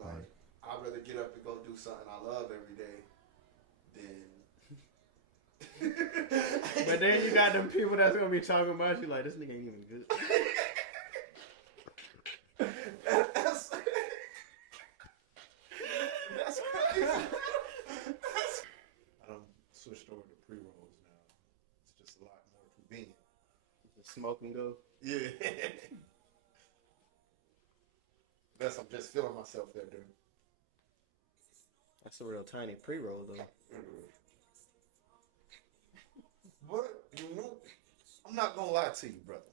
like, I'd rather get up and go do something I love every day than. But then you got them people that's gonna be talking about you like this nigga ain't even good. that's crazy. I done switched over to pre-rolls now. It's just a lot more convenient. Just smoke and go. Yeah. Unless I'm just feeling myself there, dude. That's a real tiny pre-roll though. But, you know, I'm not gonna lie to you, brother.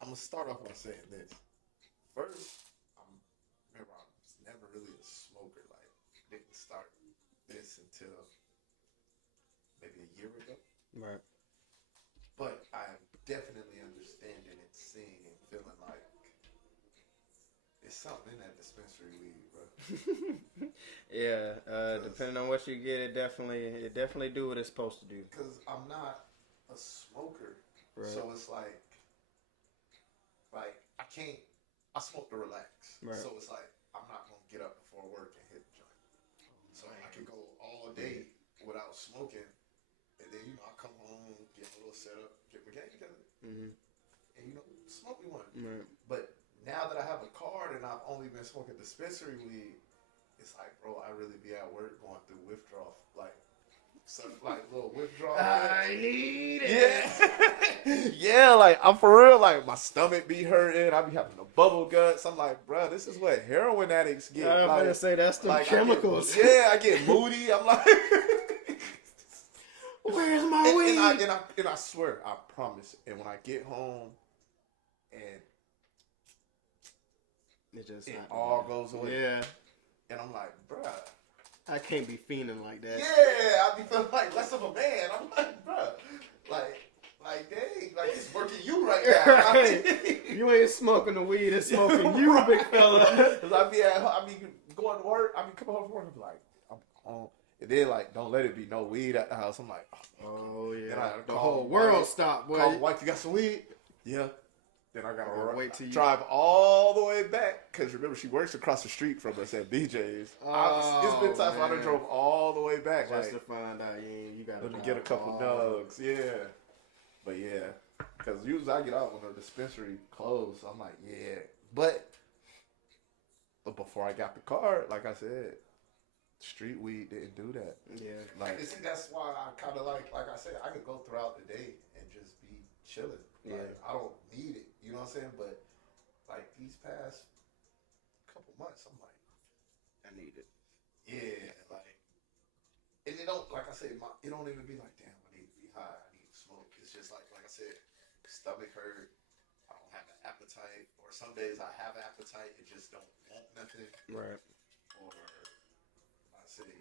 I'm gonna start off by saying this. First, remember I was never really a smoker. Like, didn't start this until maybe a year ago. Right. But I'm definitely understanding and seeing and feeling like it's something in that dispensary weed, bro. Yeah, depending on what you get, it definitely do what it's supposed to do. Because I'm not a smoker, Right. so it's like I can't. I smoke to relax, right. So it's like I'm not gonna get up before work and hit the joint. So I can go all day without smoking, and then I come home, get a little setup, get my game together, and smoke me one. Right. But now that I have a card and I've only been smoking dispensary weed, it's like, bro, I really be at work going through withdrawal, like little withdrawal. I need it. Yeah, yeah, like I'm for real. Like my stomach be hurting. I be having the bubble guts. I'm like, bro, this is what heroin addicts get. I'm gonna say that's the chemicals. I get moody. I'm like, where's my weed? And I swear, I promise. And when I get home, and it all goes away. Yeah. And I'm like, bruh. I can't be fiending like that. Yeah, I be feeling like less of a man. I'm like, bruh. Like, dang, like it's working you right now. Right. You ain't smoking the weed, it's smoking you, big fella. Cause I be going to work, I be coming home from work, and be like, I'm on. And then like, don't let it be no weed at the house. I'm like, oh yeah. Then the whole world wife, stopped, boy. Call my wife, you got some weed? Yeah. Then I gotta wait till you drive all the way back, because remember, she works across the street from us at BJ's. It's been times when I done drove all the way back. Just to find out you got to get a couple nugs. Yeah. But yeah, because usually I get out when the dispensary closed. I'm like, yeah. But before I got the card, like I said, street weed didn't do that. Yeah. Like, you see, that's why I kind of like I said, I could go throughout the day and just be chilling. Like, yeah. I don't need it. You know what I'm saying? But like these past couple months, I'm like, I need it. Yeah, like, and it don't, like I said, it don't even be like, damn, I need to be high, I need to smoke. It's just like I said, stomach hurt, I don't have an appetite, or some days I have an appetite, it just don't want nothing. Right. Or, I say,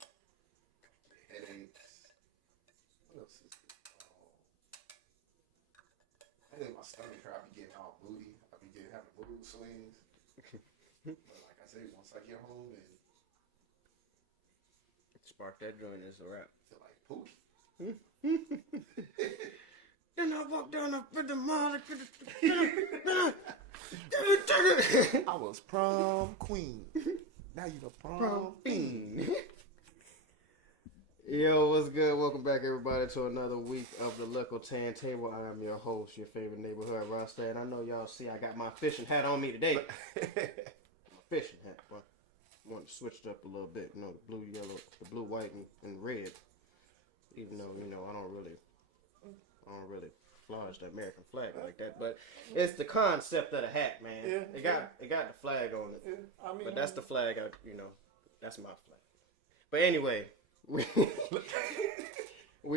headaches. What else is it? I think my stomach hurt, I be getting all moody, I be having mood swings. But like I said, once I get home and spark that joint, is a wrap. Feel like Pookie. Then I walk down the mall. I was prom queen. Now you the prom fiend. Yo, what's good? Welcome back, everybody, to another week of the Likkle Table. I am your host, your favorite neighborhood roster, and I know y'all see I got my fishing hat on me today. My fishing hat, boy. I want to switch it up a little bit, the blue, yellow, the blue, white, and red. Even though I don't really flaunt the American flag like that, but it's the concept of the hat, man. Yeah, it got the flag on it. Yeah, I mean, but that's the flag. That's my flag. But anyway, we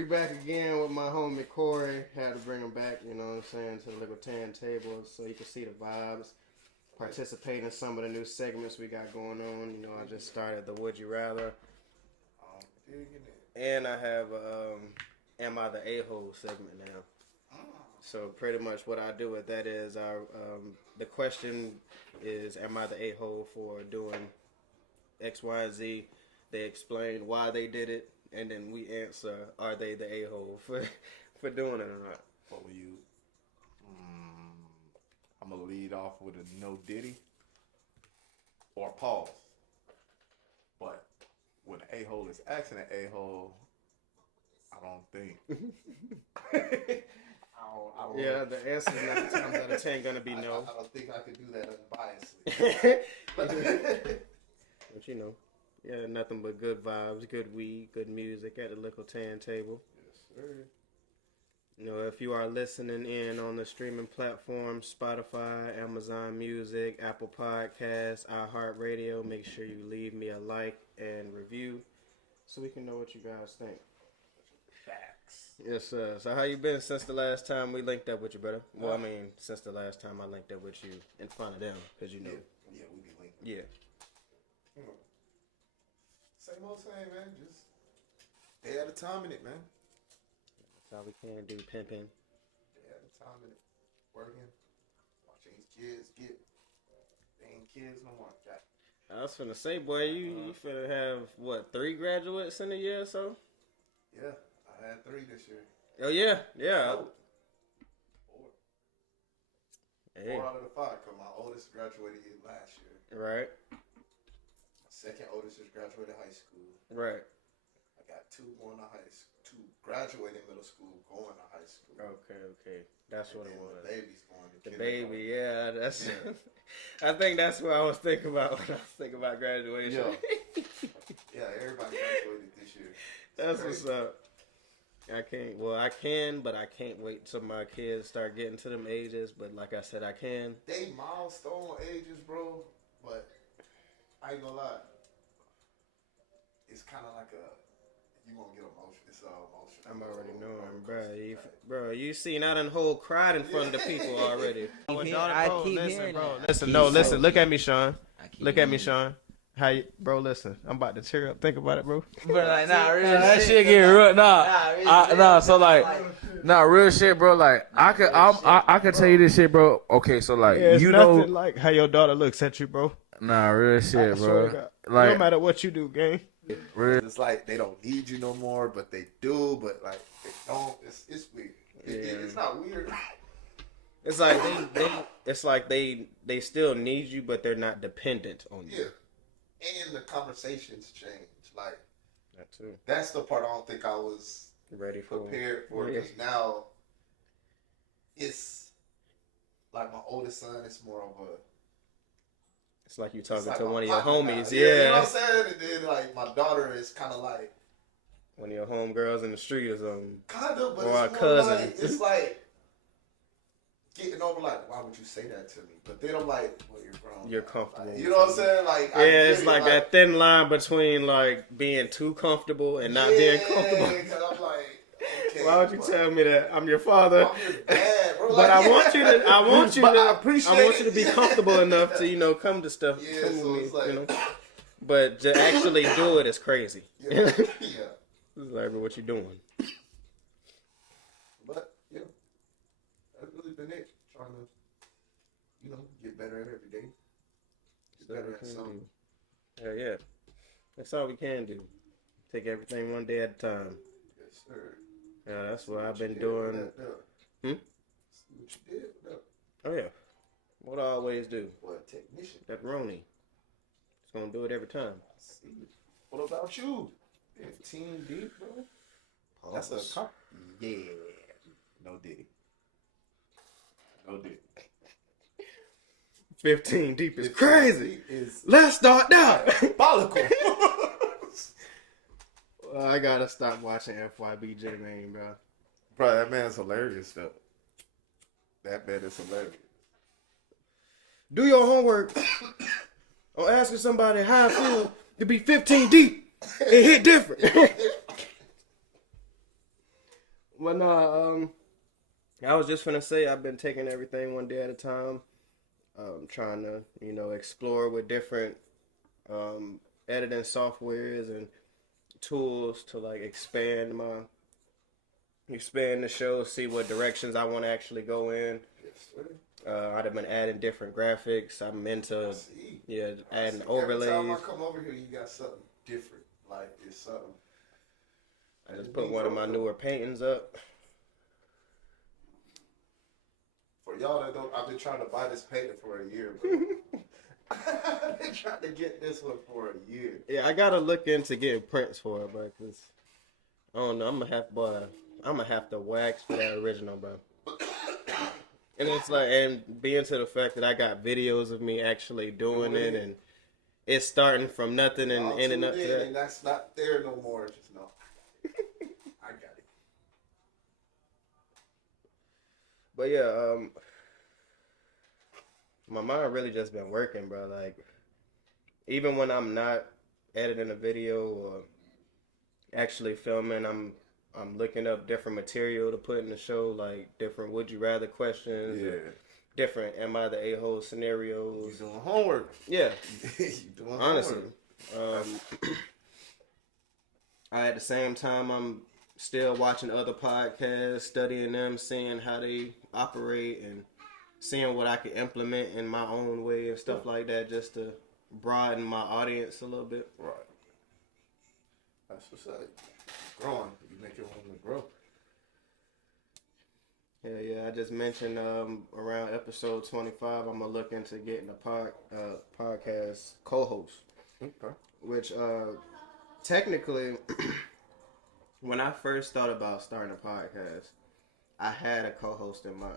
back again with my homie Corey. Had to bring him back, to the Likkle Table so you can see the vibes. Participate in some of the new segments we got going on. I just started the Would You Rather. And I have Am I the A-Hole segment now. So pretty much what I do with that is the question is, am I the A-Hole for doing X, Y, and Z? They explain why they did it, and then we answer, are they the A-Hole for doing it or not? What will you... I'm going to lead off with a no Diddy. or pause. But when an a-hole is asking an a-hole, I don't think. I don't Yeah, the answer is 9 times out of 10 gonna be no. I don't think I could do that unbiasedly. But you know, yeah, nothing but good vibes, good weed, good music at the Likkle table. Yes, sir. You know, if you are listening in on the streaming platforms, Spotify, Amazon Music, Apple Podcasts, iHeartRadio, make sure you leave me a like and review so we can know what you guys think. Facts. Yes, sir. So how you been since the last time we linked up with you, brother? Well, I mean, since the last time I linked up with you in front of them, because you know. Yeah, we be linked. Yeah. Same old same, man. Just day at a time in it, man. That's all we can do, pimping. Day at a time in it. Working. Watching these kids get. They ain't kids no more. Got I was finna say, boy, you finna have, what, 3 graduates in a year or so? Yeah, I had 3 this year. Oh, yeah, yeah. No. 4. Hey. 4 out of the 5, because my oldest graduated last year. Right. My second oldest just graduated high school. Right. I got 2 going to high school. 2 graduating middle school, going to high school. Okay. That's what it was. The baby's going to The baby, yeah. That's. I think that's what I was thinking about when I was thinking about graduation. Yeah, everybody graduated this year. That's what's up. I can, but I can't wait till my kids start getting to them ages. But like I said, I can. They milestone ages, bro. But I ain't gonna lie. It's kind of like you gonna get emotional. It's emotional. I'm already knowing, bro. You seen I done whole cried in front of the people already. Listen. Look at me, Sean. Look at me, Sean. How you, bro? Listen, I'm about to tear up. Think about it, bro. But like, that shit get real. Real shit, bro. Like, I could tell you this shit, bro. Okay, so like, Yeah, you know, like how your daughter looks at you, bro. Real shit, bro. Like, no matter what you do, gang. It's like they don't need you no more, but they do. But like they don't. It's weird. It's not weird. It's like it's like they still need you, but they're not dependent on you. Yeah, and the conversations change. Like that too. That's the part I don't think I was ready for, prepared for. Because now it's like my oldest son is more of a. It's like you talking like to one of your Yeah, homies. you know what I'm saying? And then like my daughter is kind of like one of your homegirls in the street or something. Kind of, but or it's a cousin. Like, it's like getting over like, why would you say that to me? But then I'm like, well, you're grown. You're comfortable. Like, you know what I'm saying? Like, yeah, it's like that thin line between like being too comfortable and not being comfortable. Because I'm like, okay, why would you tell me that? I'm your father. I'm your dad, bro. But like, I want you to be it. comfortable enough to come to stuff. Yeah, so it's like, but to actually do it is crazy. Yeah. This is like, what you doing? But yeah, that's really been it. Trying to, get better at every day. Get better at something. Hell yeah, that's all we can do. Take everything one day at a time. Yes, sir. Yeah, that's what I've been doing. See what you did with that. Oh yeah, what I always do. What technician? That Roni. It's gonna do it every time. See. What about you? 15 deep, bro. That's a car. Yeah. No Diddy. 15 deep is crazy. Is Let's start now. diabolical. Well, I gotta stop watching FYBJ, man, bro. Bro, that man's hilarious, though. That man is hilarious. Do your homework on asking somebody how I feel to be 15 deep. It hit different. Well, no, I was just finna say I've been taking everything one day at a time. Trying to, explore with different editing softwares and tools to like expand the show, see what directions I want to actually go in. Yes, sir. I've been adding different graphics. I'm into adding overlays. Every time I come over here, you got something different. Like it's something. I just put one of my newer paintings up. For y'all that don't, I've been trying to buy this painting for a year, bro. I've been trying to get this one for a year. Yeah, I gotta look into getting prints for it, bro. Cause I don't know. I'm gonna have to wax for that original, bro. And it's like, and being to the fact that I got videos of me actually doing it, and it's starting from nothing and ending up to that. And that's not there no more. Just know. I got it. But yeah, my mind really just been working, bro. Like, even when I'm not editing a video or actually filming, I'm looking up different material to put in the show, like different would you rather questions, different am I the a-hole scenarios. You doing homework? Yeah, you doing honestly. homework. At the same time, I'm still watching other podcasts, studying them, seeing how they operate, and seeing what I can implement in my own way and stuff like that, just to broaden my audience a little bit. Right. That's what's up. Growing. You make it want to grow. Hell yeah, I just mentioned around episode 25, I'm going to look into getting a podcast co-host. Okay. Which, technically, when I first thought about starting a podcast, I had a co-host in mind.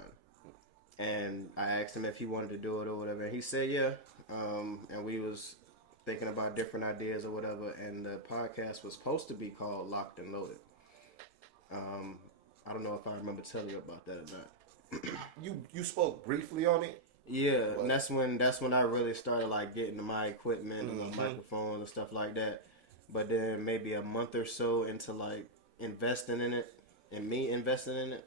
And I asked him if he wanted to do it or whatever. And he said, yeah. And we was thinking about different ideas or whatever. And the podcast was supposed to be called Locked and Loaded. I don't know if I remember telling you about that or not. You spoke briefly on it? Yeah, and that's when I really started like getting to my equipment and my microphone and stuff like that. But then maybe a month or so into like investing in it and me investing in it,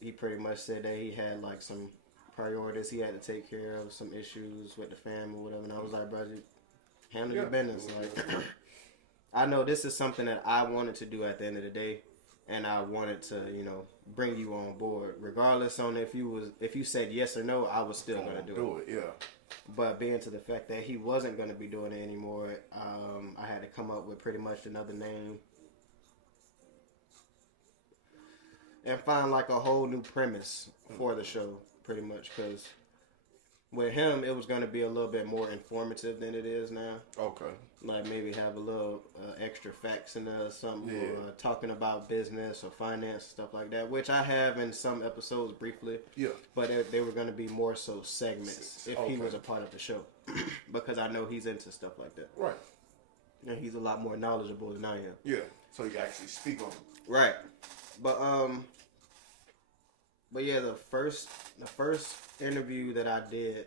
he pretty much said that he had like some priorities he had to take care of, some issues with the family or whatever. And I was like, bro, handle your business. Like, I know this is something that I wanted to do at the end of the day, and I wanted to, bring you on board, regardless on if you said yes or no. I was still gonna do it. Yeah. But being to the fact that he wasn't gonna be doing it anymore, I had to come up with pretty much another name and find like a whole new premise for the show, pretty much. Because with him, it was gonna be a little bit more informative than it is now. Okay. Like maybe have a little extra facts in there or something, or talking about business or finance, stuff like that, which I have in some episodes briefly. Yeah. But they were going to be more so segments if he was a part of the show, because I know he's into stuff like that. Right. And he's a lot more knowledgeable than I am. Yeah. So you can actually speak on it. Right. But yeah, the first interview that I did,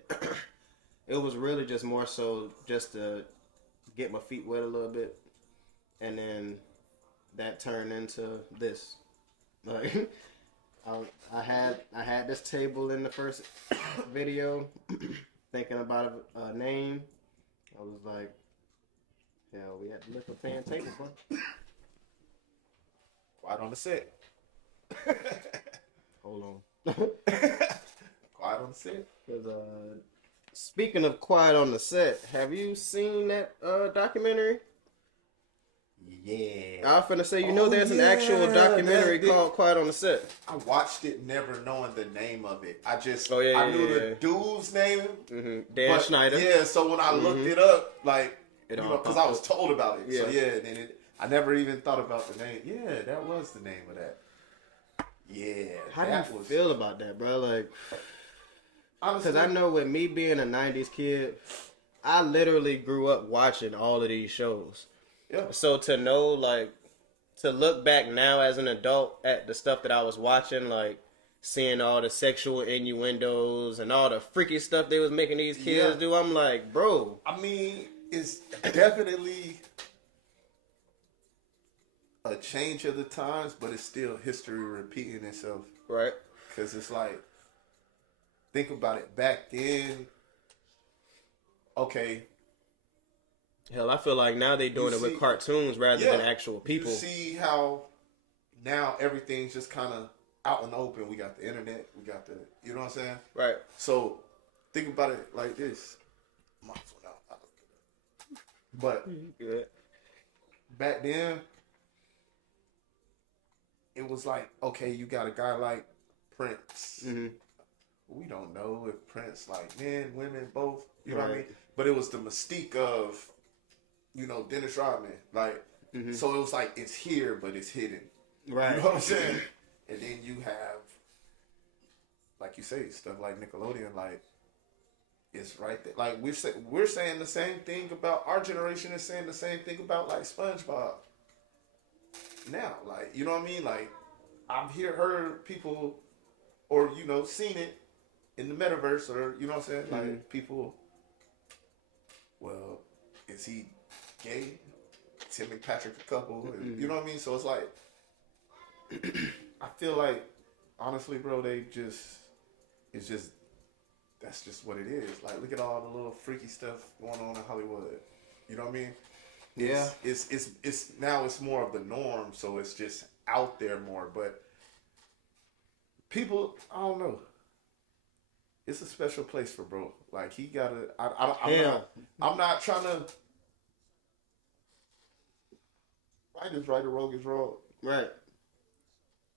it was really just more so just to get my feet wet a little bit, and then that turned into this. Like, I had this table in the first video, thinking about a name. I was like, hell, we had the Likkle fan table, bro. Quiet on the set. Hold on. Quiet on the set. Because speaking of quiet on the set, have you seen that documentary? Yeah. I was finna say, there's an actual documentary called Quiet on the Set. I watched it never knowing the name of it. I just, I knew the dude's name. Mm-hmm. Dan Schneider. Yeah, so when I looked it up, like, It because I was told about it. Yeah. So yeah, then I never even thought about the name. Yeah, that was the name of that. Yeah. How do you feel about that, bro? Like, honestly, because I know with me being a 90s kid, I literally grew up watching all of these shows. Yeah. So to know, like, to look back now as an adult at the stuff that I was watching, like, seeing all the sexual innuendos and all the freaky stuff they was making these kids do, I'm like, bro. I mean, it's definitely a change of the times, but it's still history repeating itself. Right. Because it's like, think about it. Back then, okay. Hell, I feel like now they doing it with cartoons rather than actual people. You see how now everything's just kind of out in the open. We got the internet. We got the, you know what I'm saying? Right. So think about it like this. My phone out. But back then, it was like, okay, you got a guy like Prince we don't know if Prince like men, women, both. You know what I Right. mean? But it was the mystique of, Dennis Rodman. Like, so it was like it's here, but it's hidden. Right. You know what I'm saying? And then you have, like you say, stuff like Nickelodeon. Like, it's right there. Like we're saying the same thing about our generation is saying the same thing about like SpongeBob. Now, like, you know what I mean? Like, I've heard people, or seen it in the metaverse, or you know what I'm saying? Like people. Well, is he gay? Is him and Patrick a couple? You know what I mean? So it's like, I feel like, honestly, bro, that's just what it is. Like, look at all the little freaky stuff going on in Hollywood. You know what I mean? Yeah. It's now it's more of the norm, so it's just out there more. But people, I don't know. It's a special place for bro. Like he gotta. I'm not trying to. Right is right or wrong is wrong. Right.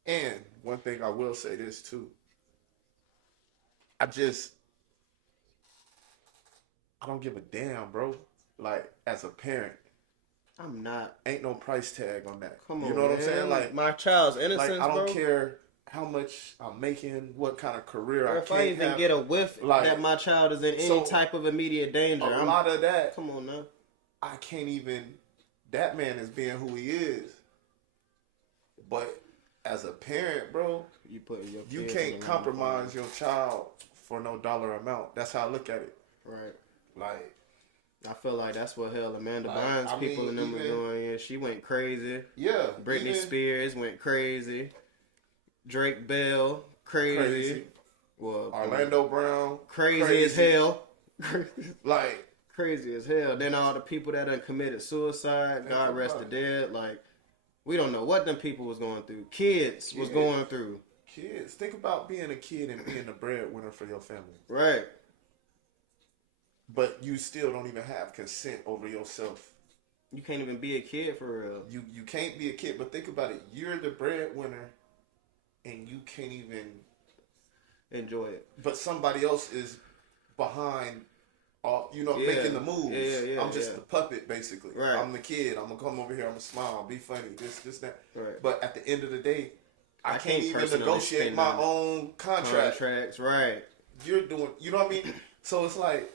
And one thing I will say this too. I don't give a damn, bro. Like as a parent, I'm not. ain't no price tag on that. Come on, you know what man. I'm saying? Like my child's innocence, like I don't bro. care how much I'm making, what kind of career Or I if can't I even have. get a whiff like, that my child is in any so, type of immediate danger, a lot of that. Come on now. I can't even. That man is being who he is. But as a parent, bro, You putting your you kids can't in the compromise your child for no dollar amount. That's how I look at it. Right. Like, I feel like that's what Amanda Like, Bynes I people mean, and them were even- doing. Yeah, she went crazy. yeah, Britney even Spears went crazy. Drake Bell, crazy. Well, Orlando Brown, crazy as hell. Like, Crazy as hell. Then all the people that done committed suicide, God rest the dead. Like, we don't know what them people was going through. Kids was going through. kids, think about being a kid and being the breadwinner for your family. Right. But you still don't even have consent over yourself. You can't even be a kid for real. You can't be a kid, but think about it. You're the breadwinner, and you can't even Enjoy it. But somebody else is behind, making the moves. Yeah, I'm just the puppet, basically. Right. I'm the kid. I'm gonna come over here. I'm gonna smile, be funny, this, that. Right. But at the end of the day, I can't even personally negotiate spend my on own contract. Contracts, right. You're doing, you know what I mean? So it's like,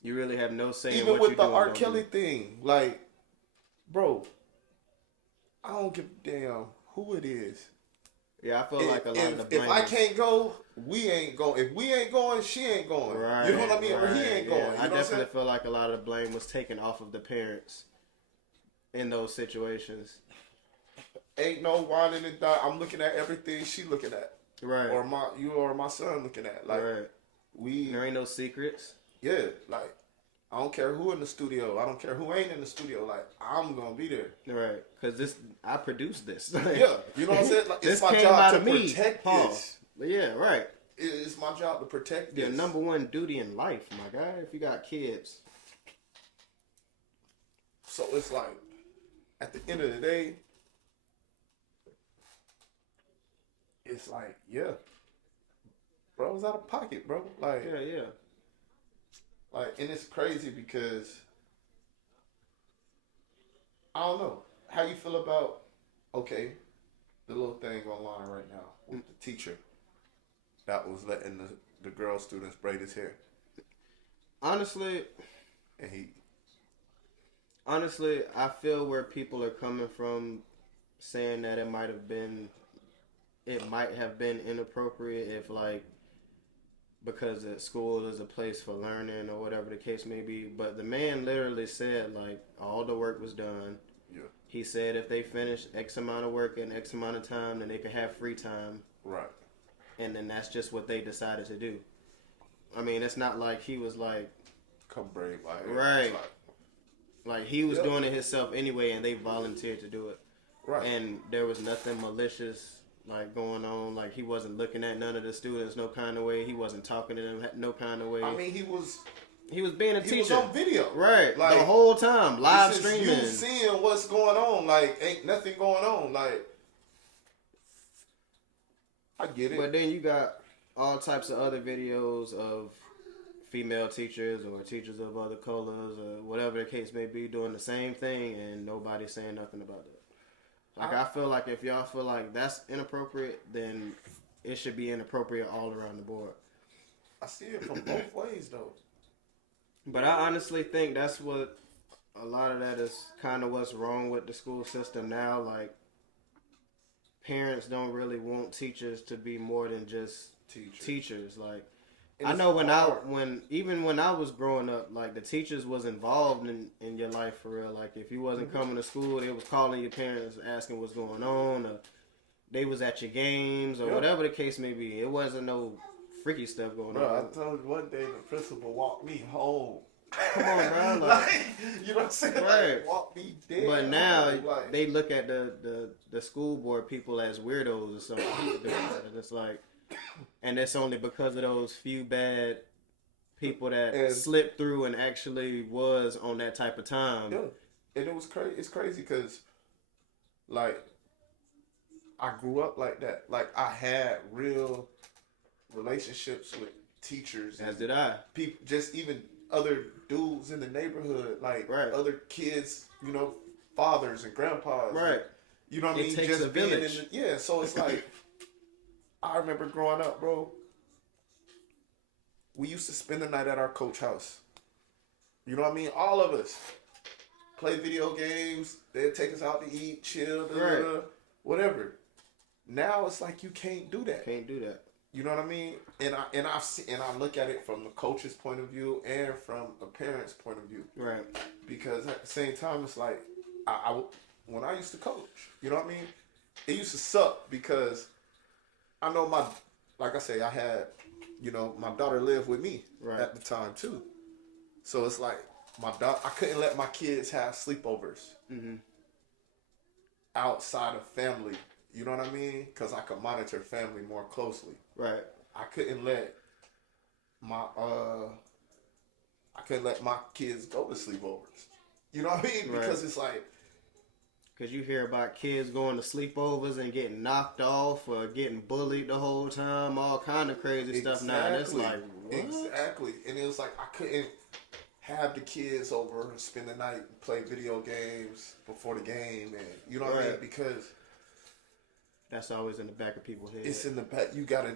You really have no say in even what with you the do. R. Kelly thing, like, bro, I don't give a damn who it is. Yeah, I feel like a lot of the blame if I is- can't go, we ain't going. If we ain't going, she ain't going. Right, you know what I mean? Or he right, ain't yeah. going. You know I what I'm definitely saying? feel like a lot of the blame was taken off of the parents in those situations. Ain't no whining and die. I'm looking at everything she looking at, Right. or my son looking at. Like right. we, There ain't no secrets. yeah. Like I don't care who in the studio. I don't care who ain't in the studio. Like I'm gonna be there. Right. Because I produced this. Yeah, you know what I'm saying? Like, This it's my came job out to of me, protect Paul. this. Yeah, right. It's my job to protect Your this. number one duty in life, my guy, if you got kids. So it's like, at the end of the day, it's like, yeah, bro, it's out of pocket, bro. Like, Yeah. like, and it's crazy because I don't know how you feel about the little thing online right now with the teacher that was letting the girl students braid his hair, Honestly, and I feel where people are coming from saying that it might have been inappropriate if, like, because school is a place for learning or whatever the case may be. But the man literally said, like, all the work was done. yeah, He said if they finish X amount of work in X amount of time, then they could have free time. right, And then that's just what they decided to do. I mean, it's not like he was like, come braid my hair, Right. It's like he was Yep. doing it himself anyway, and they volunteered to do it. right. And there was nothing malicious like going on. Like he wasn't looking at none of the students no kind of way. He wasn't talking to them no kind of way. I mean, he was being a he teacher. was on video, Right, Like, the whole time, live this is streaming. you seeing what's going on. Like, ain't nothing going on. Like, I get it. But then you got all types of other videos of female teachers or teachers of other colors or whatever the case may be doing the same thing and nobody's saying nothing about it. Like, I feel like if y'all feel like that's inappropriate, then it should be inappropriate all around the board. I see it from both ways, though. But I honestly think that's what a lot of that is kind of what's wrong with the school system now. Like, parents don't really want teachers to be more than just teachers. Like, I know when I was growing up, like, the teachers was involved in your life for real. Like, if you wasn't coming to school, they was calling your parents asking what's going on, or they was at your games, or whatever the case may be. It wasn't no freaky stuff going on. I told you one day the principal walked me home. Come on, bro. Like, you know what I'm saying? Right. Like, walk me dead. But now like, they look at the school board people as weirdos or something. And it's like, and it's only because of those few bad people that slipped through and actually was on that type of time. Yeah, and it was crazy. It's crazy because, like, I grew up like that. Like, I had real relationships with teachers. As did I. People, just even other dudes in the neighborhood, like other kids, you know, fathers and grandpas. Right. You know what I mean? Takes just a village. Yeah, so it's like, I remember growing up, bro, we used to spend the night at our coach house. You know what I mean? All of us. Play video games. They'd take us out to eat, chill, whatever. Now it's like you can't do that. Can't do that. You know what I mean? And I look at it from the coach's point of view and from a parent's point of view. Right. Because at the same time, it's like, when I used to coach, you know what I mean? It used to suck because I know like I say, I had, you know, my daughter lived with me at the time too. So it's like, I couldn't let my kids have sleepovers outside of family. You know what I mean? Because I could monitor family more closely. Right. I couldn't let my kids go to sleepovers. You know what I mean? Because it's like, because you hear about kids going to sleepovers and getting knocked off or getting bullied the whole time, all kind of crazy stuff now. And it's like, what? Exactly. And it was like, I couldn't have the kids over and spend the night and play video games before the game. And you know what I mean? Because that's always in the back of people's heads. It's in the back. You got to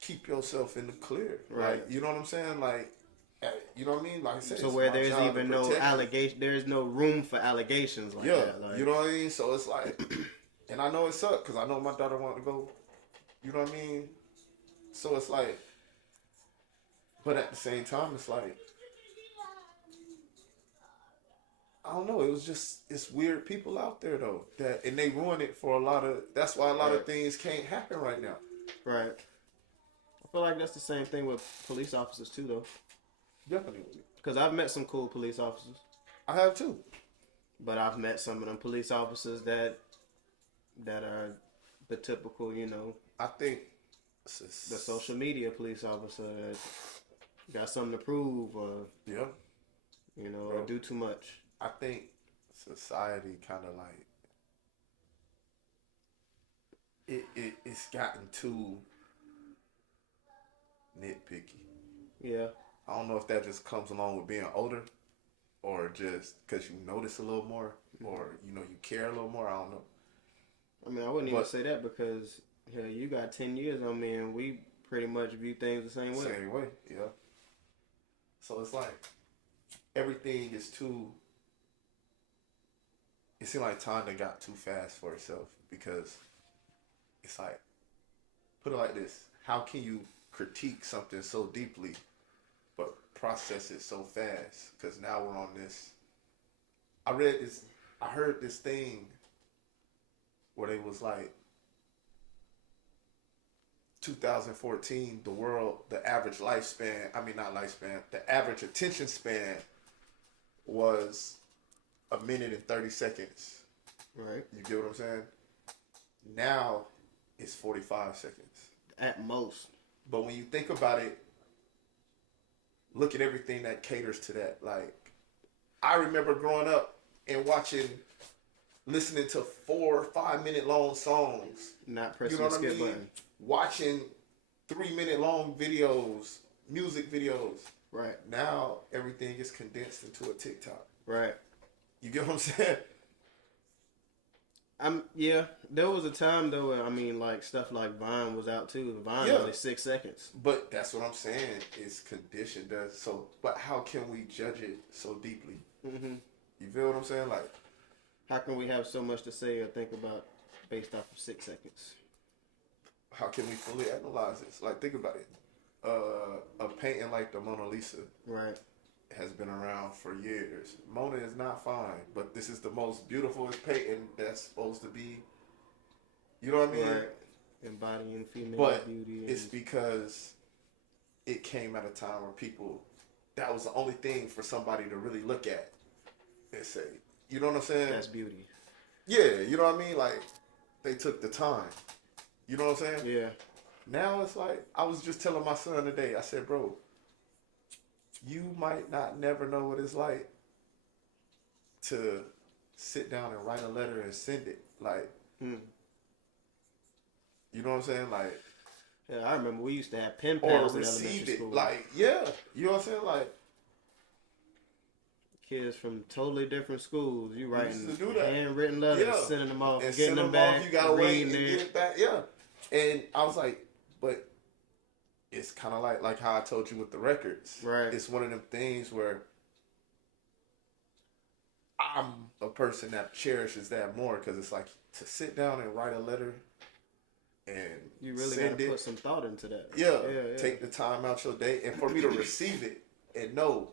keep yourself in the clear. Right. Like, you know what I'm saying? Like, you know what I mean? Like I said, so where there's even no allegation, there's no room for allegations like that. Like, you know what I mean? So it's like, and I know it sucked because I know my daughter wanted to go. You know what I mean? So it's like, but at the same time, it's like, I don't know. It was just, it's weird people out there though and they ruin it for a lot of. That's why a lot of things can't happen right now. Right. I feel like that's the same thing with police officers too, though. Definitely. Because I've met some cool police officers. I have too. But I've met some of them police officers that are the typical, you know. I think the social media police officer that got something to prove or you know, or do too much. I think society kind of like it's gotten too nitpicky. Yeah. I don't know if that just comes along with being older or just because you notice a little more or, you know, you care a little more. I don't know. I mean, I wouldn't even say that because, hell, you got 10 years on me and we pretty much view things the same way. Same way, yeah. So it's like everything is too, it seems like time done got too fast for itself because it's like, put it like this, how can you critique something so deeply but process it so fast? Because now we're on this, I heard this thing where they was like, 2014, the average the average attention span was 1 minute and 30 seconds. Right. You get what I'm saying? Now it's 45 seconds. At most. But when you think about it, look at everything that caters to that. Like, I remember growing up and listening to 4 or 5 minute long songs. Not pressing the skip button. Watching 3-minute long videos, music videos. Right. Now everything is condensed into a TikTok. Right. You get what I'm saying? Yeah, there was a time though where, I mean, like stuff like Vine was out too. Vine Yeah. was like 6 seconds. But that's what I'm saying. It's conditioned us. So, but how can we judge it so deeply? Mm-hmm. You feel what I'm saying? Like, How can we have so much to say or think about based off of 6 seconds? how can we fully analyze this? Like, think about it. A painting like the Mona Lisa Right. has been around for years. Mona is not fine, but this is the most beautiful painting that's supposed to be. You know what I mean? Right. Embodying female But beauty. it's because it came at a time where people, that was the only thing for somebody to really look at and say, you know what I'm saying? That's beauty. Yeah, you know what I mean? Like, they took the time. You know what I'm saying? Yeah. Now it's like, I was just telling my son today, I said, bro, you might not never know what it's like to sit down and write a letter and send it. Like, you know what I'm saying? Like, Yeah, I remember we used to have pen or pals in receive elementary it. school. Like, yeah, you know what I'm saying? Like, Kids from totally different schools. You writing used to do that. handwritten letters, Yeah. sending them off, and getting send them them back, off, you gotta wait and reading get it. it back. Yeah. And I was like, but it's kind of like how I told you with the records. Right. It's one of them things where I'm a person that cherishes that more because it's like to sit down and write a letter and You really send got to it. put some thought into that. Yeah, yeah. take the time out your day, and for me to receive it and know,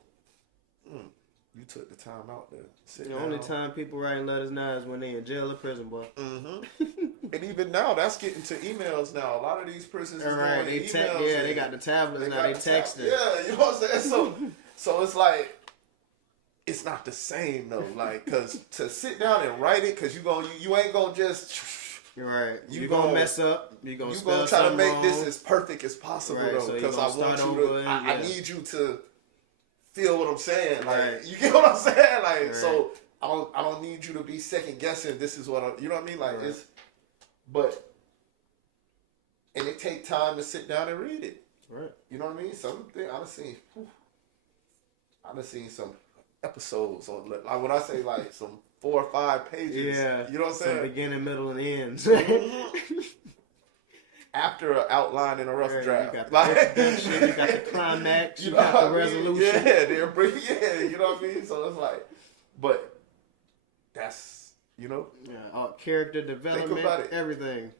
you took the time out to sit The down. only time people writing letters now is when they in jail or prison, boy. And even now, that's getting to emails now. A lot of these prisons is Right, doing they emails. yeah, they got the tablets now. They got the text it. Yeah, you know what I'm saying? So it's like, it's not the same though. Like, cause to sit down and write it, cause you ain't gonna just. You're right. You You gonna- gonna mess up. You gonna spell try to something make wrong. this as perfect as possible Right, though, so you because gonna I want start you over to. and- I yeah. need you to feel what I'm saying. Like, Right. you get what I'm saying? Like, Right. so I don't need you to be second guessing. This is what you know what I mean? Like, Right. and it take time to sit down and read it. Right. You know what I mean? Something I've seen some episodes on, like when I say like some 4 or 5 pages. Yeah. You know what I'm Some saying? beginning, middle, and ends. After an outline and a rough Right, draft. You got the Like, introduction, you got the climax, you know got what the I mean? resolution. Yeah, they're bringing, you know what I mean? So it's like, but that's, you know, Yeah, character development, about it. everything.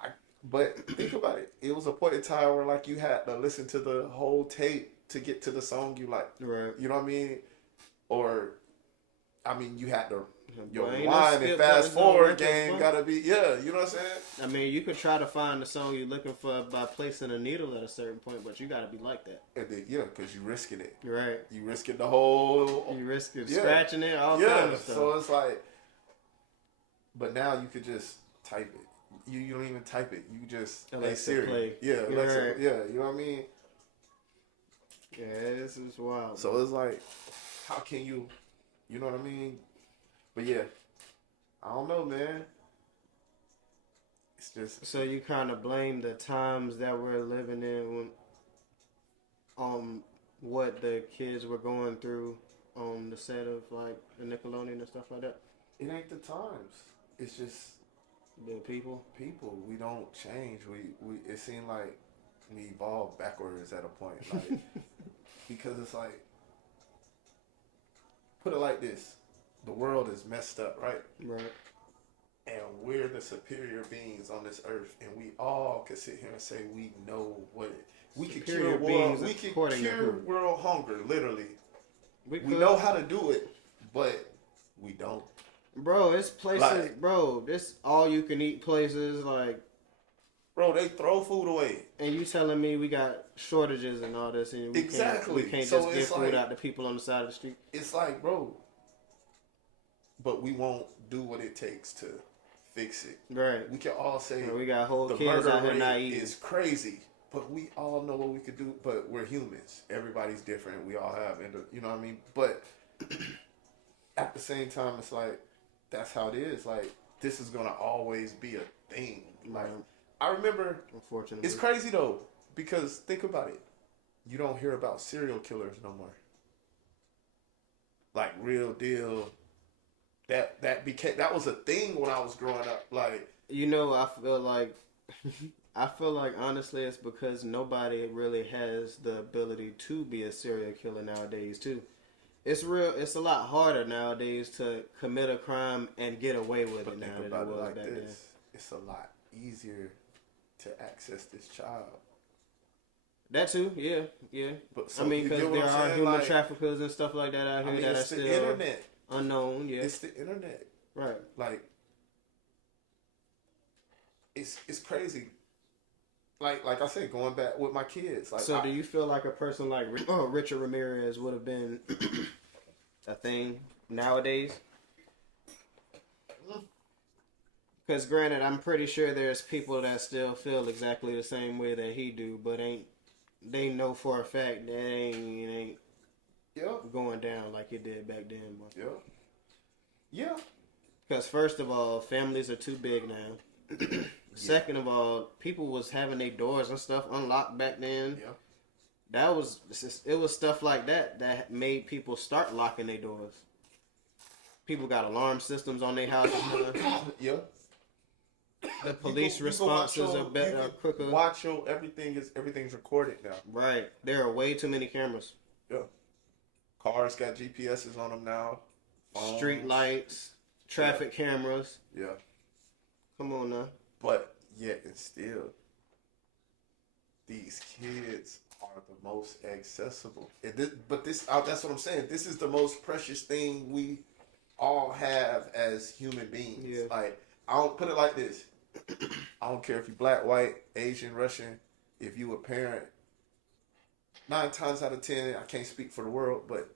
but think about it. It was a point in time where like you had to listen to the whole tape to get to the song you like. Right. You know what I mean? Or, I mean, you had to, your Boy, ain't no line and skip fast buttons, no forward records, game boy. gotta be, yeah, you know what I'm saying? I mean, you could try to find the song you're looking for by placing a needle at a certain point, but you gotta be like that. And then, yeah, because you risking it. Right. You risking the whole, You risk it Yeah. scratching it, all yeah. kinds of stuff. So it's like, but now you could just type it. You don't even type it. You just Alexa, Siri. play. Yeah, You're Alexa, right. yeah. You know what I mean? Yeah, this is wild. So it's like, how can you know what I mean? But yeah, I don't know, man. It's just So you kind of blame the times that we're living in when, on what the kids were going through on the set of like the Nickelodeon and stuff like that. it ain't the times. It's just The people. we don't change. We it seemed like we evolved backwards at a point, like because it's like, put it like this: the world is messed up, right? Right. And we're the superior beings on this earth, and we all could sit here and say we know what we could cure Superior world. beings We could according to cure who? world hunger, literally. We We know how to do it, but we don't. Bro, it's places, Like- bro, this all you can eat places, like, Bro, they throw food away. and you telling me we got shortages and all this, and we Exactly. can't So just give it's food like- out to people on the side of the street. It's like, bro, but we won't do what it takes to fix it. Right. We can all say And we got whole the kids murder out here not rate eating. is crazy, but we all know what we could do. But we're humans. Everybody's different. We all have, you know what I mean? But at the same time, it's like, that's how it is. Like, this is going to always be a thing. Like, Right. I remember, Unfortunately. it's crazy though. because think about it. You don't hear about serial killers no more. Like real deal. That was a thing when I was growing up. Like, You know, I feel like honestly it's because nobody really has the ability to be a serial killer nowadays too. It's a lot harder nowadays to commit a crime and get away with but it now think than it about it was like back then. this. It's a lot easier to access this child. That too, yeah. But I mean, you because get what there I'm are saying? human Like, traffickers and stuff like that out I here mean, that are it's the still internet. unknown. Yeah, It's the internet. right. Like, it's crazy. Like I said, going back with my kids. Like, So, do you feel like a person like Richard Ramirez would have been a thing nowadays? Because granted, I'm pretty sure there's people that still feel exactly the same way that he do, but they know for a fact that it ain't yeah, going down like it did back then. Boy. yeah. Because first of all, families are too big now. Second of all, people was having their doors and stuff unlocked back then. Yeah. It was stuff like that made people start locking their doors. People got alarm systems on their houses now. Yeah. The police You can watch responses your- are better, you can quicker. Watch your everything's recorded now. Right. There are way too many cameras. Yeah. Cars got GPSs on them now. Phones. Street lights, traffic cameras. Yeah. Come on now. But yet and still, these kids are the most accessible. That's what I'm saying. This is the most precious thing we all have as human beings. Yeah. Like, I don't put it like this. I don't care if you're black, white, Asian, Russian. If you a parent, 9 times out of 10, I can't speak for the world, but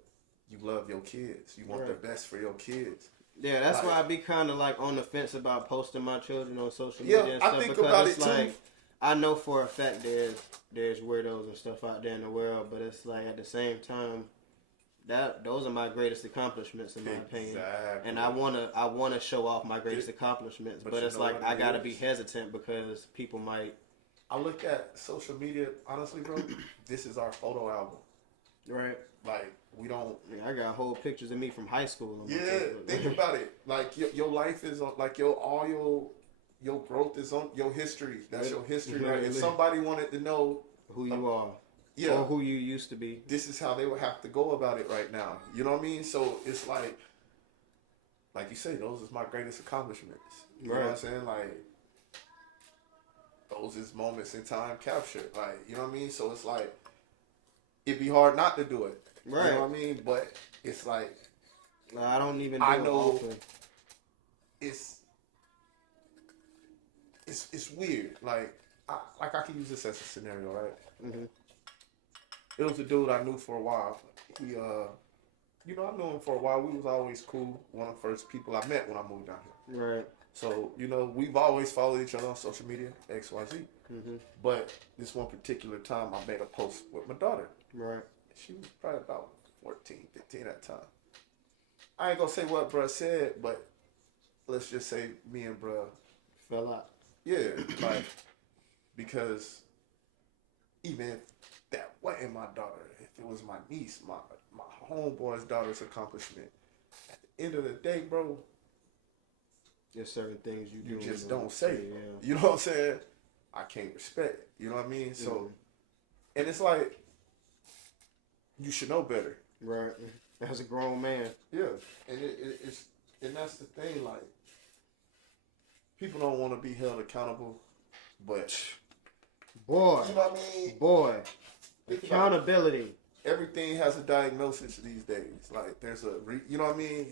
you love your kids. You want the best for your kids. Yeah, that's Like, why I be kind of like on the fence about posting my children on social media and stuff. I think because about it's it too. like, I know for a fact there's weirdos and stuff out there in the world, but it's like at the same time, those are my greatest accomplishments in my opinion. Exactly. And I wanna show off my greatest accomplishments, but you it's know like what I it gotta is? be hesitant because people might. I look at social media, honestly, bro, this is our photo album. Right. Like, we don't... Yeah, I got whole pictures of me from high school. On my Yeah, Facebook. think about it. Like, your life is on... Like, all your growth is on your history. That's your history. Right. If somebody wanted to know... who you are. Yeah. Or who you used to be. This is how they would have to go about it right now. You know what I mean? So, it's like you say, those is my greatest accomplishments. You know what I'm saying? Like, those is moments in time captured. Like, you know what I mean? So, it's like, it'd be hard not to do it. Right. You know what I mean? But it's like... I don't even do I it know often. it's weird. Like I can use this as a scenario, right? Mm-hmm. It was a dude I knew for a while. He, I knew him for a while. We was always cool. One of the first people I met when I moved down here. Right. So, we've always followed each other on social media, XYZ. Mm-hmm. But this one particular time, I made a post with my daughter. Right. She was probably about 14, 15 at the time. I ain't gonna say what bruh said, but let's just say me and bruh Fell out. yeah, like, because even if that wasn't my daughter, if it was my niece, my homeboy's daughter's accomplishment, at the end of the day, bro, There's certain things you do. just don't say. Yeah. You know what I'm saying? I can't respect. You know what I mean? So, and it's like, you should know better. Right. As a grown man. Yeah, and and that's the thing. Like, people don't want to be held accountable, but Boy. you know what I mean? Boy. Think about it. Accountability. Everything has a diagnosis these days. Like, there's you know what I mean?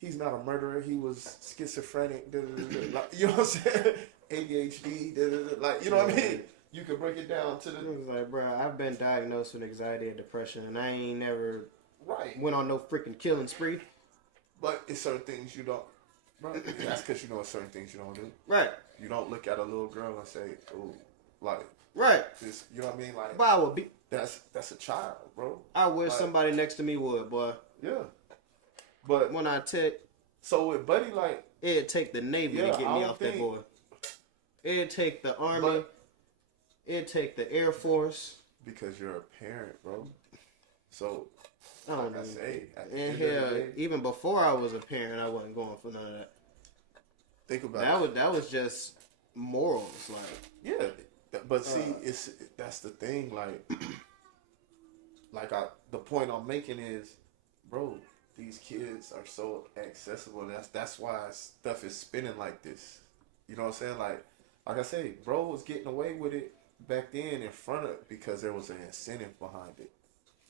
He's not a murderer. He was schizophrenic. Like, you know what I'm saying? ADHD. Like, you know what I mean? You can break it down to It the was like, bro, I've been diagnosed with anxiety and depression, and I ain't never right. went on no freaking killing spree. But it's certain things you don't. Right. That's because you know it's certain things you don't do. Right. You don't look at a little girl and say, "Oh, like Right. this." You know what I mean? Like, But I would be. that's a child, bro. I wish Like, somebody next to me would, boy. Yeah. But When I take, so with Buddy, like, it'd take the Navy to Yeah, get I me don't off that think- boy. It'd take the Army. But- It take the Air Force. Because you're a parent, bro. So, I don't like I know. say, at the And end of hell, the day, even before I was a parent, I wasn't going for none of that. think about it. That was just morals, like. Yeah, but see, that's the thing. The point I'm making is, bro, these kids are so accessible. That's why stuff is spinning like this. You know what I'm saying? Like I say, bro was getting away with it back then in front of because there was an incentive behind it.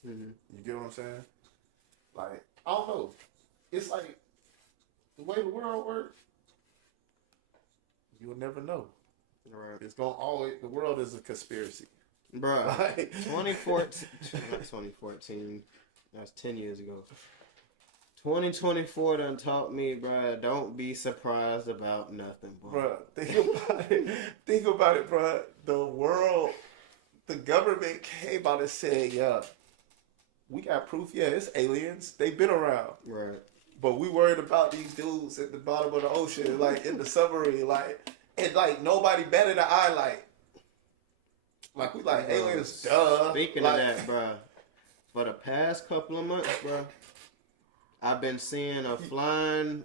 Mm-hmm. You get what I'm saying? Like I don't know. It's like the way the world works. You'll never know. Right. It's gonna always. The world is a conspiracy. Bruh, Like, 2014, not 2014, that was 10 years ago. 2024 done taught me, bruh, don't be surprised about nothing, boy. Bruh, think about it, bruh. The world, the government came out and said, yeah, we got proof, yeah, it's aliens. They've been around. Right. But we worried about these dudes at the bottom of the ocean, like in the submarine, and nobody batted an eye, like we like aliens, duh. Speaking like, of that, bruh, for the past couple of months, bruh, I've been seeing a flying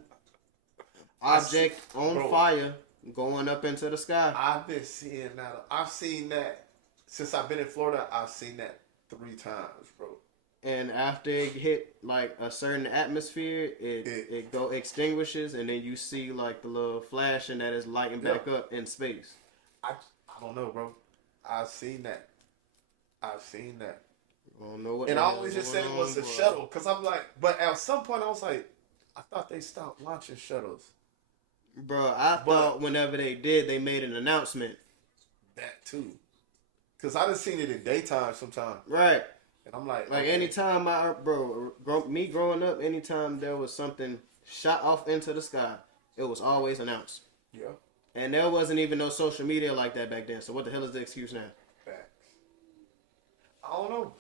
object on fire going up into the sky. I've been seeing that. I've seen that since I've been in Florida. I've seen that 3 times, bro. And after it hit like a certain atmosphere, it go extinguishes, and then you see like the little flashing that is lighting back up in space. I don't know, bro. I've seen that. I don't know what. And I always just said it was a shuttle, cause I'm like, but at some point I was like, I thought they stopped launching shuttles. Bro, I thought whenever they did, they made an announcement. That too, cause I done seen it in daytime sometimes. Right. And I'm like, okay. Anytime me growing up, anytime there was something shot off into the sky, it was always announced. Yeah. And there wasn't even no social media like that back then. So what the hell is the excuse now? Facts. I don't know.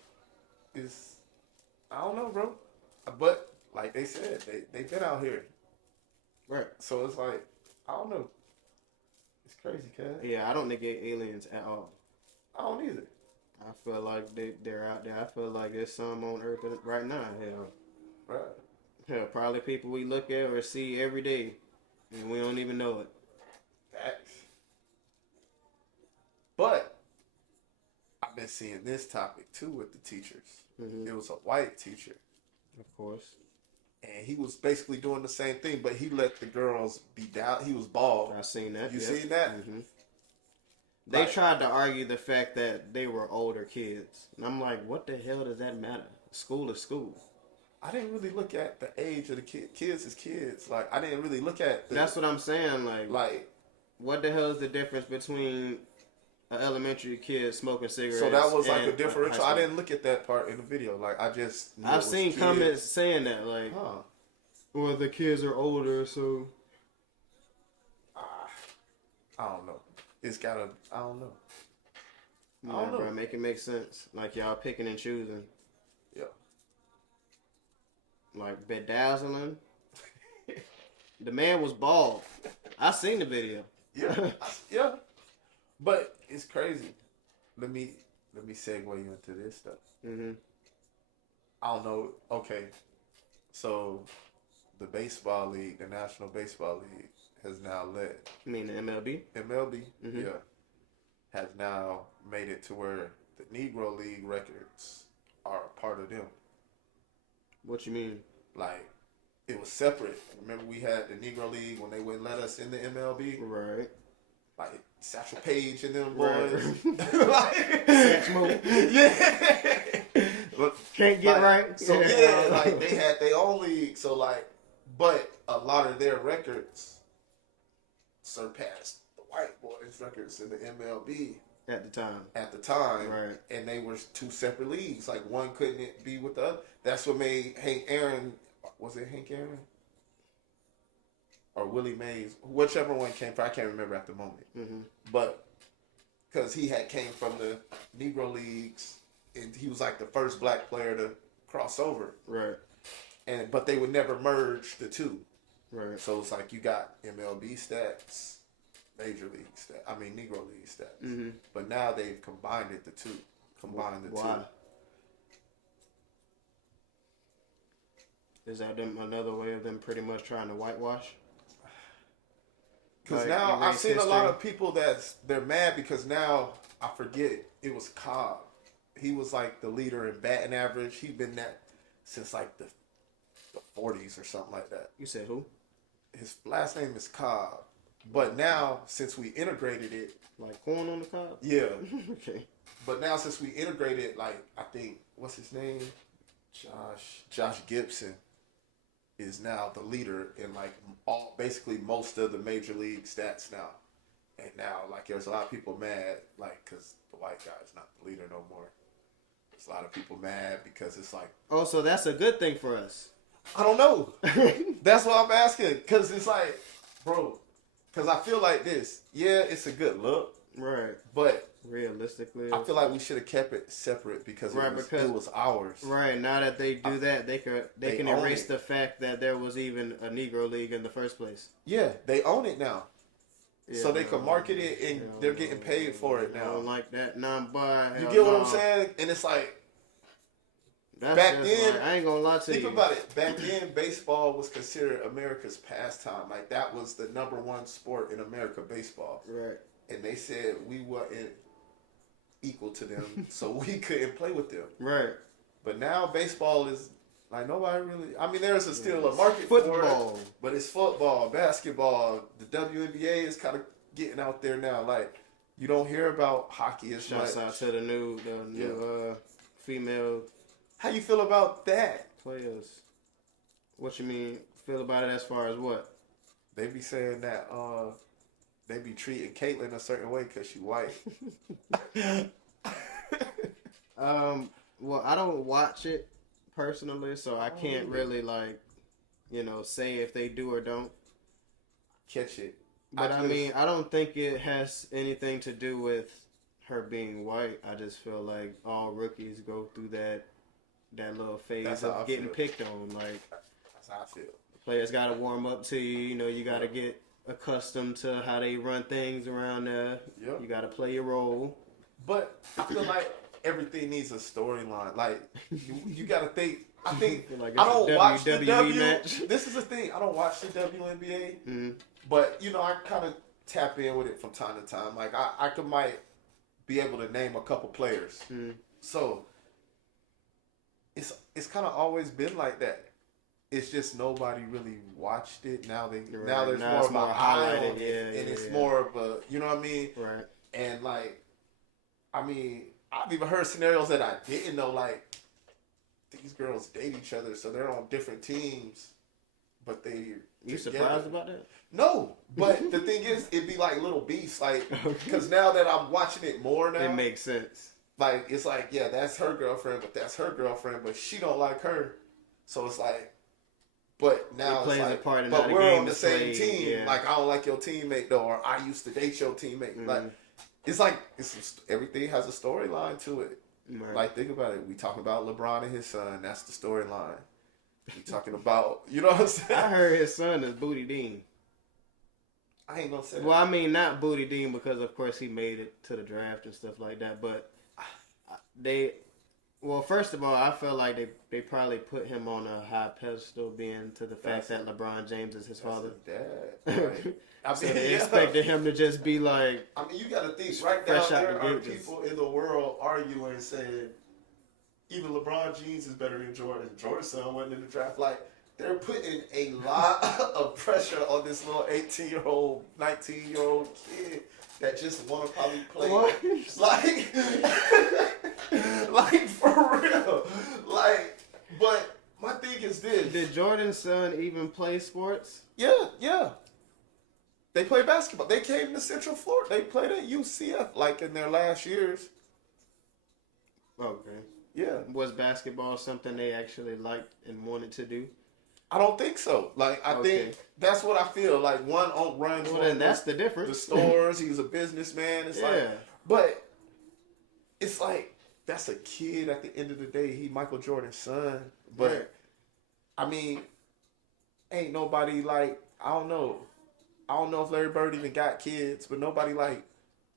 I don't know, bro. But like they said, they've been out here. Right. So it's like, I don't know. It's crazy, cuz. Yeah, I don't negate aliens at all. I don't either. I feel like they're out there. I feel like there's some on Earth right now. Hell. Right. Hell, probably people we look at or see every day, and we don't even know it. Facts. But I've been seeing this topic too with the teachers. Mm-hmm. It was a white teacher. Of course. And he was basically doing the same thing, but he let the girls be down. He was bald. I seen that. You seen that? Mm-hmm. They tried to argue the fact that they were older kids. And I'm like, what the hell does that matter? School is school. I didn't really look at the age of the kids as kids. Like, I didn't really look at That's what I'm saying. Like, what the hell is the difference between an elementary kid smoking cigarettes? So that was like a differential. I didn't look at that part in the video. Like, I just I've seen comments saying that. Like, well, the kids are older, so... I don't know. It's gotta, I don't know. I don't know. Bro, make it make sense. Like, y'all picking and choosing. Yeah. Like, bedazzling. The man was bald. I seen the video. Yeah. Yeah. But it's crazy. Let me segue you into this stuff. Mm-hmm. I don't know. Okay. So, the baseball league, the National Baseball League, has now led. You mean the MLB? MLB, mm-hmm. Yeah. Has now made it to where the Negro League records are a part of them. What you mean? Like, it was separate. Remember we had the Negro League when they wouldn't let us in the MLB? Right. Like, Satchel Paige and them right. boys. Like, yeah. Can't get right. So, yeah, like, they had their own league. So, like, but a lot of their records surpassed the white boys' records in the MLB. At the time. Right. And they were 2 separate leagues. Like, one couldn't be with the other. That's what made Hank Aaron, was it Hank Aaron? Or Willie Mays, whichever one came from, I can't remember at the moment. Mm-hmm. But, because he had came from the Negro Leagues, and he was like the first black player to cross over. Right. But they would never merge the two. Right. So it's like you got MLB stats, major league stat. I mean Negro league stats. Mm-hmm. But now they've combined it the two. Combined the Why? two. Is that them another way of them pretty much trying to whitewash? Because Like, now I've erase seen a lot history? of people they're mad because now I forget it was Cobb. He was like the leader in batting average. He's been that since like the 40s or something like that. You said who? His last name is Cobb. But now since we integrated it, Like corn on the cob? yeah. Okay. But now since we integrated, like I think what's his name, Josh Gibson, is now the leader in like basically most of the major league stats now. And now like there's a lot of people mad like because the white guy is not the leader no more. There's a lot of people mad because it's like Oh, so that's a good thing for us. I don't know. That's what I'm asking because it's like, bro, because I feel like this. Yeah, it's a good look, Right. but Realistically. I feel like we should have kept it separate because it was ours. Right, now that they do that, they can own erase it. the fact that there was even a Negro League in the first place. Yeah, they own it now. So they can no, market it and no, they're getting paid for it I now. don't like that. Nah, You get what I'm saying? And it's like, That's Back just then, like, I ain't gonna lie to think you. about it. Back then, baseball was considered America's pastime. Like, that was the number one sport in America, baseball. Right. And they said we weren't equal to them, so we couldn't play with them. Right. But now, baseball is, like, nobody really... I mean, there's still a market for Football. it. But it's football, basketball. The WNBA is kind of getting out there now. Like, you don't hear about hockey as Shouts much. out to the new female How you feel about that? players. What you mean? Feel about it as far as what? They be saying that they be treating Caitlyn a certain way because she white. Well, I don't watch it personally, so I can't really say if they do or don't. Catch it. But I mean, I don't think it has anything to do with her being white. I just feel like all rookies go through that little phase That's how I of getting feel. picked on. Like, That's how I feel. players got to warm up to you. You know, you got to get accustomed to how they run things around there. Yep. You got to play your role. But I feel like everything needs a storyline. Like, you got to think. I think Feel like I it's a don't watch the WWE W. match. This is the thing. I don't watch the WNBA. Mm-hmm. But, you know, I kind of tap in with it from time to time. Like, I might be able to name a couple players. Mm-hmm. So, it's kind of always been like that. It's just nobody really watched it. Now now there's Now more it's of a more eye highlighted, on it, and it's yeah. more of a, you know what I mean? Right. And, like, I mean, I've even heard scenarios that I didn't know, like, these girls date each other, so they're on different teams, but they You together. surprised about that? No, but the thing is, it'd be like little beefs, like, because now that I'm watching it more now, It makes sense. like, it's like, yeah, that's her girlfriend, but that's her girlfriend, but she don't like her, so it's like, but now It plays it's a like, part in but how the we're game on the is same played, team, yeah. like, I don't like your teammate though, or I used to date your teammate, like, it's like, everything has a storyline to it. Right. Like, think about it. We talking about LeBron and his son. That's the storyline. We talking about, you know what I'm saying? I heard his son is Booty Dean. I ain't gonna say Well, I mean, not Booty Dean because, of course, he made it to the draft and stuff like that. But first of all, I feel like they probably put him on a high pedestal, being to the fact that LeBron James is his father. Dad. Right. I So mean, they yeah. expected him to just be like, I mean, you got to think right now. Fresh out There the are gate, just- people in the world arguing, saying even LeBron James is better than Jordan. Jordan's son wasn't in the draft. Like, they're putting a lot of pressure on this little 18-year-old, 19-year-old kid that just want to probably play. What? Like for real. Like, but my thing is this. Did Jordan's son even play sports? Yeah. They play basketball. They came to Central Florida. They played at UCF like in their last years. Okay. Yeah. Was basketball something they actually liked and wanted to do? I don't think so. Like, I think that's what I feel. Like, one runs Well, then that's the difference. the stores. He's a businessman. It's like, but it's like, that's a kid at the end of the day. He Michael Jordan's son. But, Right. I mean, ain't nobody like, I don't know. I don't know if Larry Bird even got kids, but nobody like,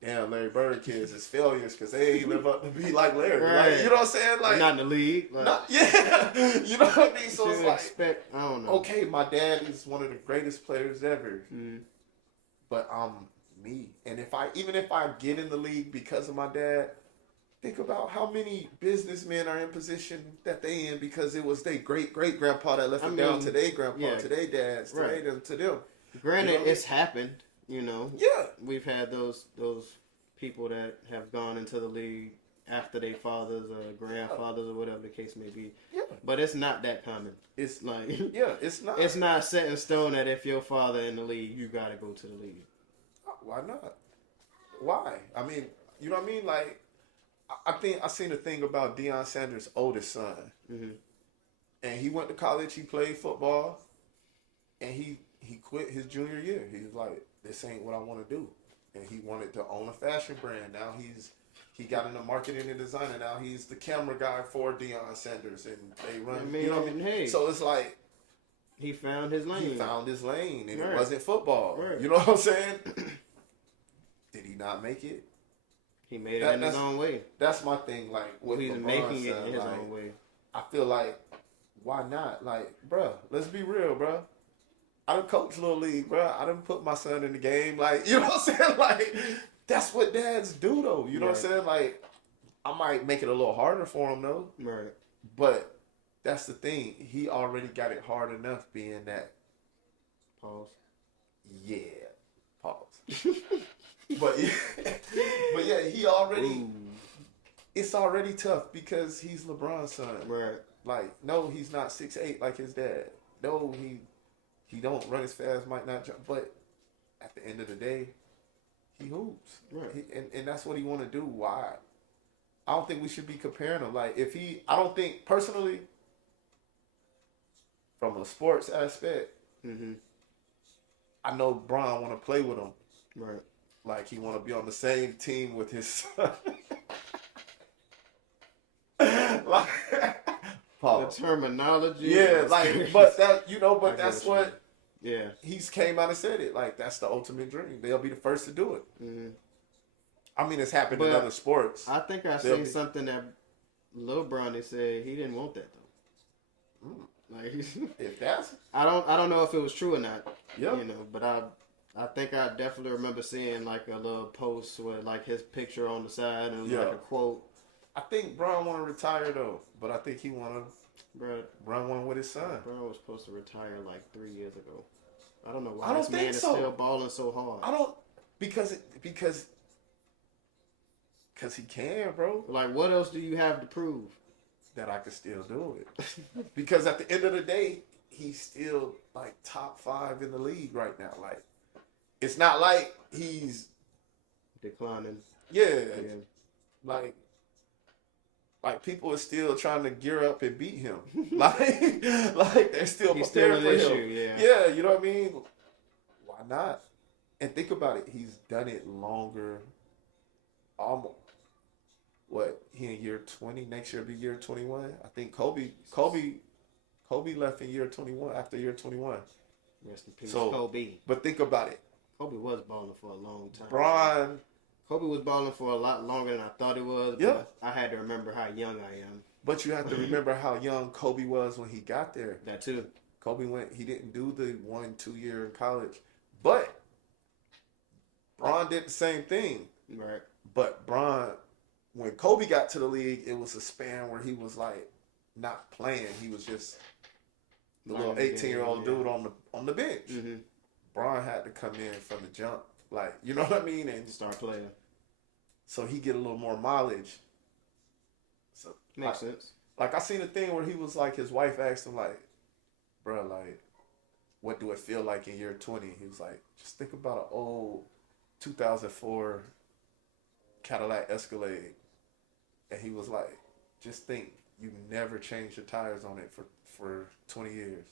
damn, Larry Bird kids is failures because they ain't live up to be like Larry. Right. Like, you know what I'm saying? Like, They're not in the league. Like, yeah, you know what I mean. So it's you like, expect. I don't know. okay, my dad is one of the greatest players ever, but I'm me. And even if I get in the league because of my dad, think about how many businessmen are in position that they in because it was their great grandpa that left it down to their grandpa, to their dads, to them. Granted, you know it's happened. You know. Yeah. We've had those people that have gone into the league after their fathers or grandfathers or whatever the case may be. Yeah. But it's not that common. It's like it's not. It's not set in stone that if your father in the league, you gotta go to the league. Why not? Why? I mean, you know what I mean? Like, I think I seen a thing about Deion Sanders' oldest son, and he went to college. He played football, and he quit his junior year. He was like, "This ain't what I want to do," and he wanted to own a fashion brand. Now he got into marketing and design, and now he's the camera guy for Deion Sanders, and they run. You know what I mean? Hey, so it's like he found his lane. He found his lane, and right. it wasn't football. Right. You know what I'm saying? Did he not make it? He made it in his own way. That's my thing. Like, with he's LeBron, making it in his own way. I feel like, why not? Like, bruh, let's be real, bruh. I done coached Little League, bruh. I done put my son in the game. Like, you know what I'm saying? Like, that's what dads do, though. You know what I'm saying? Like, I might make it a little harder for him, though. Right. But that's the thing. He already got it hard enough being that. Pause. Yeah. Pause. But yeah, he already. Ooh. It's already tough because he's LeBron's son. Right. Like, no, he's not 6'8" like his dad. No, he don't run as fast, might not jump. But at the end of the day, he hoops. Right. And that's what he want to do. Why? I don't think we should be comparing him. Like, I don't think, personally, from a sports aspect, I know Bron want to play with him. Right. Like, he want to be on the same team with his son. Like, the terminology. Yeah, like, but that, but that's what. Yeah. He's came out and said it. Like, that's the ultimate dream. They'll be the first to do it. I mean, it's happened in other sports. I think I seen something that Lil Bronny said he didn't want that though. Like, if that's, I don't know if it was true or not. Yeah. But I think I definitely remember seeing like a little post with like his picture on the side and like a quote. I think Bron want to retire though, but I think he want to run one with his son. Bron was supposed to retire like 3 years ago. I don't know why this man is still balling so hard. I don't because he can, bro. Like, what else do you have to prove? That I can still do it. Because at the end of the day, he's still like top 5 in the league right now. Like, it's not like he's declining. Yeah. Like people are still trying to gear up and beat him. like they're still preparing for him. Yeah, you know what I mean? Why not? And think about it. He's done it longer. Almost. What? He in year 20. Next year will be year 21. I think Kobe left in year 21 after year 21. Rest in peace, Kobe. But think about it. Kobe was balling for a long time. Bron. Kobe was balling for a lot longer than I thought he was. But I had to remember how young I am. But you have to remember how young Kobe was when he got there. That too. Kobe he didn't do the 1-2 year in college. But Bron did the same thing. Right. But Bron, when Kobe got to the league, it was a span where he was like not playing. He was just the little 18-year-old dude on the bench. Bron had to come in from the jump. Like, you know what I mean? And start playing. So he get a little more mileage. So makes sense. Like, I seen a thing where he was like, his wife asked him like, bro, like, what do it feel like in year 20? He was like, just think about an old 2004 Cadillac Escalade. And he was like, just think, you never changed the tires on it for 20 years.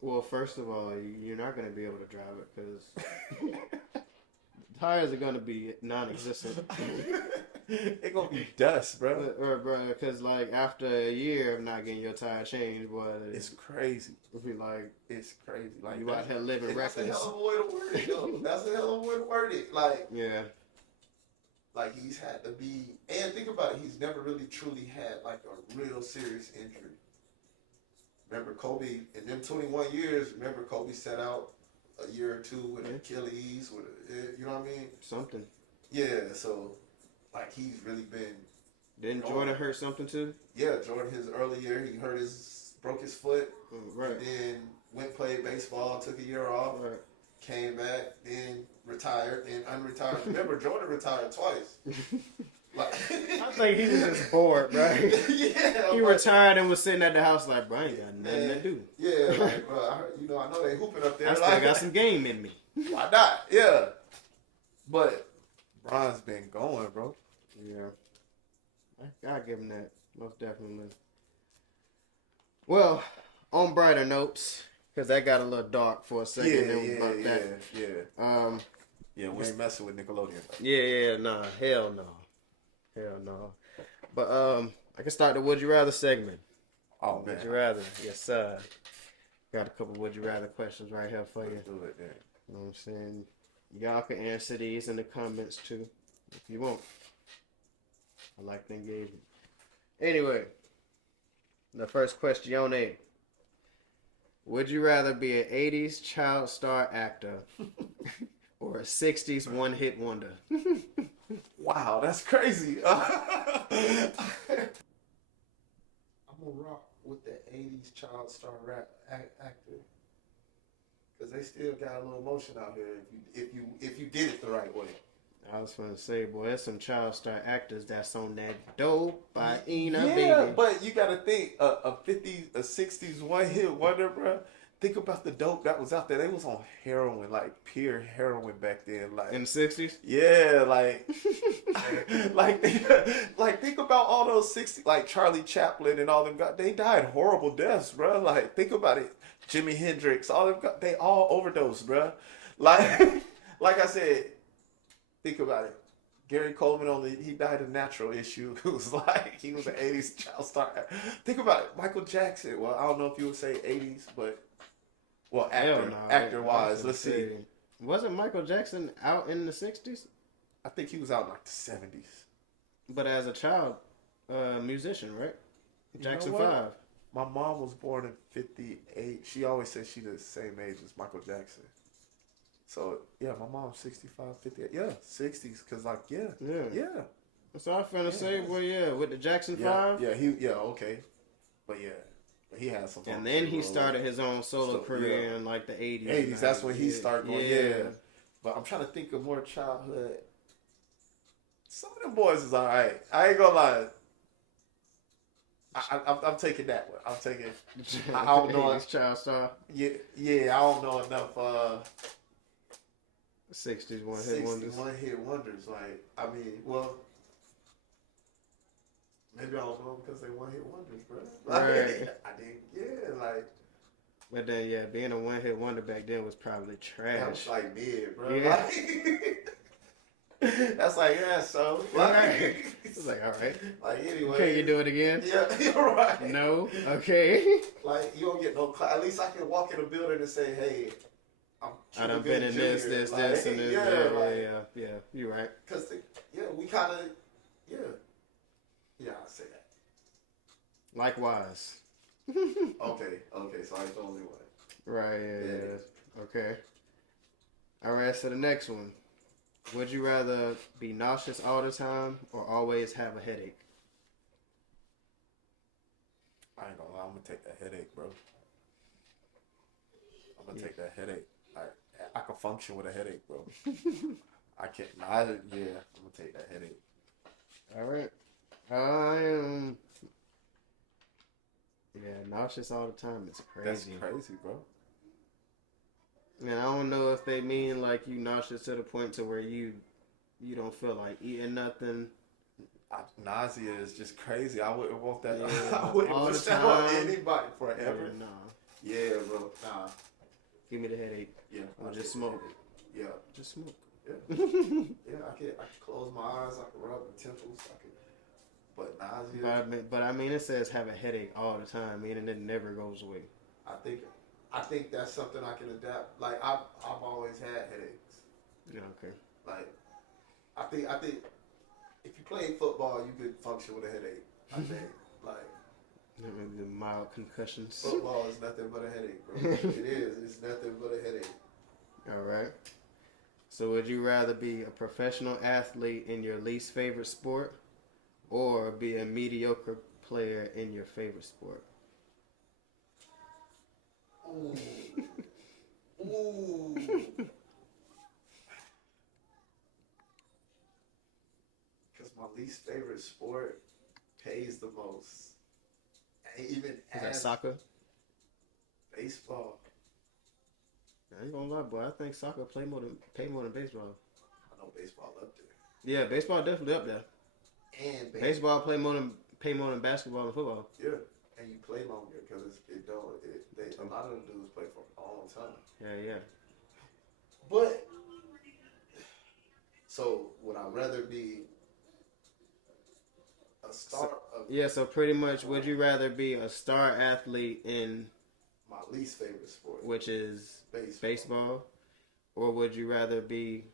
Well, first of all, you're not going to be able to drive it because Tires are gonna be non-existent. It gonna be dust, bro. Or bro, because like after a year of not getting your tire changed, boy, It's crazy. it'll be like It's crazy. Like you out here living that's a reckless. hell of a way to word it, yo. That's a hell of a way to word it. Like, Yeah, like he's had to be, and think about it, he's never really truly had like a real serious injury. Remember Kobe, in them 21 years, remember Kobe set out a year or two with Achilles, with you know what I mean? something. Yeah, so like he's really been. Didn't Jordan hurt something too? Yeah, Jordan, his early year, he broke his foot, Right. and then went played baseball, took a year off, Right. came back, then retired, then unretired. Remember, Jordan retired twice. Like, I think he was just bored, right? Yeah, He retired and was sitting at the house like, bro, I ain't got nothing to do. Yeah, like, bro, I know they hooping up there. I still like, got some game in me. Why not? Yeah, but Bron's been going, bro. Yeah. I give him that. Most definitely. Well, on brighter notes, because that got a little dark for a second. Yeah, we ain't messing with Nickelodeon. Yeah, nah. Hell no. But I can start the Would You Rather segment. Oh, man. Would you rather? Yes, sir. Got a couple Would You Rather questions right here for you. Let's do it, then. You know what I'm saying? Y'all can answer these in the comments too, if you want. I like the engagement. Anyway, the first question, would you rather be an 80s child star actor or a 60s one-hit wonder? Wow, that's crazy. I'm gonna rock with the 80s child star actor. Because they still got a little emotion out here if you did it the right way. I was gonna say, boy, there's some child star actors that's on that dope by Ina, Yeah, baby. but you gotta think a 50s, a 60s one hit wonder, bro. Think about the dope that was out there. They was on heroin, like pure heroin back then, like In the 60s? yeah, like like think about all those 60s, like Charlie Chaplin and all them guys. They died horrible deaths, bro. Like think about it. Jimi Hendrix, all them guys, they all overdosed, bro. Like like I said. Think about it. Gary Coleman he died of natural issue. It was like he was an 80s child star. Think about it. Michael Jackson. Well, I don't know if you would say 80s, but actor wise, let's see. Wasn't Michael Jackson out in the 60s? I think he was out in like the 70s. But as a child musician, right? Jackson You know what? 5. My mom was born in 58. She always said she's the same age as Michael Jackson. So, yeah, my mom's 65, 58. Yeah, 60s. Because, like, yeah. So I'm finna say, well, yeah, with the Jackson 5. Yeah, okay. But, yeah. But he had some. And then he started his own solo career in, like, the 80s. 80s, that's when he started going, yeah. But I'm trying to think of more childhood. Some of them boys is all right. I ain't gonna lie. I'm taking that one. I'm taking. I don't know. 80s child star. Yeah. I don't know enough. 60s one-hit wonders. One-hit wonders. Like, I mean, well, maybe I don't know them because they one-hit wonders, bro. Like, Right. I didn't. Yeah, like. But then, yeah, being a one-hit wonder back then was probably trash. That was like mid, bro. Yeah. Like, that's like, yeah, so. Like, It's like, all right. Like, anyway. Can you do it again? Yeah, you're right. No? Okay. Like, you don't get no class. At least I can walk in a building and say, hey, I done been in this, and this. Yeah. You're right. Because, we kind of, yeah, I say that. Likewise. Okay, so I was the only one. Right, yeah. Okay. All right, so the next one. Would you rather be nauseous all the time or always have a headache? I ain't gonna lie, I'm gonna take that headache, bro. I'm gonna take that headache. I can function with a headache, bro. I can't. I'm gonna take that headache. All right. I am. Yeah, nauseous all the time. It's crazy. That's crazy, bro. And I don't know if they mean like you nauseous to the point to where you don't feel like eating nothing. Nausea is just crazy. I wouldn't want that. Yeah, I wouldn't wish that on anybody forever. Nah. Yeah, bro. Nah. Give me the headache. Yeah. Or just smoke. Yeah. Just smoke. Yeah, I can close my eyes, I can rub the temples, but nausea. But I mean, it says have a headache all the time, meaning it never goes away. I think that's something I can adapt. Like I've always had headaches. Yeah, okay. Like I think if you play football, you could function with a headache. I think like The mild concussions. football is nothing but a headache, bro. It is. It's nothing but a headache. All right. So would you rather be a professional athlete in your least favorite sport, or be a mediocre player in your favorite sport? Ooh. Ooh. Because my least favorite sport pays the most. And even Is that as soccer? baseball. I ain't gonna lie, boy. I think soccer pay more than baseball. I know baseball up there. Yeah, baseball definitely up there. And Baseball pay more than basketball and football. Yeah, and you play longer because a lot of them dudes play for a long time. Yeah. But so would I rather be a star? Yeah, so pretty much, would you rather be a star athlete in My least favorite sport, which is baseball, or would you rather be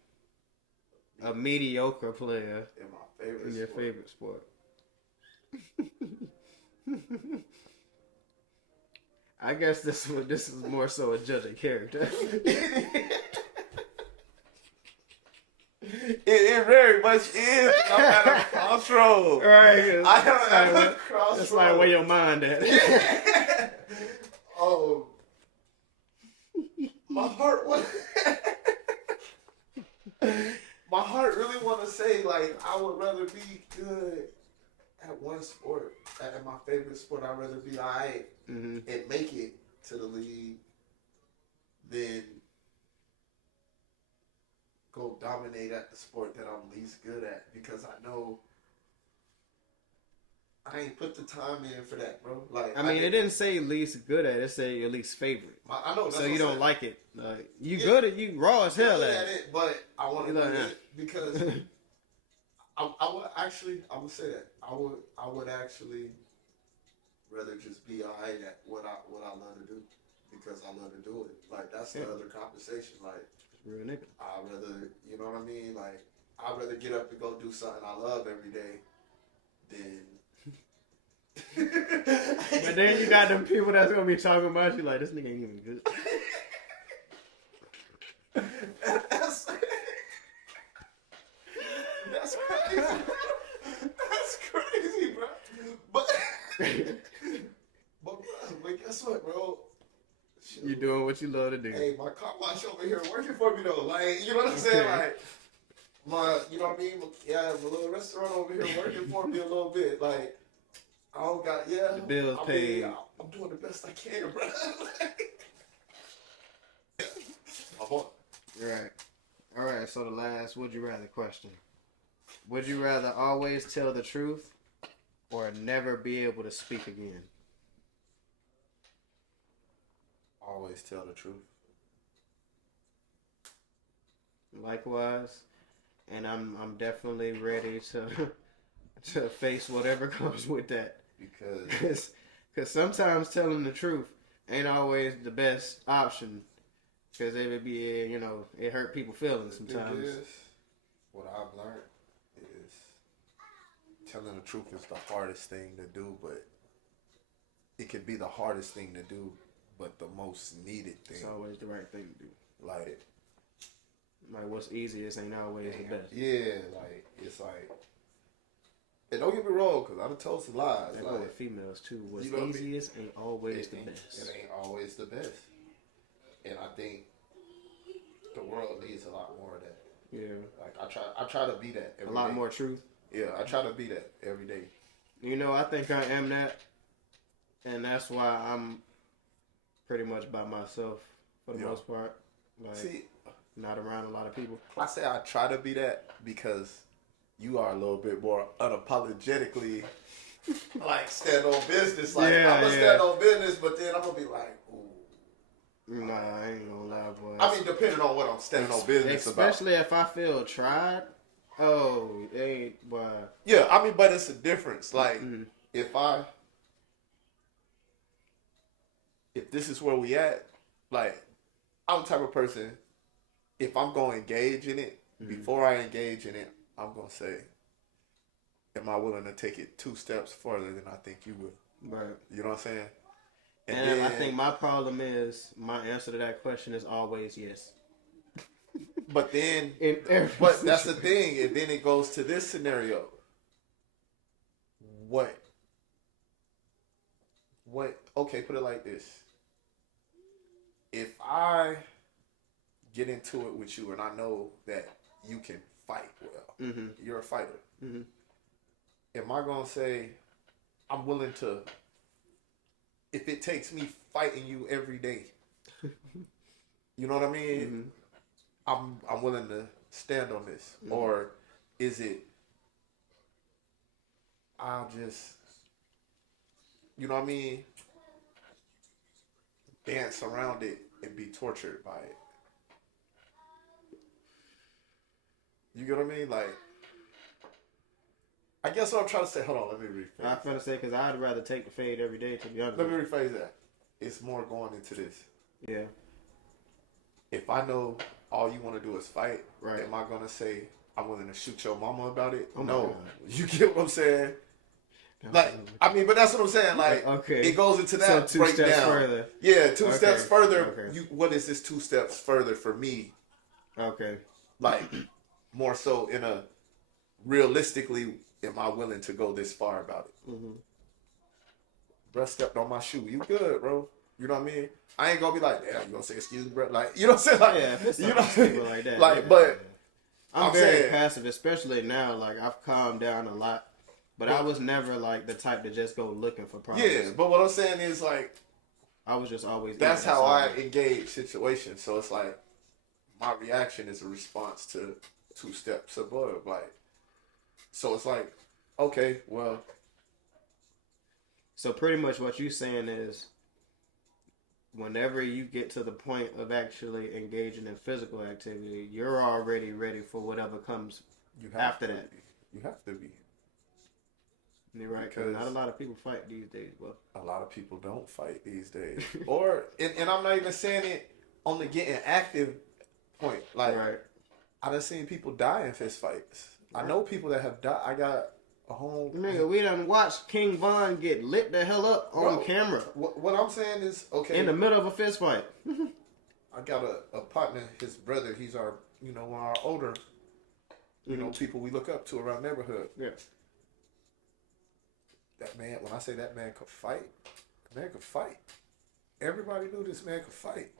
a mediocre player in my favorite in your sport. favorite sport? I guess this is more so a judge of character. It very much is. I'm at a crossroad. Right. I am at a crossroad. That's like where your mind at. Oh, my heart was. My heart really want to say like I would rather be good at one sport, at my favorite sport. I'd rather be alright and make it to the league than go dominate at the sport that I'm least good at, because I know I ain't put the time in for that, bro. Like I mean, it didn't say least good at it. It said your least favorite. I know. That's So you what don't I'm like it. Like, you good at you raw as hell good at it. it, but I want to You do like it because I would actually. I would say that I would actually rather just be alright at what I love to do, because I love to do it. Like that's the other compensation. Like Real nigga. I'd rather, you know what I mean? Like I'd rather get up and go do something I love every day than. But then you got them people that's gonna be talking about you like, this nigga ain't even good. That's crazy. That's crazy, bro. But guess what, bro? Shoot. You doing what you love to do. Hey, my car wash over here working for me though. Like, you know what I'm saying? Like, you know what I mean? Yeah, my little restaurant over here working for me a little bit. Like, I don't got, the bills paid. I'm doing the best I can, bro. My boy. Right. All right. So the last would you rather question: would you rather always tell the truth, or never be able to speak again? Always tell the truth. Likewise, and I'm definitely ready to face whatever comes with that. Because sometimes telling the truth ain't always the best option. Because it would be, it hurt people's feelings sometimes. What I've learned is telling the truth is the hardest thing to do, but it can be the hardest thing to do, but the most needed thing. It's always the right thing to do. Like what's easiest ain't always the best. Yeah, like, it's like, and don't get me wrong, because I done told some lies. That go with females too. What's you know easiest ain't always the best. It ain't always the best. And I think the world needs a lot more of that. Yeah. Like, I try to be that every day. A lot more truth. Yeah, I try to be that every day. I think I am that. And that's why I'm pretty much by myself for the most part. Like, see, not around a lot of people. I say I try to be that because you are a little bit more unapologetically like stand on business. Like, I'm gonna stand on business, but then I'm gonna be like, ooh, Nah, I ain't gonna lie, boy. I mean, depending on what I'm standing on business about. Especially if I feel tried. Oh, it ain't, boy. Yeah, I mean, but it's a difference. Like, if this is where we at, like, I'm the type of person, if I'm going to engage in it, before I engage in it, I'm going to say, am I willing to take it 2 steps further than I think you will? Right. You know what I'm saying? And then, I think my problem is, my answer to that question is always yes. But then, but that's the thing, and then it goes to this scenario. What, okay, put it like this. If I get into it with you and I know that you can fight well, you're a fighter, am I going to say, I'm willing to, if it takes me fighting you every day, you know what I mean? I'm willing to stand on this. Or is it, I'll just, you know what I mean, dance around it and be tortured by it. You get what I mean? Like, I guess what I'm trying to say, hold on, let me rephrase. I'm trying to say, because I'd rather take the fade every day, to be honest. Let me rephrase that. It's more going into this. Yeah. If I know all you want to do is fight, right, am I going to say, I'm willing to shoot your mama about it? Oh no. You get what I'm saying? Like, I mean, but that's what I'm saying. Like, okay, it goes into that so 2 breakdown. steps further. Yeah, 2 steps further. Okay. What is this 2 steps further for me? Okay. Like, more so in a, realistically, am I willing to go this far about it? Bruh stepped on my shoe. You good, bro? You know what I mean? I ain't gonna be like, damn, you gonna say excuse me, bro? Like, you know what I'm saying? Like, yeah, if it's you know, people like that. Like, yeah, but I'm very passive, especially now. Like, I've calmed down a lot, but I was never like the type to just go looking for problems. Yeah, but what I'm saying is like, I was just always. That's how I engage situations. So it's like, my reaction is a response to 2 steps above. Like, so it's like, okay, well. So pretty much what you're saying is, whenever you get to the point of actually engaging in physical activity, you're already ready for whatever comes after that. You have to be. You're right, because not a lot of people fight these days. Well, a lot of people don't fight these days. Or, and I'm not even saying it on the getting active point. Like, I done seen people die in fist fights. I know people that have died. I got a whole... Nigga, we done watched King Von get lit the hell up on camera. What I'm saying is, okay... In the middle of a fist fight. I got a partner, his brother, he's our, one of our older, people we look up to around the neighborhood. Yeah. That man, when I say that man could fight, Everybody knew this man could fight.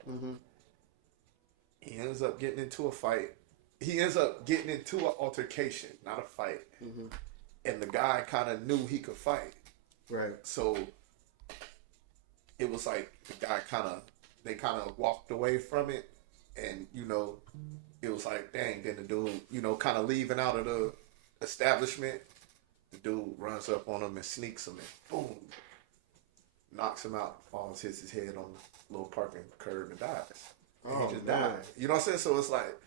He ends up getting into a fight. He ends up getting into an altercation, not a fight. And the guy kind of knew he could fight. Right. So it was like the guy they kind of walked away from it. And, it was like, dang, then the dude, kind of leaving out of the establishment. The dude runs up on him and sneaks him and boom, knocks him out, falls, hits his head on the little parking curb and dies. And he just died. You know what I'm saying? So it's like,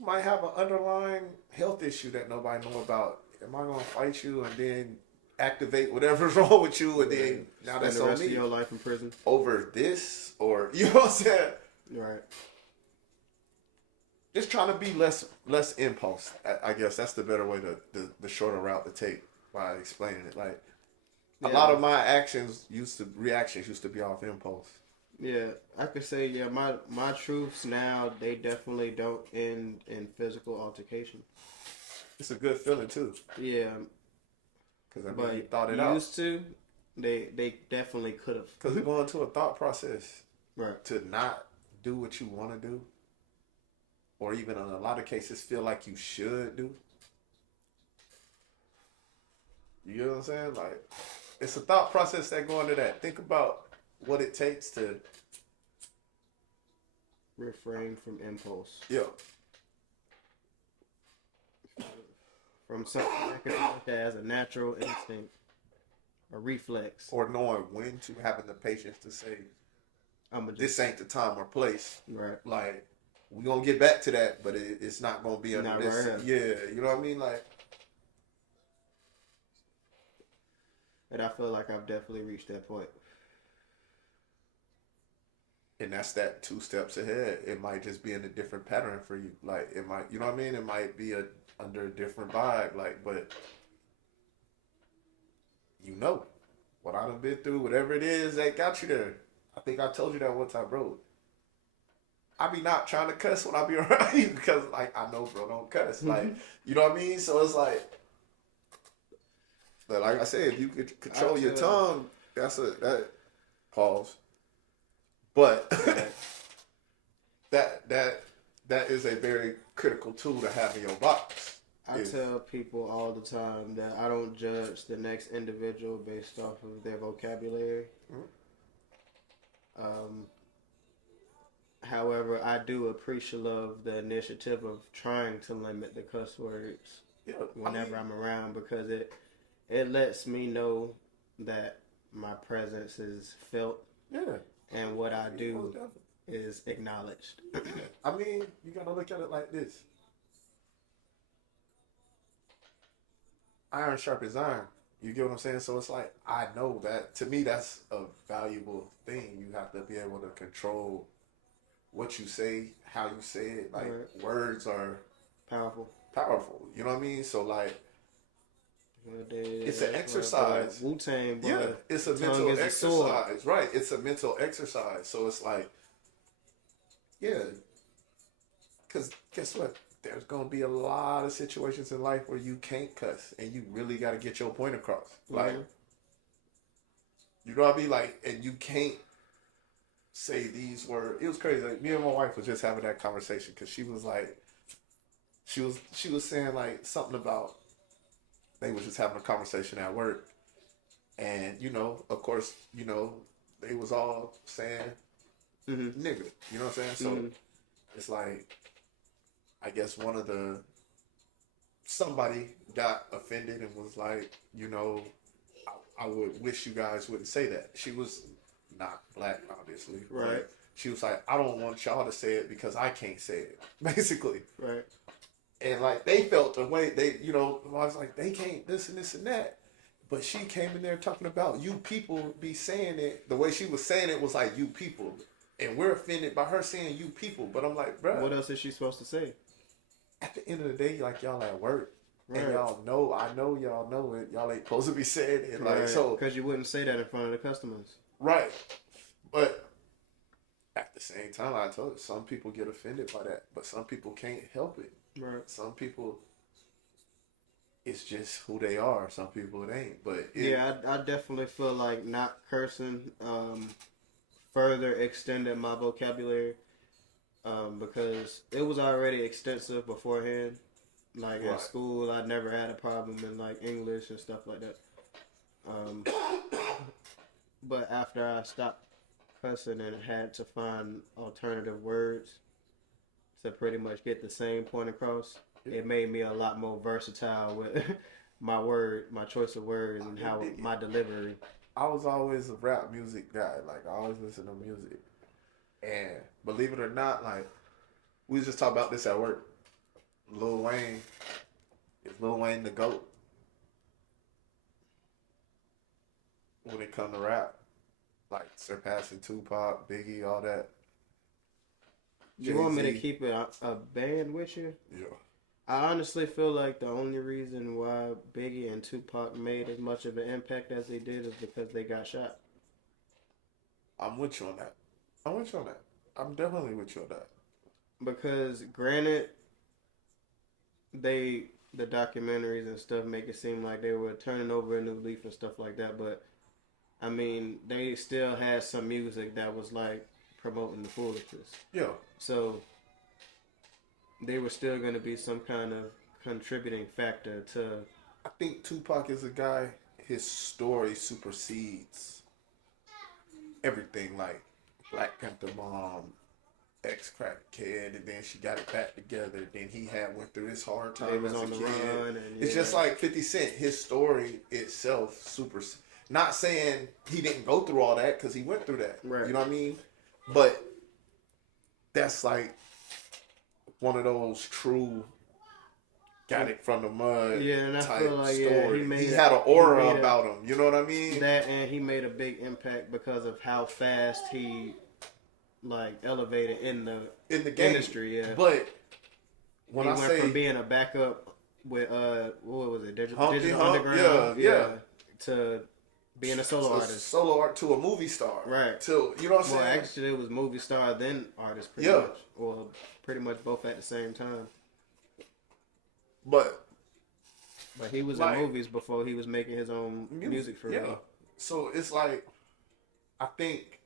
might have an underlying health issue that nobody know about. Am I gonna fight you and then activate whatever's wrong with you and then now that's on me? Spend the rest of your life in prison Over this, or you know what I'm saying? Right. Just trying to be less impulse. I guess that's the better way the shorter route to take by explaining it. Like a lot of my reactions used to be off impulse. Yeah, I could say my truths now, they definitely don't end in physical altercation. It's a good feeling too. Yeah. Because you thought it out. Used to, they definitely could have. Because we go into a thought process. Right. To not do what you want to do. Or even in a lot of cases feel like you should do. You know what I'm saying? Like, it's a thought process that go into that. Think about what it takes to refrain from impulse. Yeah. From something that could look as a natural instinct a reflex. Or knowing when to, having the patience to say, I'm this ain't the time or place. Right. Like, we gonna get back to that, but it's not gonna be under Not this. right Yeah, you know what I mean? Like, and I feel like I've definitely reached that point. and that's that 2 steps ahead. It might just be in a different pattern for you. Like, it might, you know what I mean? It might be under a different vibe. Like, but you know what I done been through, whatever it is that got you there. I think I told you that one time, bro. I be not trying to cuss when I be around you because, like, I know, bro, don't cuss. Like, you know what I mean? So it's like, but like I said, if you could control your tongue, that pause. But that is a very critical tool to have in your box. I tell people all the time that I don't judge the next individual based off of their vocabulary. However, I do appreciate the initiative of trying to limit the cuss words whenever I'm around, because it lets me know that my presence is felt. Yeah. And what I do is acknowledged. I mean, you gotta look at it like this. Iron sharpens iron. You get what I'm saying? So it's like, I know that, to me, that's a valuable thing. You have to be able to control what you say, how you say it. Like, words are powerful. You know what I mean? So, like, it's an exercise. Wu-Tang, yeah, it's a mental exercise. Right. It's a mental exercise. So it's like, yeah. Because guess what? There's going to be a lot of situations in life where you can't cuss and you really got to get your point across. Like, you know what I mean? Like, and you can't say these words. It was crazy. Like, me and my wife was just having that conversation because she was like, she was saying like something about, they was just having a conversation at work. And, you know, of course, you know, they was all saying nigga. You know what I'm saying? So it's like, I guess somebody got offended and was like, you know, I would wish you guys wouldn't say that. She was not black, obviously. Right. She was like, I don't want y'all to say it because I can't say it, basically. Right. And like, they felt the way I was like, they can't this and this and that. But she came in there talking about you people be saying it. The way she was saying it was like, you people. And we're offended by her saying you people. But I'm like, bruh. What else is she supposed to say? At the end of the day, like, y'all at work. Right. And y'all know, I know y'all know it. Y'all ain't supposed to be saying it. Like, so. Because you wouldn't say that in front of the customers. Right. But at the same time, I told you, some people get offended by that. But some people can't help it. Right. Some people, it's just who they are. Some people it ain't. But I definitely feel like not cursing further extended my vocabulary because it was already extensive beforehand. Like at school, I never had a problem in like English and stuff like that. But after I stopped cussing and had to find alternative words to pretty much get the same point across, it made me a lot more versatile with my choice of words and how my delivery. I was always a rap music guy. Like, I always listen to music. And believe it or not, like, we was just talking about this at work. Lil Wayne, is Lil Wayne the GOAT when it come to rap? Like, surpassing Tupac, Biggie, all that. You want me to keep it a band with you? Yeah. I honestly feel like the only reason why Biggie and Tupac made as much of an impact as they did is because they got shot. I'm with you on that. I'm definitely with you on that. Because granted, the documentaries and stuff make it seem like they were turning over a new leaf and stuff like that, but I mean, they still had some music that was like promoting the foolishness. Yeah. So they were still going to be some kind of contributing factor to. I think Tupac is a guy, his story supersedes everything. Like Black Panther mom, ex-crack kid, and then she got it back together. Then he went through his hard time as a kid. It's just like 50 Cent. His story itself not saying he didn't go through all that because he went through that. Right. You know what I mean? But that's like one of those true got it from the mud and I type feel like story. he had an aura about him. You know what I mean? That, and he made a big impact because of how fast he like elevated in the game industry. Yeah, but when he I went say from being a backup with what was it, Digital Hump, Underground, yeah, to being a solo artist, to a movie star, right? To you know what I'm saying? Well, actually, it was movie star then artist, pretty much. Well, pretty much both at the same time. But he was in movies before he was making his own music for real. So it's like, I think,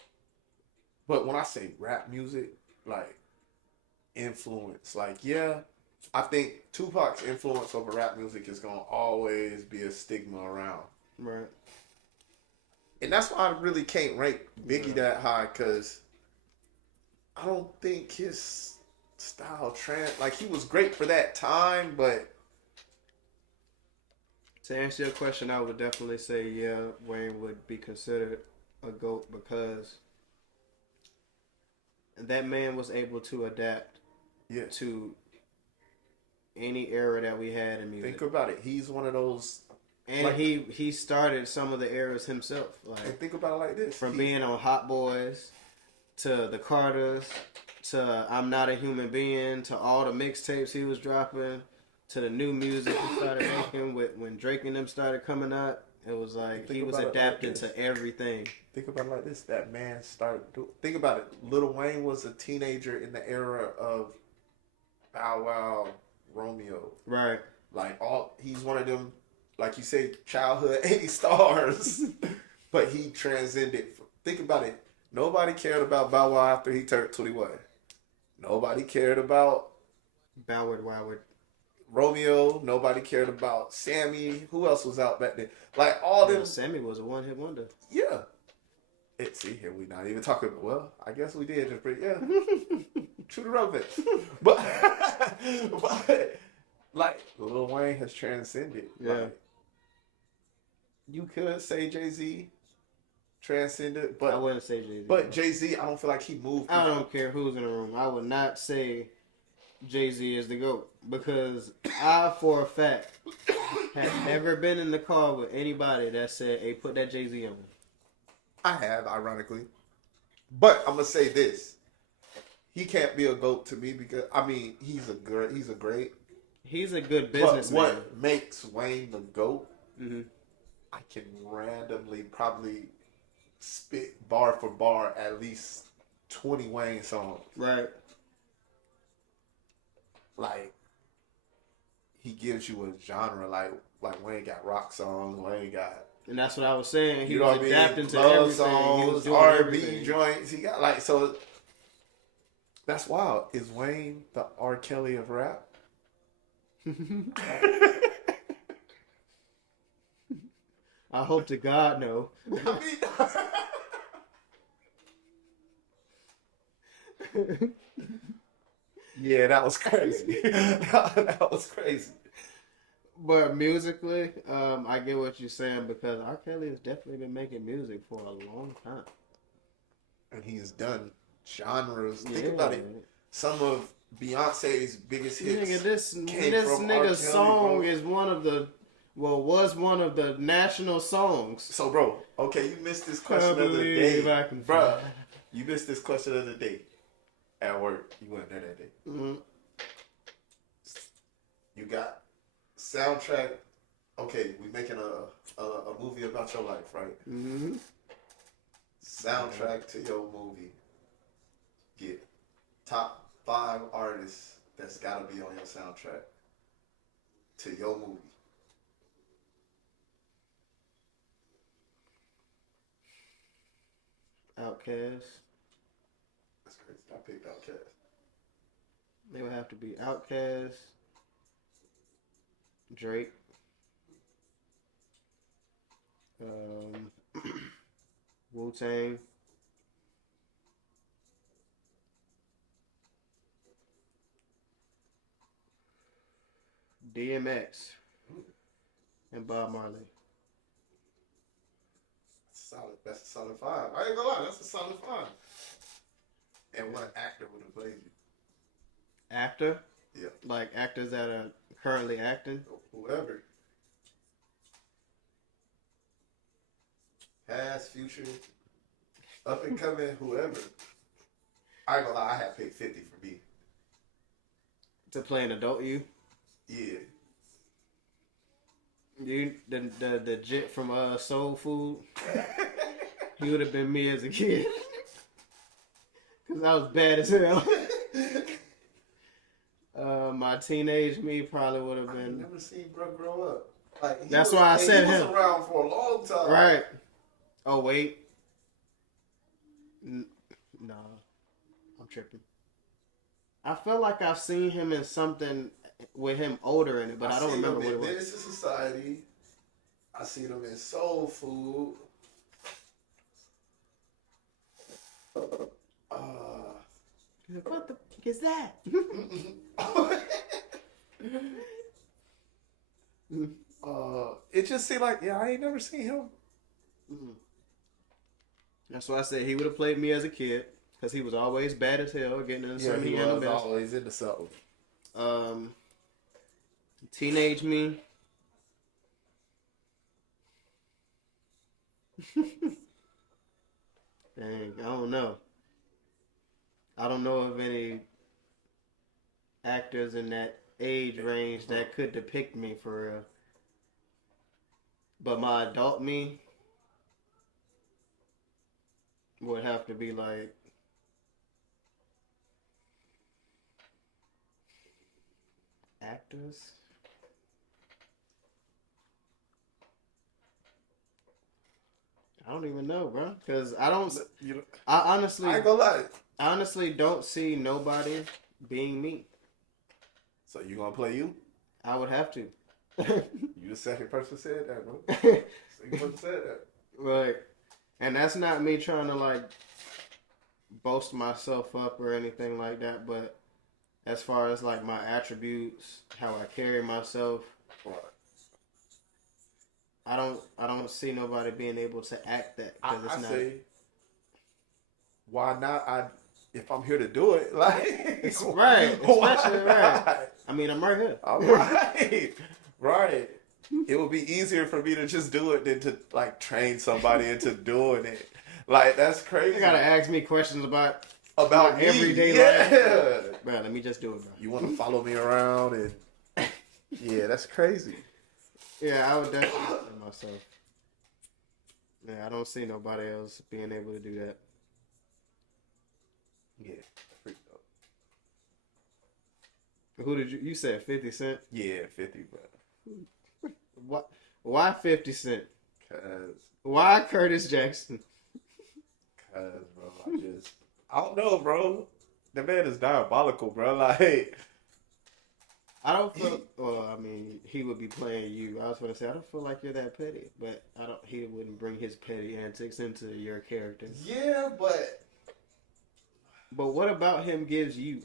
but when I say rap music, like influence, like I think Tupac's influence over rap music is gonna always be a stigma around. Right. And that's why I really can't rank Biggie that high, because I don't think his style like he was great for that time, but to answer your question, I would definitely say Wayne would be considered a GOAT because that man was able to adapt to any era that we had in music. Think about it. He's one of those. And like, he started some of the eras himself. Like, think about it like this. From being on Hot Boys to the Carters to I'm Not a Human Being to all the mixtapes he was dropping to the new music he started making when Drake and them started coming out. It was like he was adapting to everything. Think about it like this. That man started... Think about it. Lil Wayne was a teenager in the era of Bow Wow, Romeo. Right. Like, he's one of them, like you say, childhood A stars. But he transcended. Think about it. Nobody cared about Bow Wow after he turned 21. Nobody cared about Bowwood. Romeo. Nobody cared about Sammy. Who else was out back then? Like, all them. Sammy was a one-hit wonder. Yeah. See, here we not even talking. Well, I guess we did just pretty. Yeah. True to relevance. But like, Lil Wayne has transcended. Yeah. Like, you could say Jay-Z transcended, but I wouldn't say Jay-Z. But Jay-Z, I don't feel like he moved. I don't care who's in the room. I would not say Jay-Z is the GOAT because I, for a fact, have never been in the car with anybody that said, "Hey, put that Jay-Z on." I have, ironically, but I'm gonna say this: he can't be a GOAT to me because he's a good businessman. What makes Wayne the GOAT? Mm-hmm. I can randomly probably spit bar for bar at least 20 Wayne songs. Right. Like, he gives you a genre. Like Wayne got rock songs. Wayne got. And that's what I was saying. He you know was adapting to love everything. songs, he was doing R&B everything. joints. He got like so. That's wild. Is Wayne the R. Kelly of rap? I hope to God no. Yeah, that was crazy. that was crazy. But musically, I get what you're saying because R. Kelly has definitely been making music for a long time. And he's done genres. Think about it. Some of Beyonce's biggest hits. Nigga, this nigga's song is was one of the national songs. So, bro, okay, you missed this question of the day. Bro, you missed this question of the day. At work, you weren't there that day. Mm-hmm. You got soundtrack. Okay, we making a movie about your life, right? Mm-hmm. Soundtrack to your movie. Get top 5 artists that's got to be on your soundtrack to your movie. Outkast. That's crazy. I picked Outkast. They would have to be Outkast, Drake, Wu-Tang, DMX, and Bob Marley. That's a solid 5. I ain't gonna lie, that's a solid 5. And what actor would have played you? Actor? Yeah. Like actors that are currently acting? Whoever. Past, future, up and coming, whoever. I ain't gonna lie, I had paid 50 for me. To play an adult you? Yeah. You the jit from Soul Food? He would have been me as a kid. Cause I was bad as hell. My teenage me probably would have been. I've never seen bro grow up. Like that's why I said he him. was around for a long time. Right. Oh wait. Nah, I'm tripping. I feel like I've seen him in something with him older in it, but I don't remember what it was. Menace to Society. I seen him in Soul Food. What the fuck is that? It just seemed like, I ain't never seen him. That's why I said he would have played me as a kid, because he was always bad as hell, getting into something he handled best. Always into something. Teenage me. Dang, I don't know. I don't know of any actors in that age range that could depict me for real. But my adult me would have to be like actors. I don't even know, bro. Because I honestly, I ain't gonna lie. I honestly don't see nobody being me. So you gonna play you? I would have to. You the second person said that, bro. Second person said that. Right. And that's not me trying to like boast myself up or anything like that, but as far as like my attributes, how I carry myself, Right. I don't see nobody being able to act that. I It's not. say, why not? If I'm here to do it, like right, especially right. I mean, I'm right here. All right, right. It would be easier for me to just do it than to like train somebody into doing it. Like that's crazy. You gotta ask me questions about my everyday life. Bro, let me just do it, bro. You want to follow me around and yeah, that's crazy. Yeah, I would definitely do myself. Yeah, I don't see nobody else being able to do that. Yeah, freak though. Who did you said 50 Cent? Yeah, 50, bro. What? Why 50 Cent? Cause Why Curtis Jackson? Bro, I don't know, bro. The man is diabolical, bro. Like, I don't feel. Well, I mean, he would be playing you. I was gonna say I don't feel like you're that petty, but I don't. He wouldn't bring his petty antics into your character. yeah, but what about him gives you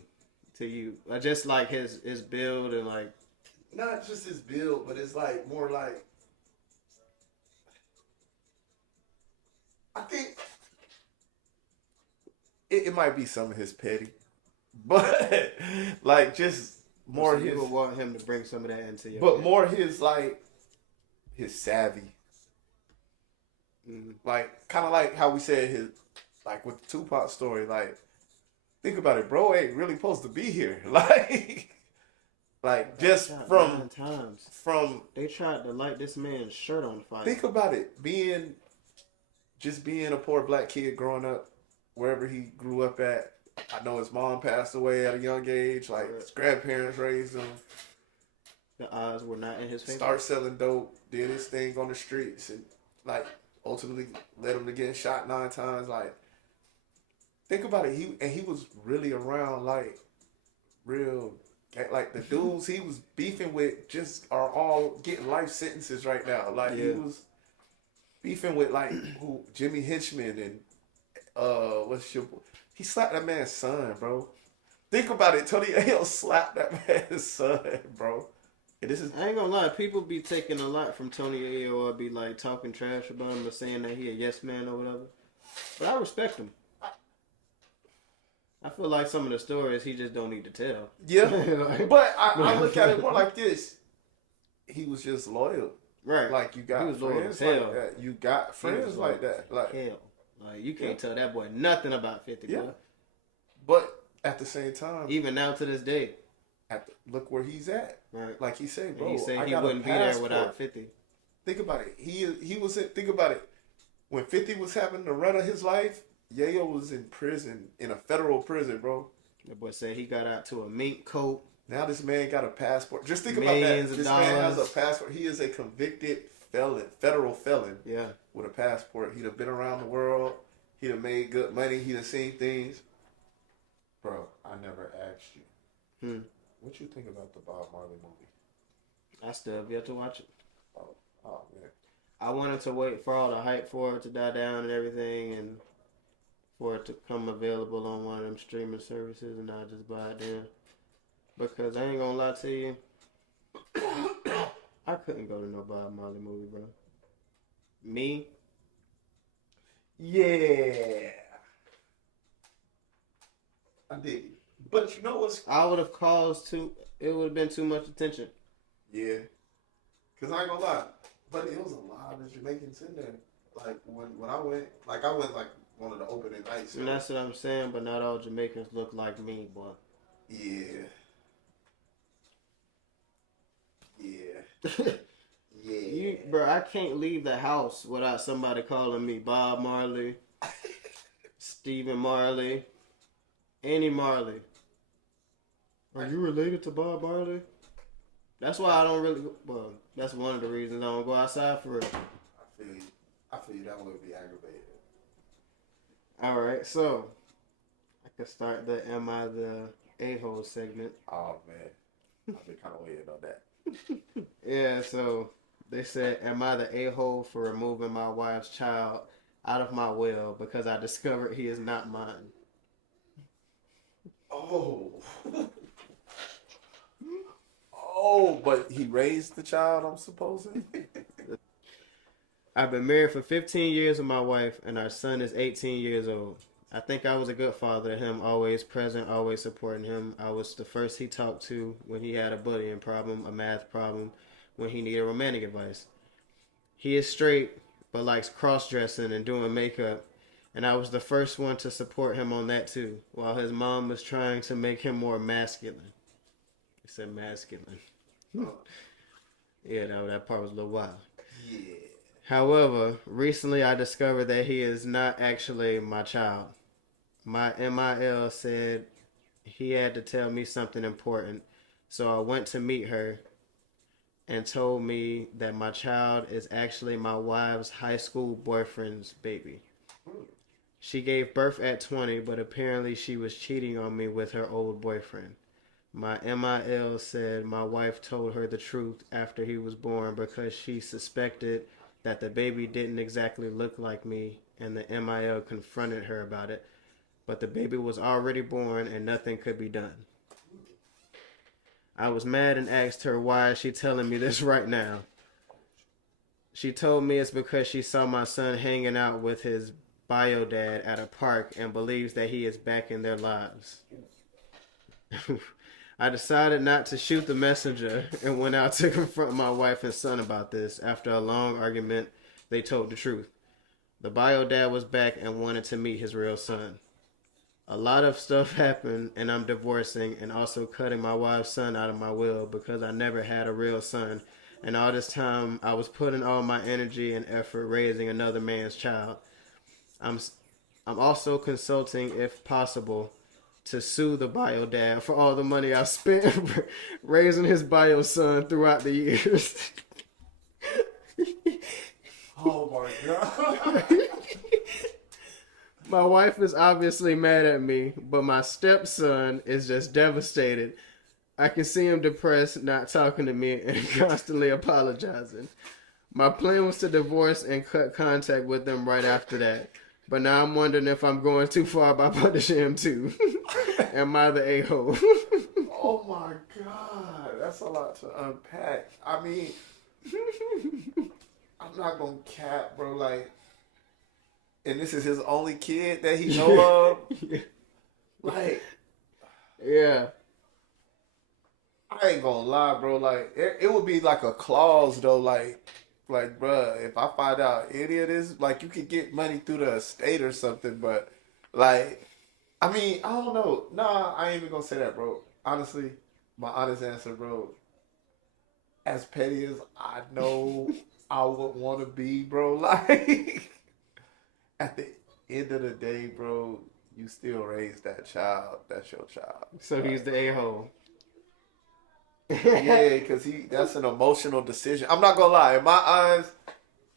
to you? Just like his build and like. not just his build, but it's like more like. I think it might be some of his petty, but like just more so his. You would want him to bring some of that into your. But more his like his savvy, like kind of like how we said his like with the Tupac story. Like think about it, bro. Ain't really supposed to be here. Like just from they tried to light this man's shirt on fire. Think about it, being a poor black kid growing up wherever he grew up at. I know his mom passed away at a young age. Like his grandparents raised him. The odds were not in his favor. Start selling dope, did his thing on the streets, and like ultimately led him to getting shot 9 times. Like think about it. He was really around like real. Like the dudes he was beefing with just are all getting life sentences right now. Like he was beefing with like Jimmy Hinchman and he slapped that man's son, bro. Think about it. Tony Ayo slapped that man's son, bro. And this is I ain't gonna lie, people be taking a lot from Tony Ayo or be like talking trash about him or saying that he a yes man or whatever. But I respect him. I feel like some of the stories he just don't need to tell. yeah. Like, But I look at it more like this. He was just loyal. right. Like you got He was loyal friends as hell. like that. You got friends like that. Like Hell. Like you can't tell that boy nothing about 50, yeah. boy. But at the same time, Even now to this day. look where he's at. Right. Like he said, And bro, he said I he got wouldn't a be there passport. without 50. Think about it. He was in, think about it. When 50 was having the run of his life, Yayo was in prison, in a federal prison, bro. That boy said he got out to a mink coat. Now this man got a passport. Just think Millions about of that. This man has a dollars. passport. He is a convicted felon, federal felon Yeah. with a passport. He'd have been around the world. He'd have made good money. He'd have seen things. Bro, I never asked you. What you think about the Bob Marley movie? I still have yet to watch it. Oh man. I wanted to wait for all the hype for it to die down and everything and for it to come available on one of them streaming services and I just buy it then. Because I ain't gonna lie to you, I couldn't go to no Bob Marley movie, bro. Me? Yeah. I did. But you know what's... I would have it would have been too much attention. Yeah. Because I ain't gonna lie. But it was a lot of Jamaicans in there. Like, when I went like one of the opening nights. And that's what I'm saying, but not all Jamaicans look like me, boy. Yeah. Yeah. Yeah. Bro, I can't leave the house without somebody calling me Bob Marley, Stephen Marley, any Marley. Are you related to Bob Marley? That's why I don't really. Well, that's one of the reasons I don't go outside for real. I feel you. That would be aggravated. All right, so I can start the "Am I the A-hole" segment. Oh man, I've been kind of waiting on that. Yeah, so they said, "Am I the a-hole for removing my wife's child out of my will because I discovered he is not mine?" Oh. Oh, but he raised the child, I'm supposing? I've been married for 15 years with my wife, and our son is 18 years old. I think I was a good father to him, always present, always supporting him. I was the first he talked to when he had a bullying problem, a math problem, when he needed romantic advice. He is straight, but likes cross-dressing and doing makeup, and I was the first one to support him on that too, while his mom was trying to make him more masculine. He said masculine. Yeah, that part was a little wild. Yeah. However, recently I discovered that he is not actually my child. My MIL said he had to tell me something important, so I went to meet her and told me that my child is actually my wife's high school boyfriend's baby. She gave birth at 20, but apparently she was cheating on me with her old boyfriend. My MIL said my wife told her the truth after he was born because she suspected that the baby didn't exactly look like me, and the MIL confronted her about it, but the baby was already born and nothing could be done. I was mad and asked her, why is she telling me this right now? She told me it's because she saw my son hanging out with his bio dad at a park and believes that he is back in their lives. I decided not to shoot the messenger and went out to confront my wife and son about this. After a long argument, they told the truth. The bio dad was back and wanted to meet his real son. A lot of stuff happened, and I'm divorcing and also cutting my wife's son out of my will because I never had a real son. And all this time, I was putting all my energy and effort raising another man's child. I'm also consulting, if possible, to sue the bio dad for all the money I spent raising his bio son throughout the years. Oh my God. My wife is obviously mad at me, but my stepson is just devastated. I can see him depressed, not talking to me, and constantly apologizing. My plan was to divorce and cut contact with them right after that. But now I'm wondering if I'm going too far by punishing him too. Am I the a-hole? Oh my God. That's a lot to unpack. I mean, I'm not gonna cap, bro. Like, and this is his only kid that he know of. Like, Yeah. I ain't gonna lie, bro. Like, it would be like a clause though. Like, bruh, if I find out any of this, like, you could get money through the estate or something. But, like, I mean, I don't know. Nah, I ain't even gonna say that, bro. Honestly, my honest answer, bro. As petty as I know I would want to be, bro. Like, at the end of the day, bro, you still raise that child. That's your child. So he's the a-hole. Yeah, because that's an emotional decision. I'm not gonna lie, in my eyes,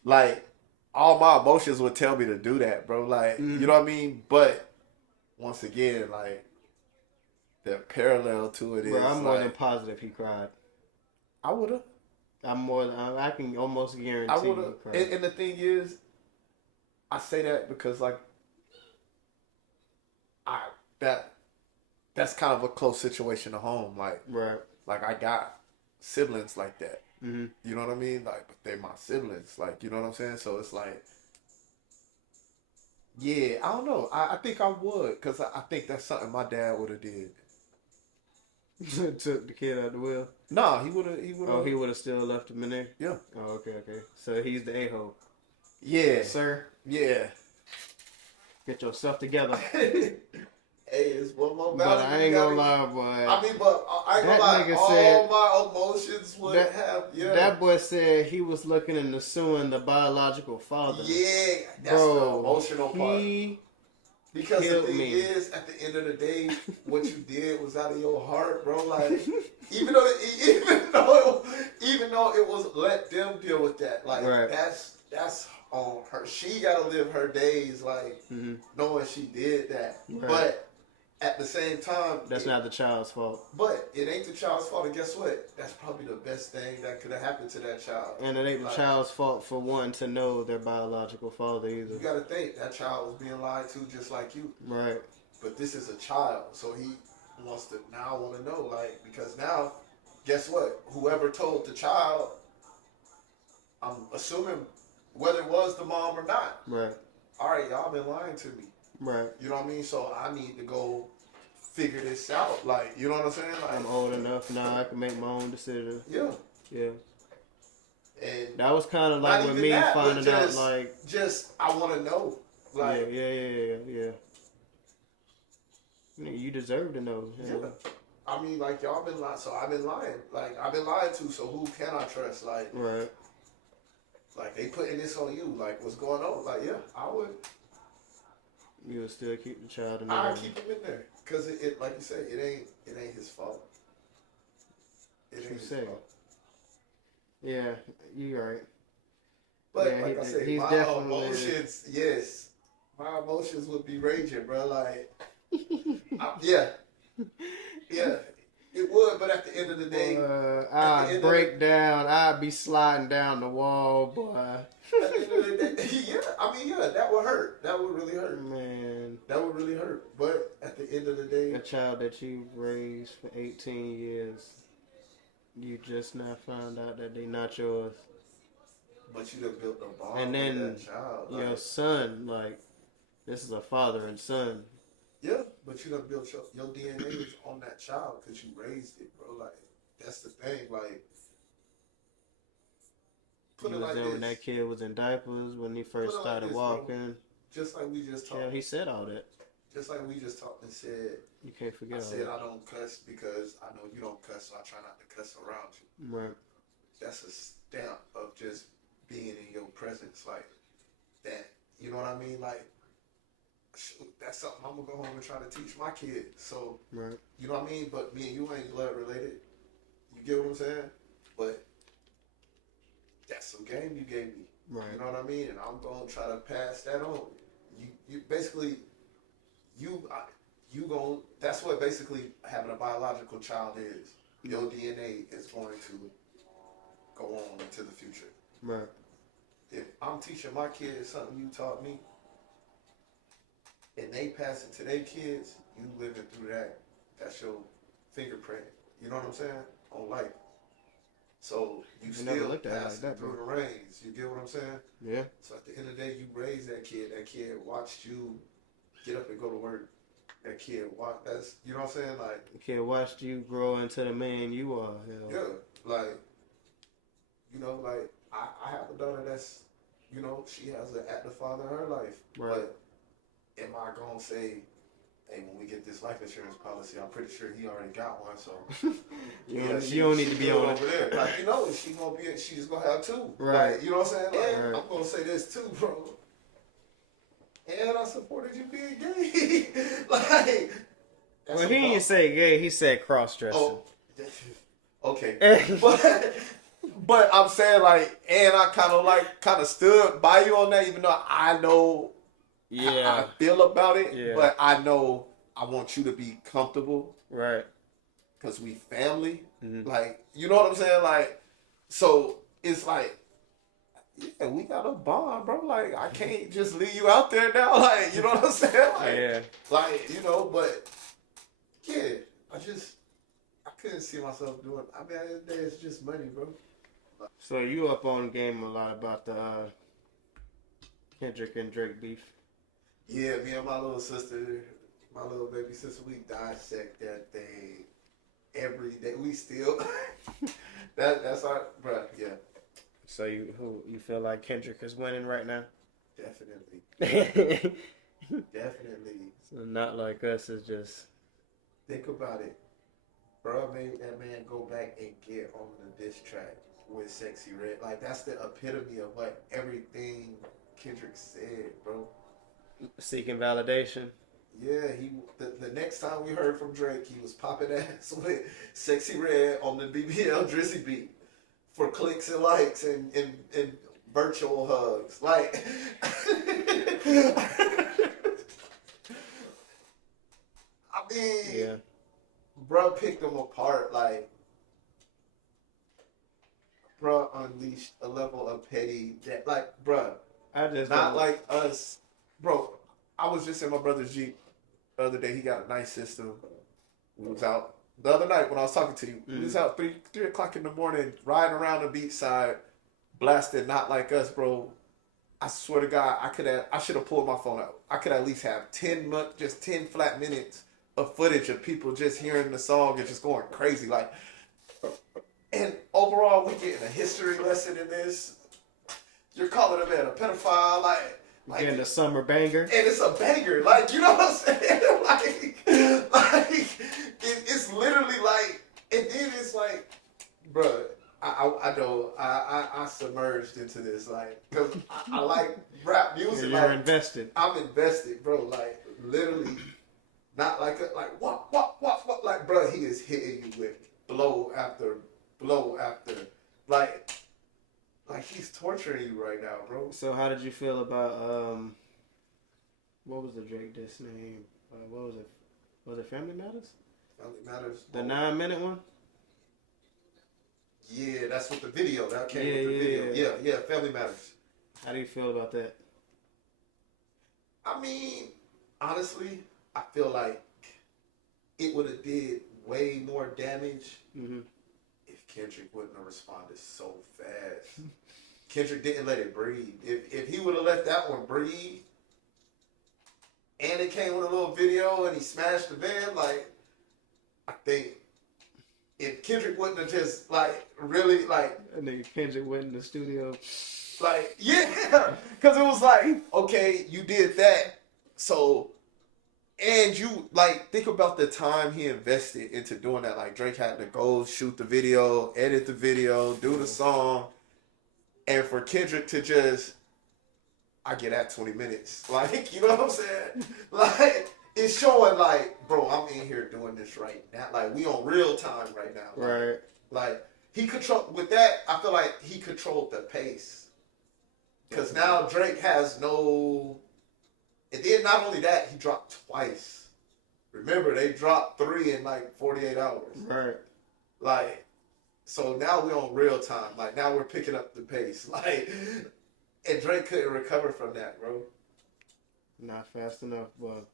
like, all my emotions would tell me to do that, bro. Like, you know what I mean? But once again, like, the parallel to it is, Bro, I'm more than like, positive he cried. I would have. I can almost guarantee I would he have. cried. And the thing is, I say that because, like, that's kind of a close situation to home. Right. Like I got siblings like that. Mm-hmm. You know what I mean? Like, but they're my siblings. Like, you know what I'm saying? So it's like, yeah, I don't know. I think I would, because I think that's something my dad would have did. Took the kid out the wheel. Nah, he would have. Oh, he would have still left him in there. Yeah. Oh, okay. So he's the a-hole. Yeah. Sir, Yeah. get yourself together. Hey, it's one more But battle. I ain't gonna lie, boy. I mean, but I ain't That gonna lie. nigga All said- my emotions would have. Yeah. That boy said he was looking into suing the biological father. Yeah, that's Bro, the emotional part. He Because the killed thing me. is, at the end of the day, what you did was out of your heart, bro. Like, even though it was let them deal with that. Like, Right. that's on her. She gotta live her days like knowing she did that. Right. But at the same time, That's not the child's fault. But it ain't the child's fault. And guess what? That's probably the best thing that could have happened to that child. And it ain't the Like, child's fault for wanting to know their biological father either. You gotta think that child was being lied to just like you. Right. But this is a child, so he wants to now want to know, like, because now, guess what? Whoever told the child, I'm assuming whether it was the mom or not. Right. All right, y'all been lying to me. Right. You know what I mean? So I need to go figure this out. Like, you know what I'm saying? Like, I'm old enough now. I can make my own decisions. Yeah. Yeah. And That was kind of not like with even me that, but finding out, just- like, just I want to know. Like, yeah. Nigga, you deserve to know. You yeah. know? I mean, like, y'all been lying. So I've been lying. Like, I've been lied to. So who can I trust? Right. Like they putting this on you. Like, what's going on? Like, yeah, I would. You would still keep the child in I there. keep him in there because it, like you say, it ain't his fault. It ain't his say. fault. Yeah, you're right. But Yeah, like I said, he's my definitely- emotions, yes, my emotions would be raging, bro. Like, yeah, it would. But at the end of the day, I'd break down. I'd be sliding down the wall, boy. at the end of the day, that would hurt. That would really hurt. Man, That would really hurt. But at the end of the day, a child that you raised for 18 years, you just now found out that they not yours. but you done built a bond And then with that child. Like, your son, like, this is a father and son. yeah, but you done built your DNA is on that child because you raised it, bro. Like, that's the thing. Like, put You it was like there when this. that kid was in diapers when he first Put it like started this, bro. walking. Just like we just talked. Yeah, he said all that. Just like we just talked and said, You can't forget I all said that. I don't cuss because I know you don't cuss, so I try not to cuss around you. Right. That's a stamp of just being in your presence, like that. You know what I mean? Like, shoot, that's something I'm gonna go home and try to teach my kids. So, Right. you know what I mean? But me and you ain't blood related. You get what I'm saying? But that's some game you gave me. Right. You know what I mean? And I'm gonna try to pass that on. You basically, you gonna. That's what basically having a biological child is. Your DNA is going to go on into the future. Right. If I'm teaching my kids something you taught me, and they pass it to their kids, you living through that. That's your fingerprint. You know what I'm saying? on life. So you never still looked at it like passing that, through bro. the reins. You get what I'm saying? Yeah. So at the end of the day, you raised that kid. That kid watched you get up and go to work. That kid watched. That's, you know what I'm saying? Like, The kid watched you grow into the man you are. Hell. yeah, like, you know, like I have a daughter that's, you know, she has an active father in her life. Right. But am I gonna say, hey, when we get this life insurance policy, I'm pretty sure he already got one, so you don't need to be on over there. Like, you know, she's gonna have two. Right. Like, you know what I'm saying? Like, Right. I'm gonna say this too, bro. And I supported you being gay. Like, that's Well, he didn't say gay. He said cross-dressing. Oh, okay. But I'm saying, like, and I kind of stood by you on that, even though I know how I feel about it. Yeah. But I know I want you to be comfortable. Right. Because we family. Mm-hmm. Like, you know what I'm saying? Like, so it's like, yeah, we got a bond, bro. Like, I can't just leave you out there now. Like, you know what I'm saying? Like, Yeah. like, you know, but yeah, I couldn't see myself doing. I mean, at the end of the day, it's just money, bro. So you up on game a lot about the Kendrick and Drake beef? Yeah, me and my little sister, my little baby sister, we dissect that thing every day. We still that's our, bro. Yeah, So you feel like Kendrick is winning right now? definitely, So definitely. not like us is just. Think about it, bro. Made that man go back and get on the diss track with Sexy Red. Like, that's the epitome of what everything Kendrick said, bro. Seeking validation. Yeah, the next time we heard from Drake, he was popping ass with Sexy Red on the BBL Drizzy beat for clicks and likes and virtual hugs. Like, I mean, Yeah. bro picked them apart. Like, bro unleashed a level of petty that, like, bro, I just not don't- like us, bro. I was just in my brother's Jeep the other day. He got a nice system. We was out the other night when I was talking to you. We was out 3 o'clock in the morning, riding around the beach side, blasting Not Like Us, bro. I swear to God, I should have pulled my phone out. I could at least have 10 flat minutes of footage of people just hearing the song and just going crazy. Like, and overall, we getting a history lesson in this. You're calling a man a pedophile, like getting a summer banger. and it's a banger, like, you know what I'm saying? like it's literally like, and then it's like, bruh, I know I submerged into this, like, cause I like rap music. You're like, invested. I'm invested, bro. Like, literally, not like what, like, bro, he is hitting you with blow after blow after, like he's torturing you right now, bro. So how did you feel about what was the Drake diss name? What was it? Was it Family Matters? Family Matters. The 9-minute one? Yeah, that's what the video that came Yeah, with the yeah, video. Yeah, Family Matters. How do you feel about that? I mean, honestly, I feel like it would have did way more damage if Kendrick wouldn't have responded so fast. Kendrick didn't let it breathe. If he would have let that one breathe, and it came with a little video and he smashed the van, like, I think if Kendrick wouldn't have just, like, really, like, And then Kendrick went in the studio. like, yeah, because it was like, okay, you did that, so, and you, like, think about the time he invested into doing that. Like, Drake had to go shoot the video, edit the video, do the song, and for Kendrick to just, I get at 20 minutes. Like, you know what I'm saying? Like, it's showing, like, bro, I'm in here doing this right now. Like, we on real time right now. Like, Right. Like, he controlled, with that, I feel like he controlled the pace. Because now Drake has no, and then not only that, he dropped twice. Remember, they dropped 3 in like 48 hours. Right. Like, so now we're on real time. Like, now we're picking up the pace. Like, and Drake couldn't recover from that, bro. Not fast enough, but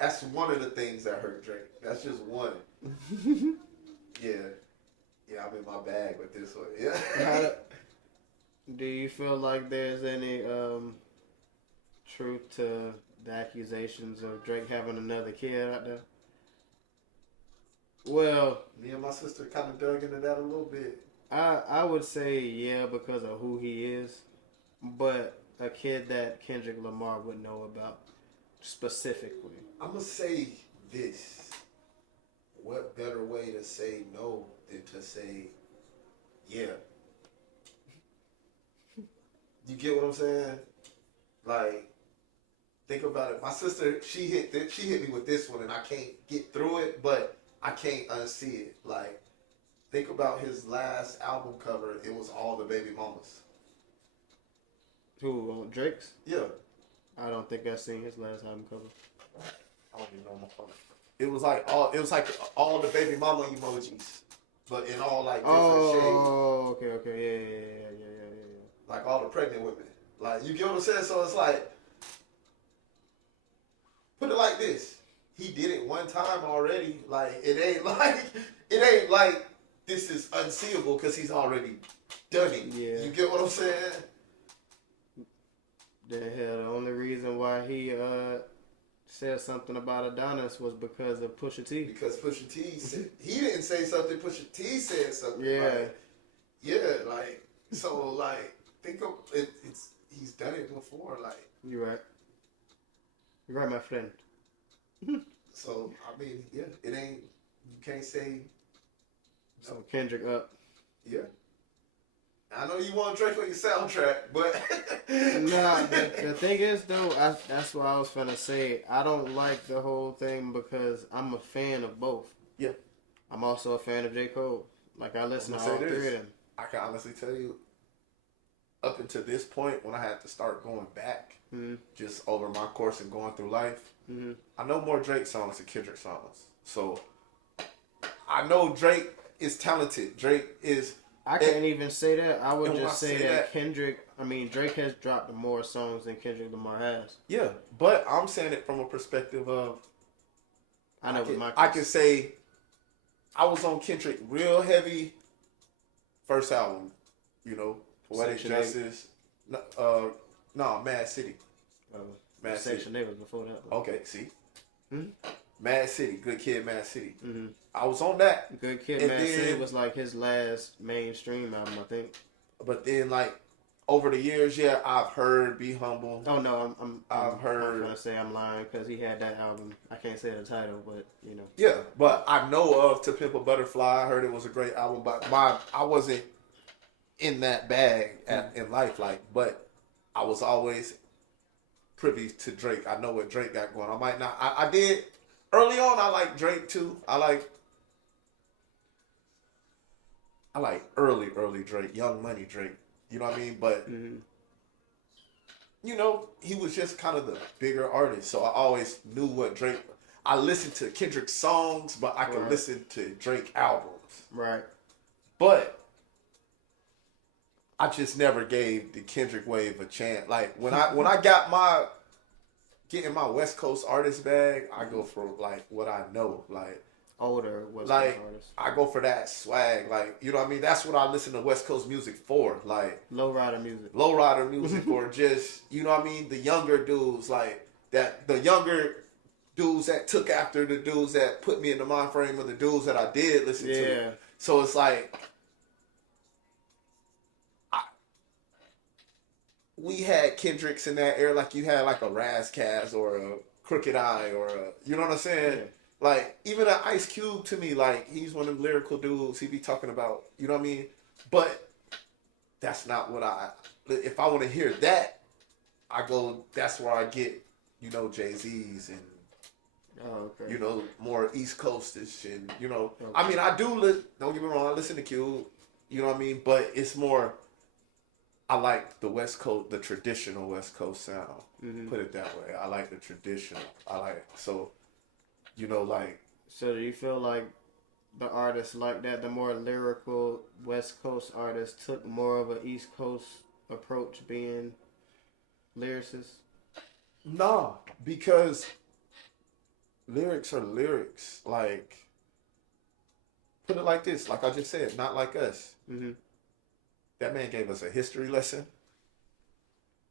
That's one of the things that hurt Drake. That's just one. Yeah, I'm in my bag with this one. Yeah. Do you feel like there's any truth to the accusations of Drake having another kid out there? Well, Me and my sister kind of dug into that a little bit. I would say yeah because of who he is, but a kid that Kendrick Lamar would know about specifically. I'm gonna say this. What better way to say no than to say yeah? You get what I'm saying? Like, think about it. My sister, she hit me with this one, and I can't get through it, but I can't unsee it. Like, think about his last album cover. It was all the baby mamas. Who Drake's? Yeah. I don't think I've seen his last album cover. I don't even know my phone. It was like all the baby mama emojis, but in all like different shades. Oh, okay, yeah. Like all the pregnant women. Like, you get what I'm saying? So it's like, put it like this. He did it one time already. Like, it ain't like this is unseeable because he's already done it. Yeah. You get what I'm saying? The only reason why he said something about Adonis was because of Pusha T. Because Pusha T said, he didn't say something, Pusha T said something. Yeah. Like, so like, think of it, he's done it before, like. You're right. You're right, my friend. So, I mean, yeah, it ain't, you can't say. So Kendrick up. Yeah. I know you want Drake on your soundtrack, but. Nah, the thing is, though, that's what I was finna say. I don't like the whole thing because I'm a fan of both. Yeah. I'm also a fan of J. Cole. Like, I listen to all three of them. I can honestly tell you, up until this point, when I had to start going back, just over my course and going through life, I know more Drake songs than Kendrick songs. So, I know Drake is talented. Drake is... I can't even say that. I would just say that Drake has dropped more songs than Kendrick Lamar has. Yeah, but I'm saying it from a perspective of... I can say I was on Kendrick real heavy first album, Poetic Justice. No, Mad City. Mad Section City. A was before that. Okay, see? Mad City, Good Kid, Mad City. Mm-hmm. I was on that. Good Kid, Mad City was like his last mainstream album, I think. But then, like, over the years, yeah, I've heard Be Humble. Oh no, I've heard. I'm gonna say I'm lying because he had that album. I can't say the title, but Yeah, but I know of To Pimp a Butterfly. I heard it was a great album, but I wasn't in that bag in life, but I was always privy to Drake. I know what Drake got going. I might not. I did early on. I like Drake too. I like early Drake, Young Money Drake. You know what I mean? But he was just kind of the bigger artist. So I always knew what Drake. I listened to Kendrick songs, but I could listen to Drake albums. Right. But I just never gave the Kendrick wave a chance. Like when I got getting my West Coast artist bag, I go for like what I know, like older West Coast artists. I go for that swag, like you know what I mean. That's what I listen to West Coast music for, like lowrider music, or just you know what I mean. The younger dudes, like that, the younger dudes that took after the dudes that put me in the mind frame of the dudes that I did listen to. So it's like. We had Kendricks in that era, like you had like a Razzcast or a Crooked Eye or you know what I'm saying? Yeah. Like even an Ice Cube to me, like he's one of them lyrical dudes. He be talking about, you know what I mean? But that's not what if I want to hear that, I go. That's where I get, Jay-Z's and more East Coastish and Okay. I mean I do. Don't get me wrong, I listen to Cube. You know what I mean? But it's more. I like the West Coast, the traditional West Coast sound. Put it that way. I like the traditional. So do you feel like the artists like that, the more lyrical West Coast artists took more of an East Coast approach being lyricists? No, because lyrics are lyrics. Like, put it like this, like I just said, not like us. Mm-hmm. That man gave us a history lesson.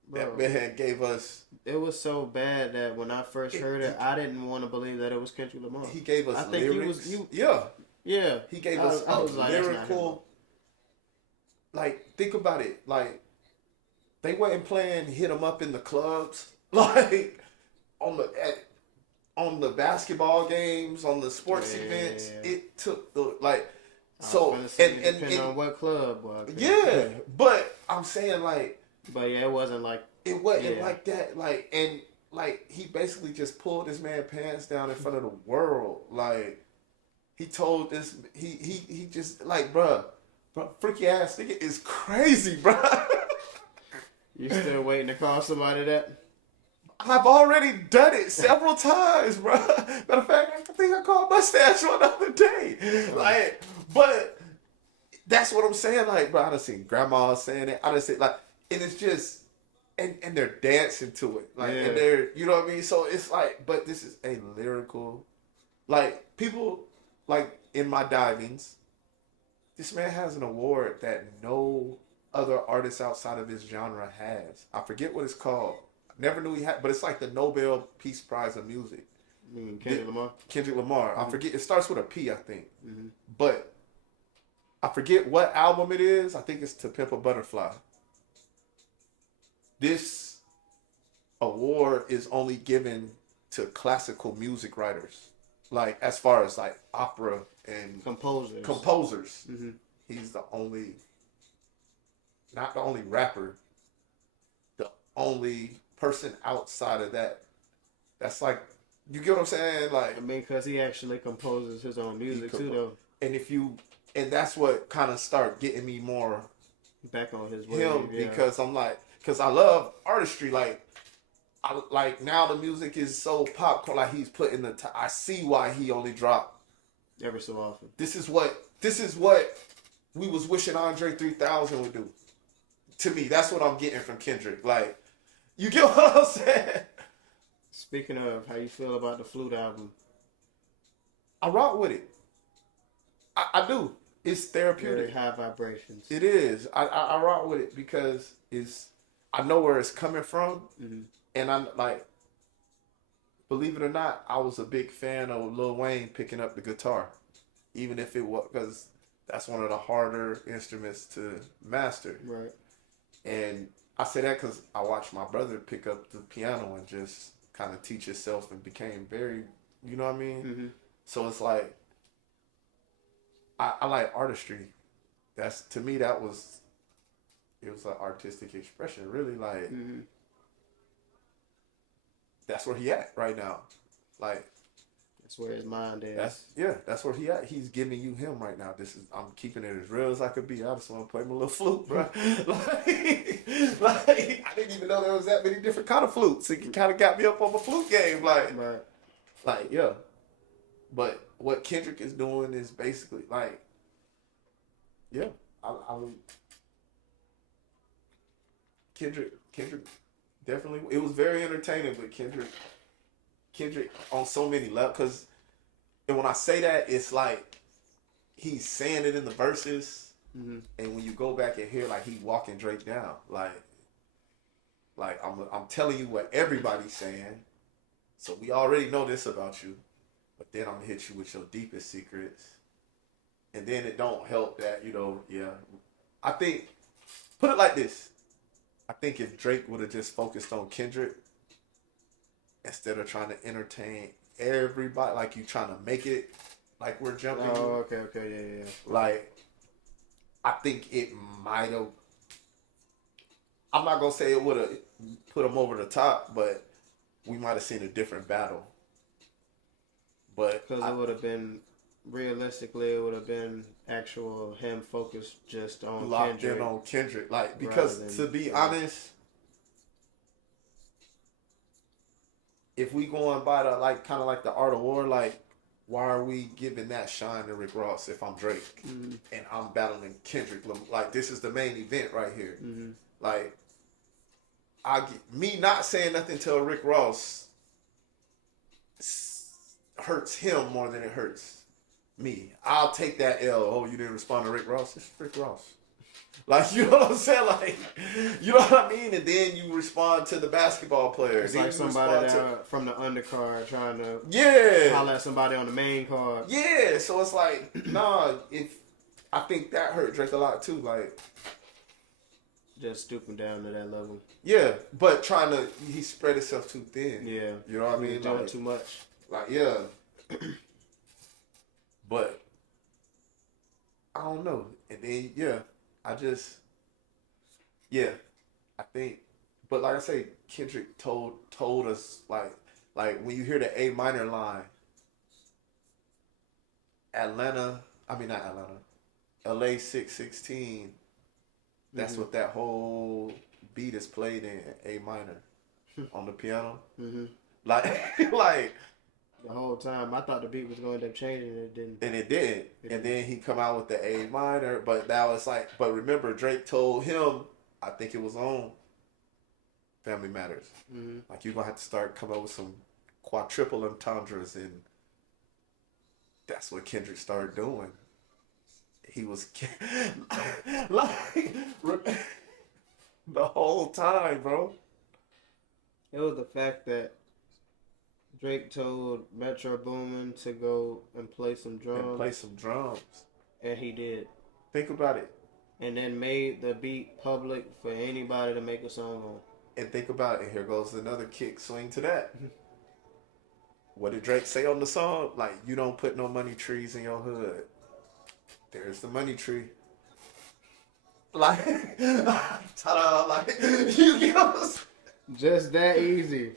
Bro, That man gave us. it was so bad that when I first heard it, I didn't want to believe that it was Kendrick Lamar. He gave us I think lyrics. yeah. He gave us I was like, that's not lyrical. Like, think about it. Like, they wasn't playing "Hit 'Em Up" in the clubs. Like, on the basketball games, on the sports events. It took the like. So depending on what club. Yeah, but I'm saying like. But yeah, it wasn't like like that. Like, and like he basically just pulled this man pants down in front of the world. Like, he told this he just like, bruh, freaky ass nigga is crazy, bruh. You still waiting to call somebody that? I've already done it several times, bruh. Matter of fact, I think I called Mustache one the other day. Like, but that's what I'm saying. Like, bro, I done seen grandma saying it. I done seen like, and it's just, and they're dancing to it. Like, and they're, you know what I mean? So it's like, but this is a lyrical, like, people, like, in my divings, this man has an award that no other artist outside of his genre has. I forget what it's called. I never knew he had, but it's like the Nobel Peace Prize of Music. Kendrick Lamar. Kendrick Lamar. Mm-hmm. I forget. It starts with a P, I think. Mm-hmm. But I forget what album it is. I think it's To Pimp a Butterfly. This award is only given to classical music writers, like as far as like opera and composers. Mm-hmm. He's the only, not the only rapper, the only person outside of that. That's like, you get what I'm saying? Like, I mean, because he actually composes his own music too, though. And that's what kind of start getting me more back on his way. Because I'm like, because I love artistry. Like, I like now the music is so popcorn. Like he's putting I see why he only dropped every so often. This is what we was wishing Andre 3000 would do. To me, that's what I'm getting from Kendrick. Like, you get what I'm saying? Speaking of, how you feel about the Flute album? I rock with it. I do. It's therapeutic. Very high vibrations. It is. I rock with it because I know where it's coming from. Mm-hmm. And I'm like, believe it or not, I was a big fan of Lil Wayne picking up the guitar. Even if it was, because that's one of the harder instruments to master. Right. And I say that because I watched my brother pick up the piano and just kind of teach himself and became very, you know what I mean? Mm-hmm. So it's like, I like artistry. To me, it was an artistic expression, really. Like, mm-hmm. That's where he at right now. Like, that's where his mind is. That's where he at. He's giving you him right now. I'm keeping it as real as I could be. I just want to play my little flute, bro. like, I didn't even know there was that many different kind of flutes. It kind of got me up on my flute game, like, yeah. But what Kendrick is doing is basically like, yeah, I Kendrick definitely. It was very entertaining, but Kendrick on so many levels. And when I say that, it's like he's saying it in the verses, mm-hmm. and when you go back and hear, like, he walking Drake down, like I'm telling you what everybody's saying. So we already know this about you, but then I'm gonna hit you with your deepest secrets, and then it don't help that I think, put it like this. I think if Drake would have just focused on Kendrick instead of trying to entertain everybody, like you trying to make it like we're jumping. Oh, okay, yeah. Like, I think it might have. I'm not gonna say it would have put him over the top, but we might have seen a different battle. But because it would have been, realistically, it would have been actual him focused just on locked Kendrick. in on Kendrick, like, because to be honest, if we going by the kind of like the art of war, like, why are we giving that shine to Rick Ross if I'm Drake mm-hmm. and I'm battling Kendrick? Like, this is the main event right here. Mm-hmm. Like, me not saying nothing to Rick Ross hurts him more than it hurts me. I'll take that L. Oh, you didn't respond to Rick Ross? It's Rick Ross. Like, you know what I'm saying? Like, you know what I mean? And then you respond to the basketball player. It's then like you somebody respond that, from the undercard trying to yeah. holler at somebody on the main card. Yeah, so it's like, nah, I think that hurt Drake a lot too. Like, just stooping down to that level. yeah, but he spread himself too thin. Yeah. You know what I mean? Doing Like, too much. Like, yeah. But, I don't know. And then, yeah, I think, but like I say, Kendrick told us, like when you hear the A minor line, not Atlanta, LA 616, that's what that whole beat is played in, A minor, on the piano. Mm-hmm. Like, the whole time, I thought the beat was going to end up changing, and it didn't. And it did. And then he come out with the A minor, but now it's like, but remember, Drake told him, I think it was on Family Matters. Mm-hmm. Like, you're going to have to start coming up with some quadruple entendres, and that's what Kendrick started doing. He was like the whole time, bro. It was the fact that Drake told Metro Boomin to go and play some drums. And he did. Think about it. And then made the beat public for anybody to make a song on. And think about it. And here goes another kick swing to that. What did Drake say on the song? Like, you don't put no money trees in your hood. There's the money tree. Like, ta-da, like, you know. Just that easy.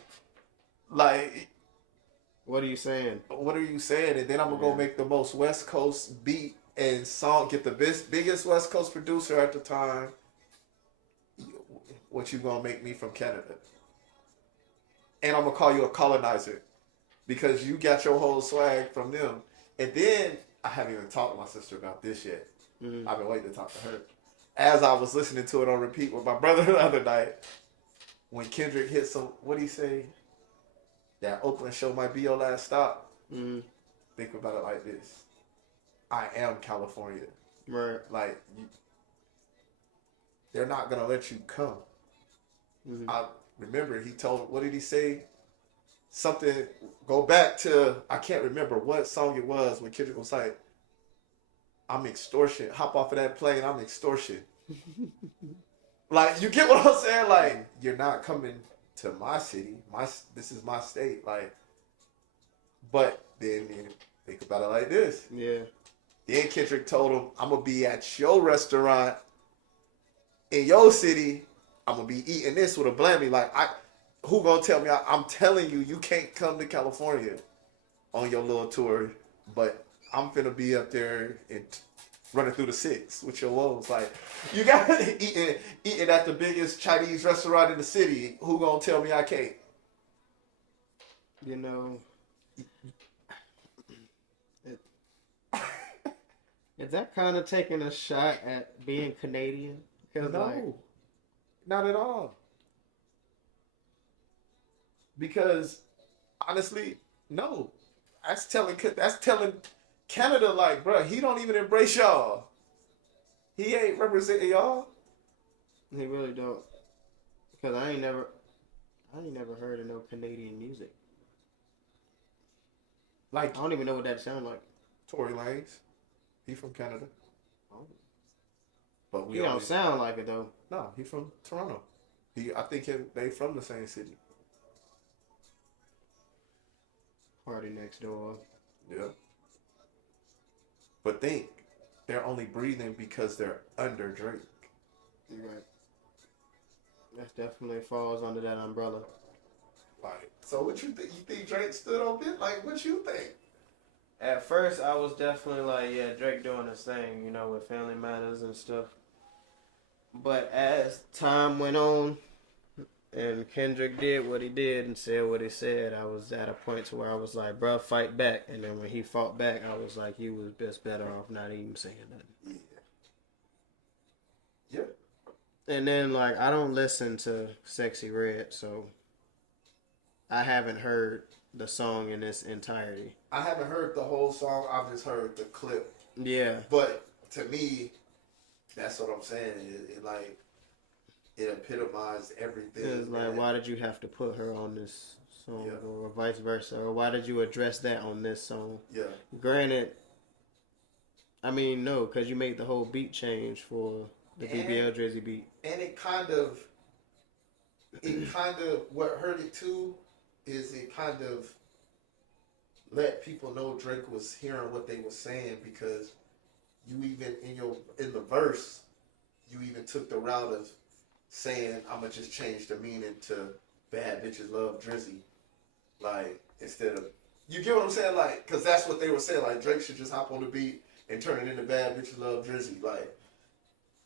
Like, what are you saying? What are you saying? And then I'm going to go make the most West Coast beat and song, get the biggest West Coast producer at the time. What you going to make me from Canada? And I'm going to call you a colonizer because you got your whole swag from them. And then, I haven't even talked to my sister about this yet. Mm-hmm. I've been waiting to talk to her. As I was listening to it on repeat with my brother the other night, when Kendrick hit what did he say? That Oakland show might be your last stop. Mm-hmm. Think about it like this. I am California. Right. Like, they're not going to let you come. Mm-hmm. I remember he told, what did he say? Something, go back to, I can't remember what song it was when Kendrick was like, I'm extortion. Hop off of that plane, I'm extortion. Like, you get what I'm saying? Like, you're not coming to my city. This is my state. Like, but then think about it like this. Yeah. Then Kendrick told him, I'm going to be at your restaurant in your city. I'm going to be eating this with a blammy. Like, who going to tell me? I'm telling you, you can't come to California on your little tour. But I'm finna be up there and running through the six with your woes. Like, you got eating at the biggest Chinese restaurant in the city. Who gonna tell me I can't? You know, is that kind of taking a shot at being Canadian? No, not at all. Because honestly, no. That's telling Canada, like, bro, he don't even embrace y'all. He ain't representing y'all. He really don't. Because I ain't never heard of no Canadian music. Like, I don't even know what that sounds like. Tory Lanez, he from Canada. Oh. But he don't sound like it though. No, he from Toronto. I think they from the same city. Party next door. Yeah. But think, they're only breathing because they're under Drake. Right. That definitely falls under that umbrella. Like, so what you think? You think Drake stood on it? Like, what you think? At first, I was definitely like, yeah, Drake doing his thing, you know, with Family Matters and stuff. But as time went on, and Kendrick did what he did and said what he said, I was at a point to where I was like, bruh, fight back. And then when he fought back, I was like, he was best better off not even saying nothing. Yeah. And then, like, I don't listen to Sexy Red, so I haven't heard the song in its entirety. I haven't heard the whole song. I've just heard the clip. Yeah. But to me, that's what I'm saying. It epitomized everything. It's like, man. why did you have to put her on this song, or vice versa, or why did you address that on this song? Yeah. Granted, I mean, no, because you made the whole beat change for the BBL Drizzy beat. And it kind of, what hurt it too, is it kind of let people know Drake was hearing what they were saying, because you even, in the verse, you even took the route of saying, I'ma just change the meaning to bad bitches love Drizzy. Like, instead of, you get what I'm saying? Like, because that's what they were saying. Like, Drake should just hop on the beat and turn it into bad bitches love Drizzy. Like,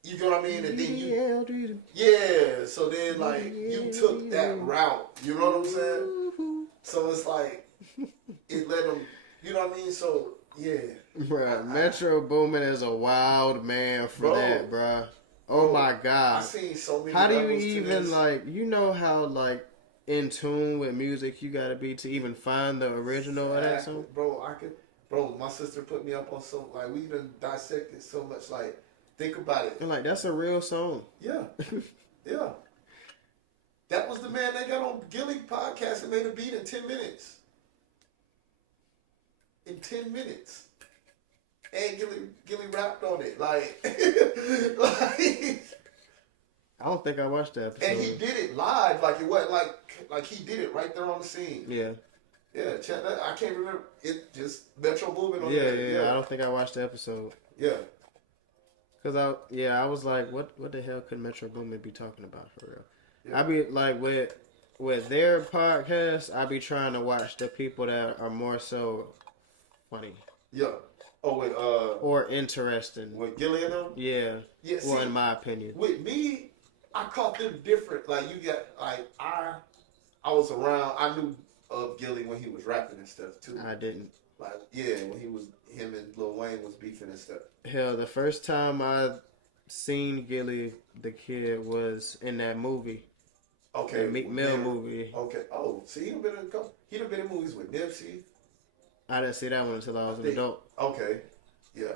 you get what I mean? And then you, yeah, so then, like, you took that route. You know what I'm saying? So it's like, it let them, you know what I mean? So, yeah. Bruh, Metro Boomin is a wild man for that, bruh. Oh my God. I've seen so many. How do you even, like, you know how, like, in tune with music you gotta be to even find the original of that song? Bro, my sister put me up on some, like, we even dissected so much, like, think about it. And, like, that's a real song. Yeah. Yeah. That was the man that got on Gilly podcast and made a beat in 10 minutes. In 10 minutes. And Gilly rapped on it. Like, I don't think I watched that episode. and he did it live. Like, it wasn't like he did it right there on the scene. Yeah. Yeah, check that. I can't remember. It just Metro Boomin on Yeah, there. yeah. I don't think I watched the episode. Yeah. Cause I was like, what the hell could Metro Boomin be talking about for real? Yeah. I be like with their podcast, I be trying to watch the people that are more so funny. Yeah. Oh, with or interesting. With Gilly and them? Yeah. Yeah. Well, See, in my opinion. with me, I caught them different. Like, you got, like, I was around. I knew of Gilly when he was rapping and stuff too. I didn't. Like, yeah, when him and Lil Wayne was beefing and stuff. Hell, the first time I seen Gilly the Kid was in that movie. Okay. The Meek Mill movie. Okay. Oh, see, he done been in movies with Nipsey. I didn't see that one until I was an adult. Okay. Yeah.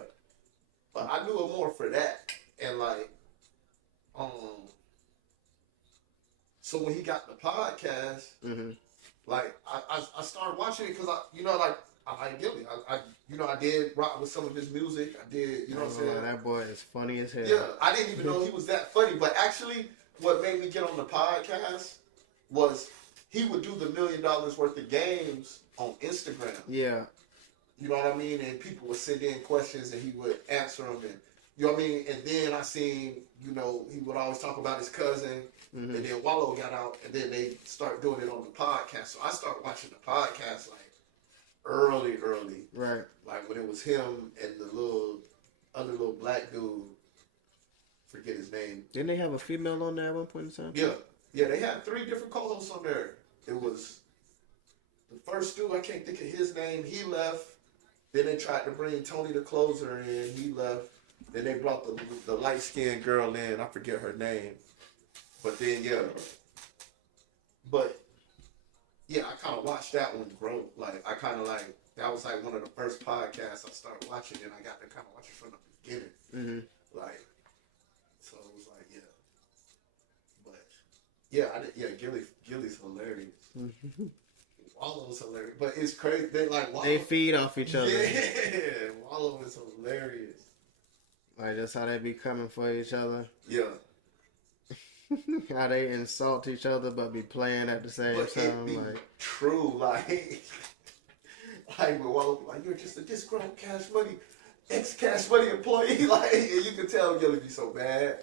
But I knew him more for that. And like, so when he got the podcast, like I started watching it because I like Gilly. I did rock with some of his music. I did, you know what I'm saying? That boy is funny as hell. Yeah, I didn't even know he was that funny. But actually, what made me get on the podcast was he would do the $1 million worth of games on Instagram. Yeah. You know what I mean? And people would send in questions and he would answer them. And you know what I mean? And then I seen, he would always talk about his cousin. And then Wallow got out, and then they start doing it on the podcast. So I started watching the podcast like early. Right. Like when it was him and the other little black dude. Forget his name. Didn't they have a female on there at one point in time? Yeah. Yeah, they had 3 different co-hosts on there. It was the first dude, I can't think of his name. He left. Then they tried to bring Tony the Closer in. He left. Then they brought the light-skinned girl in. I forget her name. But then, yeah. But, yeah, I kind of watched that one grow. Like, I kind of like, that was like one of the first podcasts I started watching, and I got to kind of watch it from the beginning. Like, so it was like, yeah. But, yeah, Gilly's hilarious. Wallow is hilarious. But it's crazy. They feed off each other. Yeah, Wallow is hilarious. Like, that's how they be coming for each other. Yeah. How they insult each other but be playing at the same time. Like, true, like with Wallow, like, you're just a disgruntled ex-Cash Money employee. Like, and you can tell Gilly be so bad.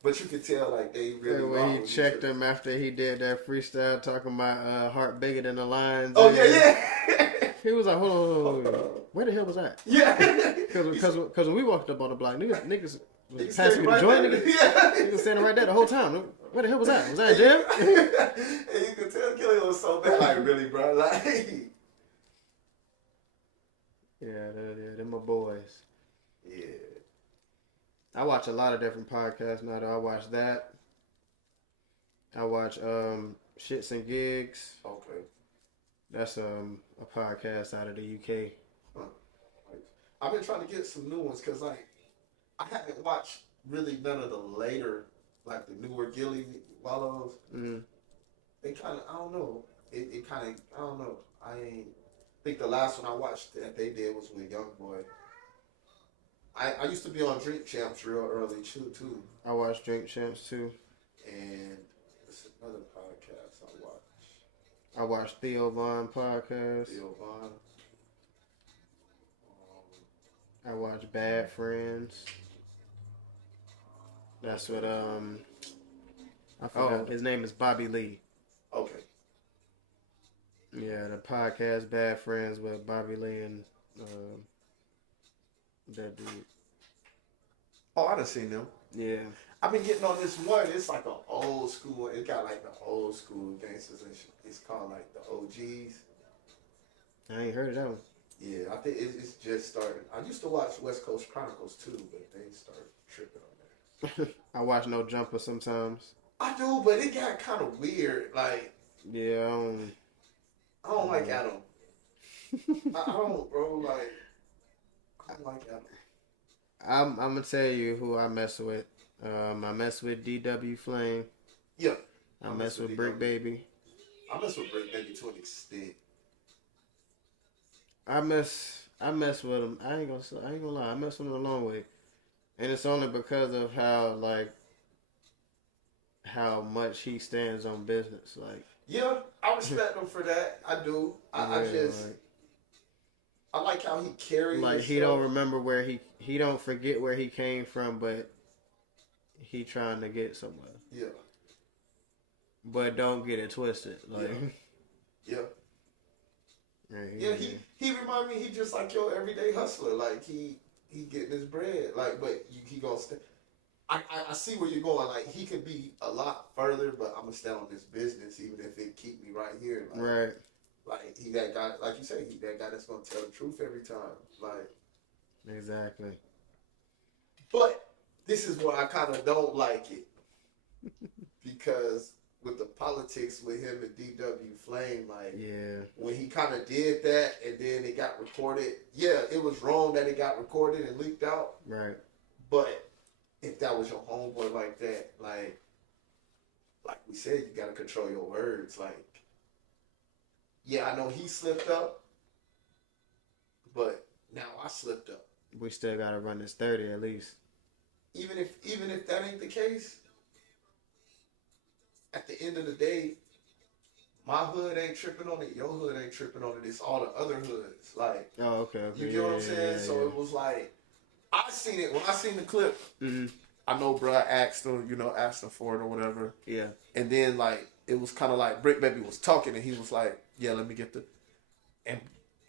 But you could tell, like, they really when he checked him after he did that freestyle talking about heart bigger than the lines. Oh, yeah. He was like, hold on. Where the hell was that? Yeah. Because when we walked up on the block, niggas was passing me the right joint. Yeah. He was standing right there the whole time. Where the hell was that? Was that a jam? And you could tell Gilly was so bad. Like, really, bro? Like... Yeah, they're my boys. Yeah. I watch a lot of different podcasts now, though. I watch that. I watch Shits and Gigs. Okay. That's a podcast out of the UK. Huh. Like, I've been trying to get some new ones because like I haven't watched really none of the later like the newer Gilly Wallows. Mm. They kind of I don't know. It kind of I don't know. I ain't think the last one I watched that they did was with Young Boy. I used to be on Drink Champs real early too. I watched Drink Champs too. And it's another podcast I watch. I watched Theo Von podcast. Theo Von. I watched Bad Friends. That's what I forgot. His name is Bobby Lee. Okay. Yeah, the podcast Bad Friends with Bobby Lee and that dude. Oh, I done seen them. Yeah. I've been getting on this one. It's like an old school. It got like the old school gangsters and shit. It's called like the OGs. I ain't heard of that one. Yeah, I think it's just started. I used to watch West Coast Chronicles too, but they started tripping on that. I watch No Jumper sometimes. I do, but it got kind of weird. Like, Yeah, I don't like Adam. I don't, bro. Like, I don't like Adam. I'm gonna tell you who I mess with. I mess with DW Flame. Yeah. I mess with Brick Baby. I mess with Brick Baby to an extent. I mess with him. I ain't gonna lie. I mess with him a long way, and it's only because of how much he stands on business. Like, Yeah, I respect him for that. I do. I just like, I like how he carries. like he don't remember where he don't forget where he came from, but he trying to get somewhere. Yeah. But don't get it twisted. Like, Yeah. right, Yeah, he remind me he just like your everyday hustler. Like he getting his bread. Like, but he gonna stay. I see where you're going. Like he could be a lot further, but I'm gonna stand on this business even if it keep me right here. Like, right. Like he that guy, like you say, he that guy that's gonna tell the truth every time. Like Exactly. But this is where I kind of don't like it because with the politics with him and DW Flame, like Yeah. when he kind of did that and then it got recorded. Yeah, it was wrong that it got recorded and leaked out. Right. But if that was your homeboy like that, like we said, you gotta control your words. Like, yeah, I know he slipped up, but now I slipped up. We still gotta run this 30 at least. Even if that ain't the case, at the end of the day, my hood ain't tripping on it. Your hood ain't tripping on it. It's all the other hoods. Like, Oh, okay. you get what I'm saying? So it was like, I seen it when I seen the clip. Mm-hmm. I know, bro. Asked him for it or whatever. Yeah. And then like it was kind of like Brick Baby was talking, and he was like, "Yeah, let me get the," and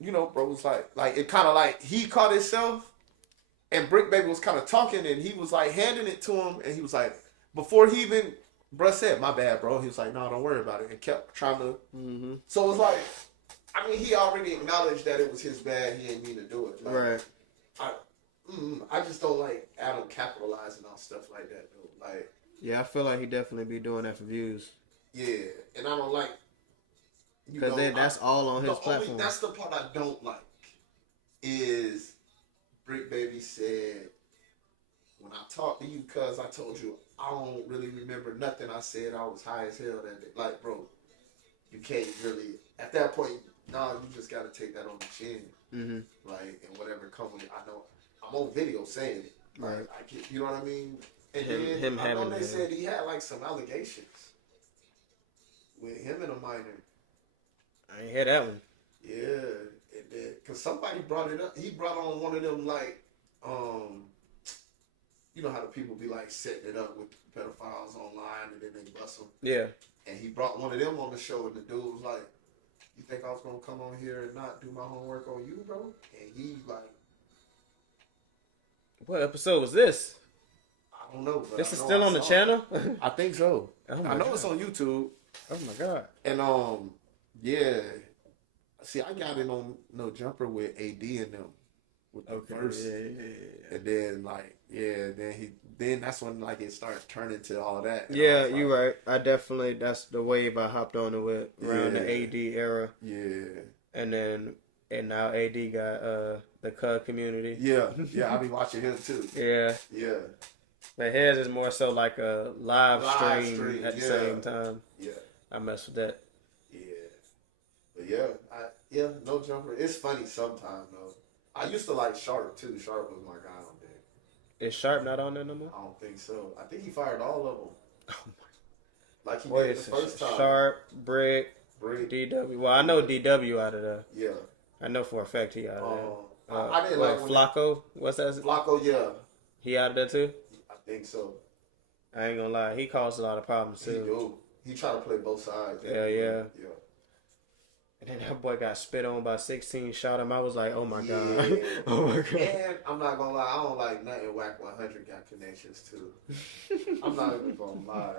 bro was like it kind of like he caught himself, and Brick Baby was kind of talking, and he was like handing it to him, and he was like, before he even, bro said, "My bad, bro." He was like, "No, don't worry about it," and kept trying to. Mm-hmm. So it was like, I mean, he already acknowledged that it was his bad. He didn't mean to do it. Like, Right. I just don't like Adam capitalizing on stuff like that, though. Like, Yeah, I feel like he definitely be doing that for views. yeah, and I don't like. Because that's all on his platform. That's the part I don't like. Is Brick Baby said, when I talked to you, cuz I told you I don't really remember nothing I said. I was high as hell that day. Like, bro, you can't really, at that point, nah, you just got to take that on the chin. Mm-hmm. Like, and whatever come with it. I know, I'm on video saying it. Like, Right. I get, you know what I mean? And Him then I know having they the- said he had like some allegations with him and a minor. I ain't hear that one. Yeah, and then, cause somebody brought it up. He brought on one of them like, you know how the people be like setting it up with pedophiles online and then they bust them. Yeah. And he brought one of them on the show, and the dude was like, "You think I was gonna come on here and not do my homework on you, bro?" And he like, What episode was this? I don't know. But This I is know still I on the saw channel? it. I think so. Oh my I know God. it's on YouTube. Oh my God. And yeah. See, I got in on No Jumper with AD and them with the verse. Yeah. And then like, yeah, then that's when like it started turning to all that. And I Yeah, was you like, right. That's the wave I hopped on it with around the Yeah. AD era. Yeah. and now AD got the Cub community. Yeah, I be watching him too. Yeah. Yeah. But his is more so like a live stream at the yeah. same time. Yeah. I mess with that. Yeah. But yeah, no jumper. It's funny sometimes though. I used to like Sharp too. Sharp was my guy on there. Is Sharp not on there no more? I don't think so. I think he fired all of them. Oh Like he my. did the first time. Sharp, Brick, Brick. DW. Well, I know DW out of there. Yeah. I know for a fact he out of there. I didn't like Flacco. What's that? Flacco, yeah. He out of there too? I think so. I ain't gonna lie. He caused a lot of problems too. He tried to play both sides. Yeah. And then that boy got spit on by 16, shot him. I was like, oh my God. Oh my God. And I'm not gonna lie, I don't like nothing Whack 100 got connections to. I'm not even gonna lie.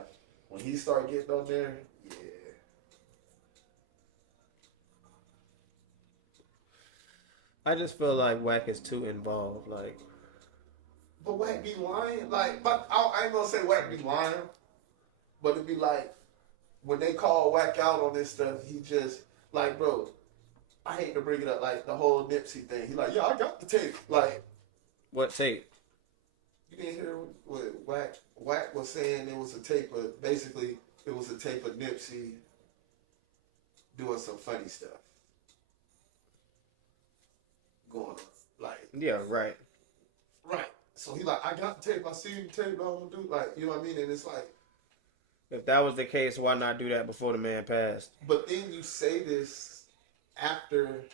When he started getting on there, yeah. I just feel like Whack is too involved. Like, but Whack be lying. Like, but I ain't gonna say Whack be lying, but it'd be like when they call Whack out on this stuff, he just like, bro. I hate to bring it up, like the whole Nipsey thing. He like, yeah, I got the tape. Like, what tape? You didn't hear what Whack was saying? It was a tape of, basically, it was a tape of Nipsey doing some funny stuff. Going on. Like. Yeah, right. Right. So he like, I got the tape, I see the tape, I'm gonna do, like, you know what I mean? And it's like. If that was the case, why not do that before the man passed? But then you say this after.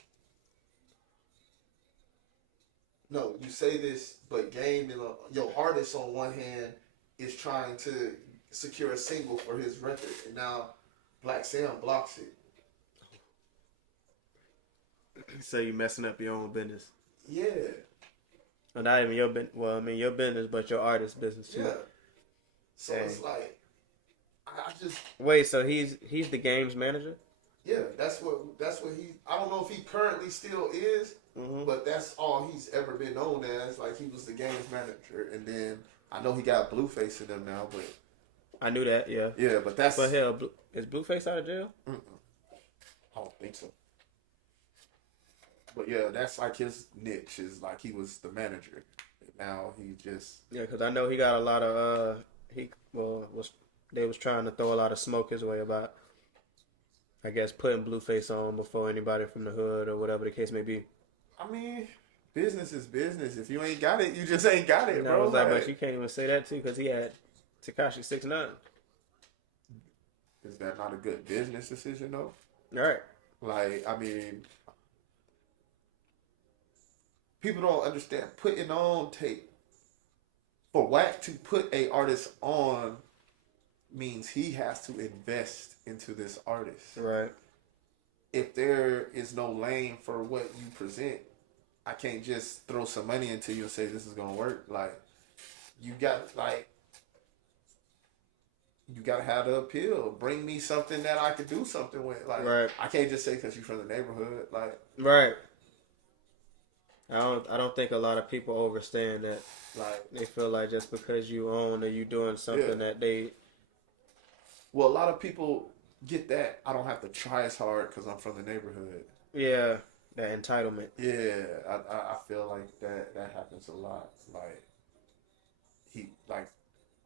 No, you say this, but Game and your artist on one hand is trying to secure a single for his record, and now Black Sam blocks it. So you messing up your own business? Yeah. Well, not even your business. Well, I mean your business, but your artist's business too. Yeah. So Dang. it's like, I just wait. So he's the game's manager? Yeah, that's what he. I don't know if he currently still is. Mm-hmm. But that's all he's ever been known as. Like, he was the game's manager. And then, I know he got Blueface in them now, but. I knew that, yeah. Yeah, but that's. But hell, is Blueface out of jail? Mm-mm. I don't think so. But yeah, that's like his niche, is like he was the manager. And now he just. Yeah, because I know he got a lot of. They was trying to throw a lot of smoke his way about, I guess, putting Blueface on before anybody from the hood or whatever the case may be. I mean, business is business. If you ain't got it, you just ain't got it, And bro. I was like, but you can't even say that too, because he had Tekashi 6ix9ine. Is that not a good business decision though? All right. Like, I mean, people don't understand putting on tape. For Whack to put a artist on means he has to invest into this artist. Right. If there is no lane for what you present, I can't just throw some money into you and say this is gonna work. Like, you got to have the appeal. Bring me something that I could do something with. Like, right. I can't just say because you're from the neighborhood. Like, right. I don't think a lot of people understand that. Like, they feel like just because you own or you doing something that they. Well, a lot of people get that. I don't have to try as hard because I'm from the neighborhood. Yeah, that entitlement. Yeah, I feel like that happens a lot. Like,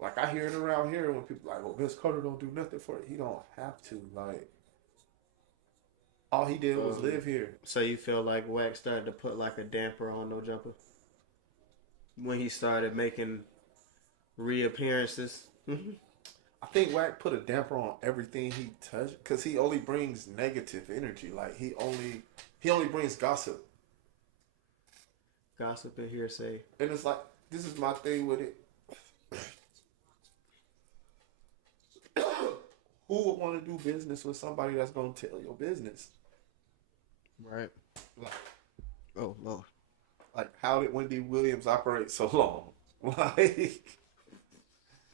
like I hear it around here when people like, well, Vince Carter don't do nothing for it. He don't have to. Like, all he did was live here. So you feel like Wax started to put like a damper on No Jumper when he started making reappearances? I think Wack put a damper on everything he touched because he only brings negative energy. Like, he only brings gossip. Gossip and hearsay. And it's like, this is my thing with it. Who would want to do business with somebody that's going to tell your business? Right. Like, oh, Lord. Like, how did Wendy Williams operate so long?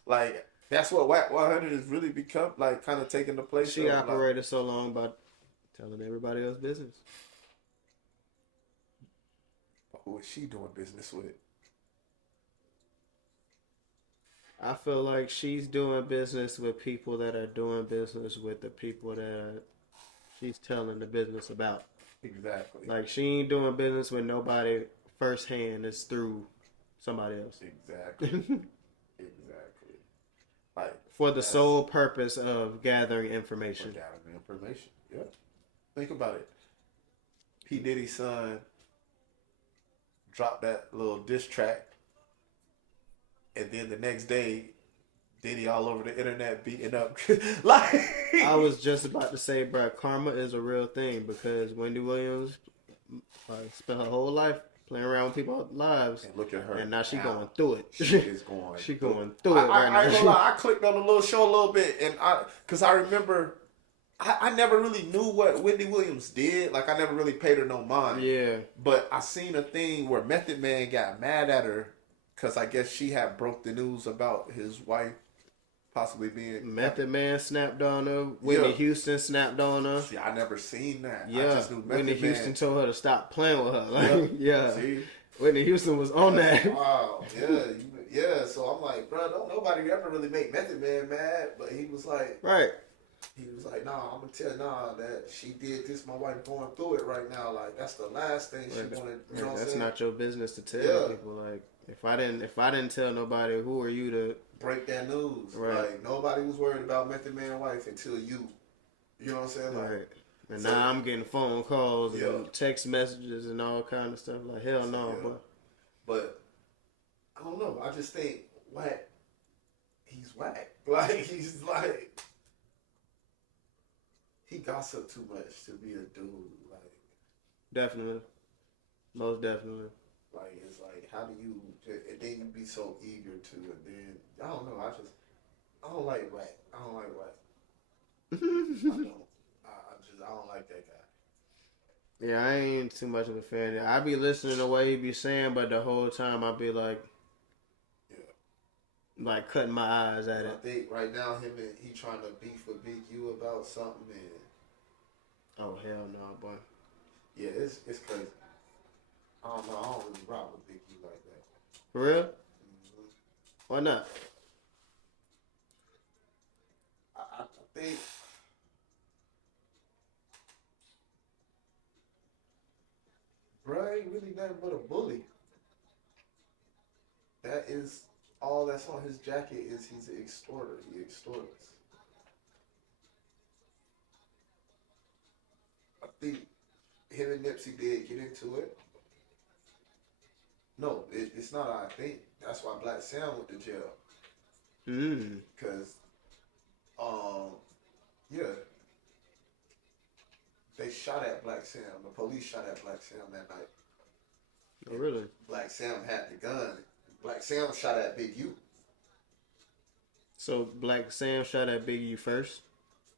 Like that's what Wack 100 has really become, like, kind of taking the place. She operated so long by telling everybody else business. Who is she doing business with? I feel like she's doing business with people that are doing business with the people that she's telling the business about. Exactly. Like, she ain't doing business with nobody firsthand. It's through somebody else. Exactly. Exactly. Like For the that's sole purpose of gathering for information. gathering information. Yeah. Think about it. P. Diddy's son dropped that little diss track, and then the next day, Diddy all over the internet beating up. Like I was just about to say, bro, karma is a real thing because Wendy Williams spent her whole life playing around with people's lives, and look at her, and now she now. going through it. She is going. She going through it right I ain't now. gonna lie. I clicked on the little show a little bit, and cause I remember, I never really knew what Wendy Williams did. Like I never really paid her no mind. Yeah, But I seen a thing where Method Man got mad at her, cause I guess she had broke the news about his wife possibly being Method Man snapped on her. Whitney Yeah. Houston snapped on her. See, I never seen that. I Yeah, just knew Method Whitney Man. Houston told her to stop playing with her. Like, yeah, See? Whitney Houston was on that. Wow. Yeah. So I'm like, bro, don't nobody ever really make Method Man mad, but he was like, Right. nah, I'm gonna tell that she did this. My wife going through it right now. Like that's the last thing she wanted. You know what I'm That's saying? not your business to tell Yeah. people. Like, if I didn't tell nobody, who are you to Break that news. Right. Like nobody was worried about Method Man wife until you. You know what I'm saying? Like, Right. And so- now I'm getting phone calls Yeah. and text messages and all kind of stuff. Like, hell no, Yeah. bro. But I don't know. I just think whack. He's whack. Like he's like he gossip too much to be a dude. Like Definitely. Most definitely. it's like how do you? And then you be so eager to, and then I don't know. I don't like whack. I don't like whack. I don't. I don't like that guy. Yeah, I ain't too much of a fan. I be listening to what he be saying, but the whole time I be like, like cutting my eyes at I it. think right now he trying to beef with Big U about something, and Oh hell no, boy. yeah, it's crazy. I don't know. I don't really rock with Big U like that. For real? Mm-hmm. Why not? I think bro ain't really nothing but a bully. That is all that's on his jacket is he's an extorter. He extorts. I think him and Nipsey did get into it. No, it's not. I think that's why Black Sam went to jail. Cause, yeah, they shot at Black Sam. The police shot at Black Sam that night. Oh really? Black Sam had the gun. Black Sam shot at Big U. So Black Sam shot at Big U first,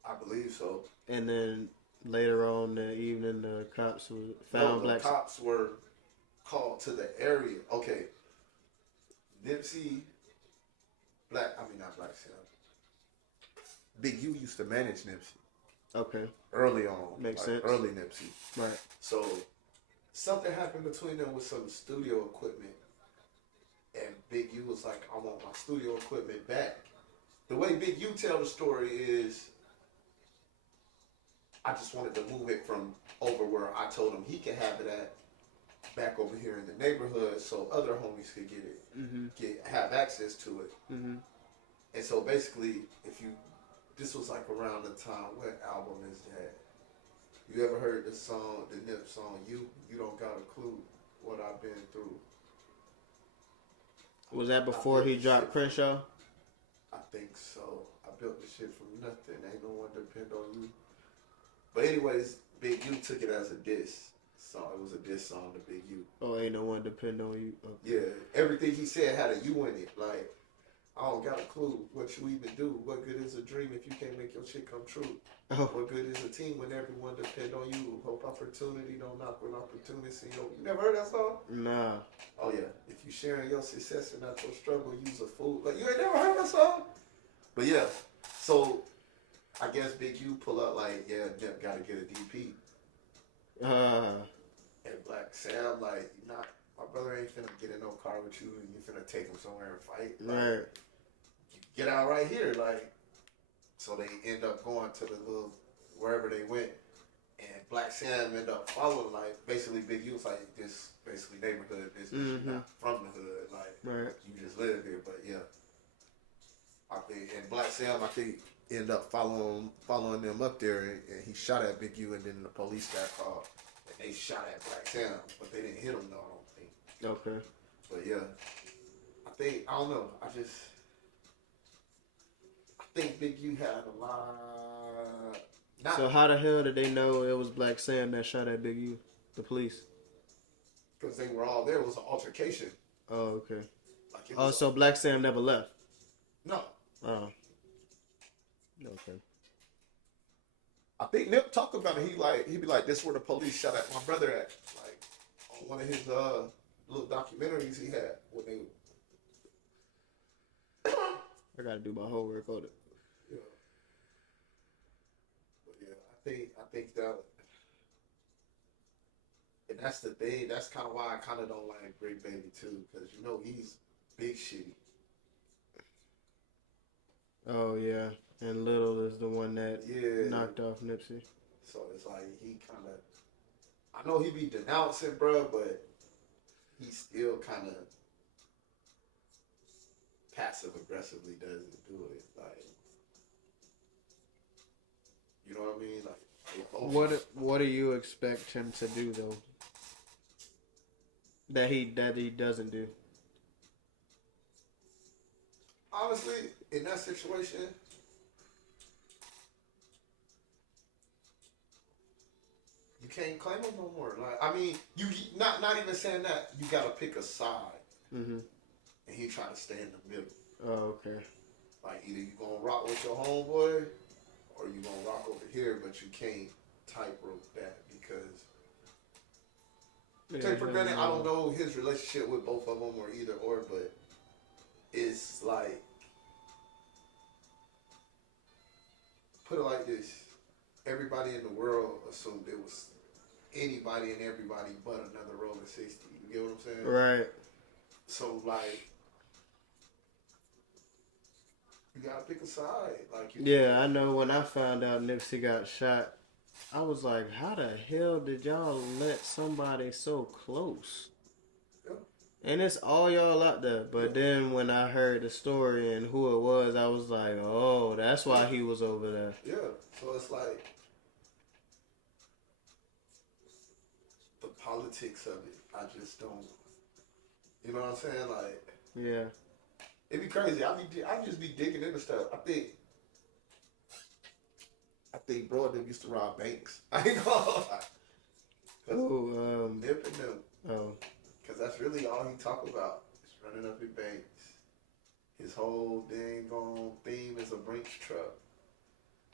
I believe so. and then later on the evening the cops found No, the Black. cops were called to the area. Okay, Nipsey, not Black Sam. Big U used to manage Nipsey Okay, early on. Makes sense. Early Nipsey. right. So something happened between them with some studio equipment, and Big U was like, "I want my studio equipment back." The way Big U tell the story is, I just wanted to move it from over where I told him he could have it at, back over here in the neighborhood, so other homies could get it, have access to it. And so basically, this was like around the time. What album is that? You ever heard the song, the Nip song? You don't got a clue what I've been through. Was that before he dropped Crenshaw? I think so. I built this shit from nothing. Ain't no one depend on you. But anyways, Big U took it as a diss. So it was a diss song to Big U. Oh, ain't no one depend on you. Okay. Yeah, everything he said had a U in it. Like, I don't got a clue what you even do. What good is a dream if you can't make your shit come true? Oh. What good is a team when everyone depend on you? Hope opportunity don't knock when opportunity. You never heard that song? Nah. Oh yeah. If you sharing your success and not your struggle, use a fool. Like you ain't never heard that song? But yeah. So I guess Big U pull up like, yeah, Nip gotta get a DP. And Black Sam like, my brother ain't finna get in no car with you and you finna take him somewhere and fight. Like, right. get out right here, like. So they end up going to the little wherever they went, and Black Sam ended up following, like, basically Big U was like, this basically neighborhood business. You're not from the hood. Like, you just live here. But, yeah. I think, and Black Sam, I think, ended up following them up there, and he shot at Big U, and then the police got called, and they shot at Black Sam, but they didn't hit him, though, I don't think. Okay. But, yeah. I don't know. I think Big U had a lot. So how the hell did they know it was Black Sam that shot at Big U? The police? Because they were all there. It was an altercation. Oh, okay. Like so Black Sam never left? No. Oh. Okay. I think Nip talked about it. He'd be like, this is where the police shot at my brother at. Like, on one of his little documentaries he had when they... I gotta do my homework on it. Yeah. But yeah, I think that, and that's the thing. That's kind of why I kind of don't like Big Baby too, because you know he's big shitty. Oh yeah, and Little is the one that knocked off Nipsey. So it's like he kind of, I know he be denouncing, bro, but he still kind of passive aggressively doesn't do it. Like, you know what I mean? Like, what do you expect him to do though? That he doesn't do. Honestly, in that situation, you can't claim him no more. Like, I mean, you not even saying that. You gotta pick a side, and he trying to stay in the middle. Oh, okay. Like, either you gonna rock with your homeboy, or you gonna rock over here, but you can't tightrope that because. Take for granted, I don't know his relationship with both of them or either or, but it's like, put it like this: everybody in the world assumed it was anybody and everybody but another Roller 60. You get what I'm saying? Right. So like, you gotta pick a side. Like, I know when I found out Nipsey got shot, I was like, how the hell did y'all let somebody so close? Yeah. And it's all y'all out there. But then when I heard the story and who it was, I was like, oh, that's why he was over there. Yeah. So it's like the politics of it. I just don't. You know what I'm saying? Like, yeah, it'd be crazy. I just be digging into stuff. I think bro, them used to rob banks. I ain't gonna lie. Nip and them. Oh. Because that's really all he talk about. Is running up in banks. His whole theme is a Brinks truck.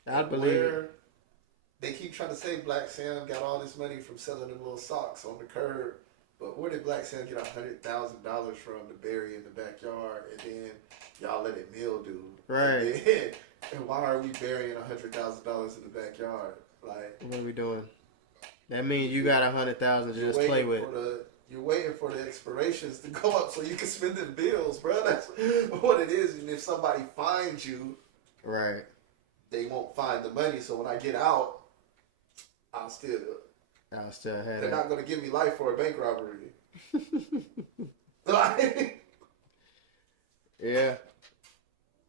I believe they keep trying to say Black Sam got all this money from selling them little socks on the curb. But where did Black Sam get $100,000 from to bury in the backyard, and then y'all let it mildew? Right. And why are we burying $100,000 in the backyard? Like, what are we doing? That means you got $100,000 to just play with. You're waiting for the expirations to go up so you can spend them bills, bro. That's what it is. And if somebody finds you, right, they won't find the money. So when I get out, I'll still have They're not going to give me life for a bank robbery. Yeah,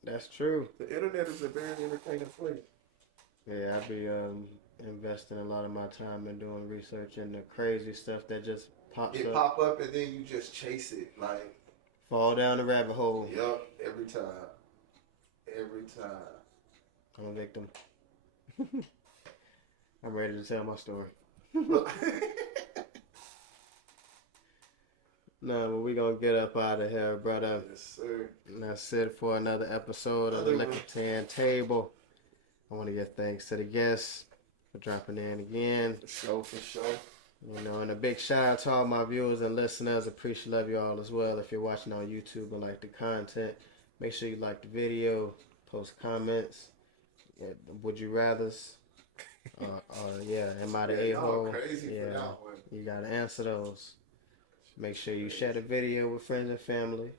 that's true. The internet is a very entertaining place. Yeah, I be investing a lot of my time in doing research and the crazy stuff that just pops up. It pop up and then you just chase it, like fall down the rabbit hole. Yup, every time. Every time. I'm a victim. I'm ready to tell my story. No, but we gonna get up out of here, brother. Yes, sir. And that's it for another episode of the Likkle Table. I want to give thanks to the guests for dropping in again. For sure. You know, and a big shout out to all my viewers and listeners. Love you all as well. If you're watching on YouTube and like the content, make sure you like the video, post comments. Yeah, would you rather's? Am I the a-hole? Crazy for that one. You gotta answer those. Make sure you share the video with friends and family,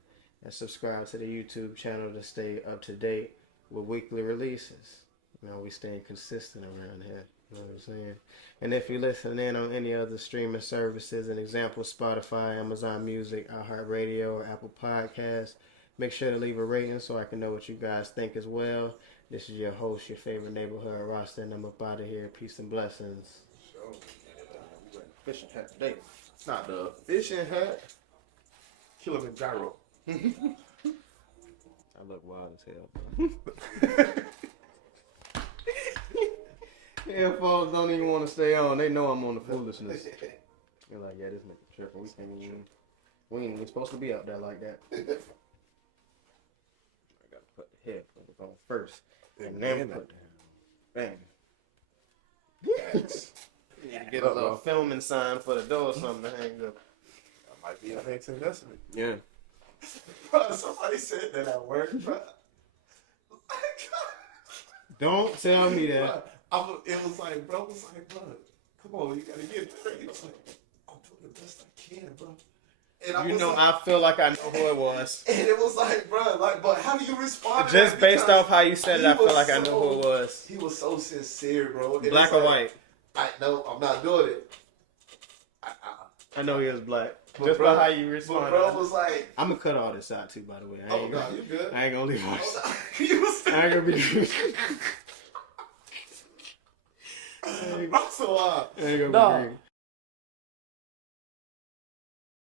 and subscribe to the YouTube channel to stay up to date with weekly releases. You know, we staying consistent around here. You know what I'm saying? And if you're listening in on any other streaming services, an example, Spotify, Amazon Music, iHeartRadio, or Apple Podcasts, make sure to leave a rating so I can know what you guys think as well. This is your host, your favorite neighborhood roster, and I'm up out of here. Peace and blessings. Sure. We wearing a fishing hat today. It's not the fishing hat. Kilimanjaro. I look wild as hell, bro. Yeah, folks don't even want to stay on. They know I'm on the foolishness. They're like, yeah, this nigga tripping. We ain't even supposed to be out there like that. I gotta put the headphones on first. And then put them. Bang. Need to get a little filming sign for the door or something to hang up. That might be a next investment. Yeah. Bro, somebody said that at work, bro. Don't tell me that. It was like, bro, come on, you gotta get there. He was like, I'm doing the best I can, bro. And You know, I feel like I know who it was. And it was like, bro, but how do you respond? Just based off how you said it, I feel like I know who it was. He was so sincere, bro. And Black or white? No, I'm not doing it. I know he was black. But Just bro, by how you responded. But bro was like, I'm gonna cut all this out too, by the way. oh no, you good? I ain't gonna leave my I ain't gonna be. so I ain't gonna no, be green.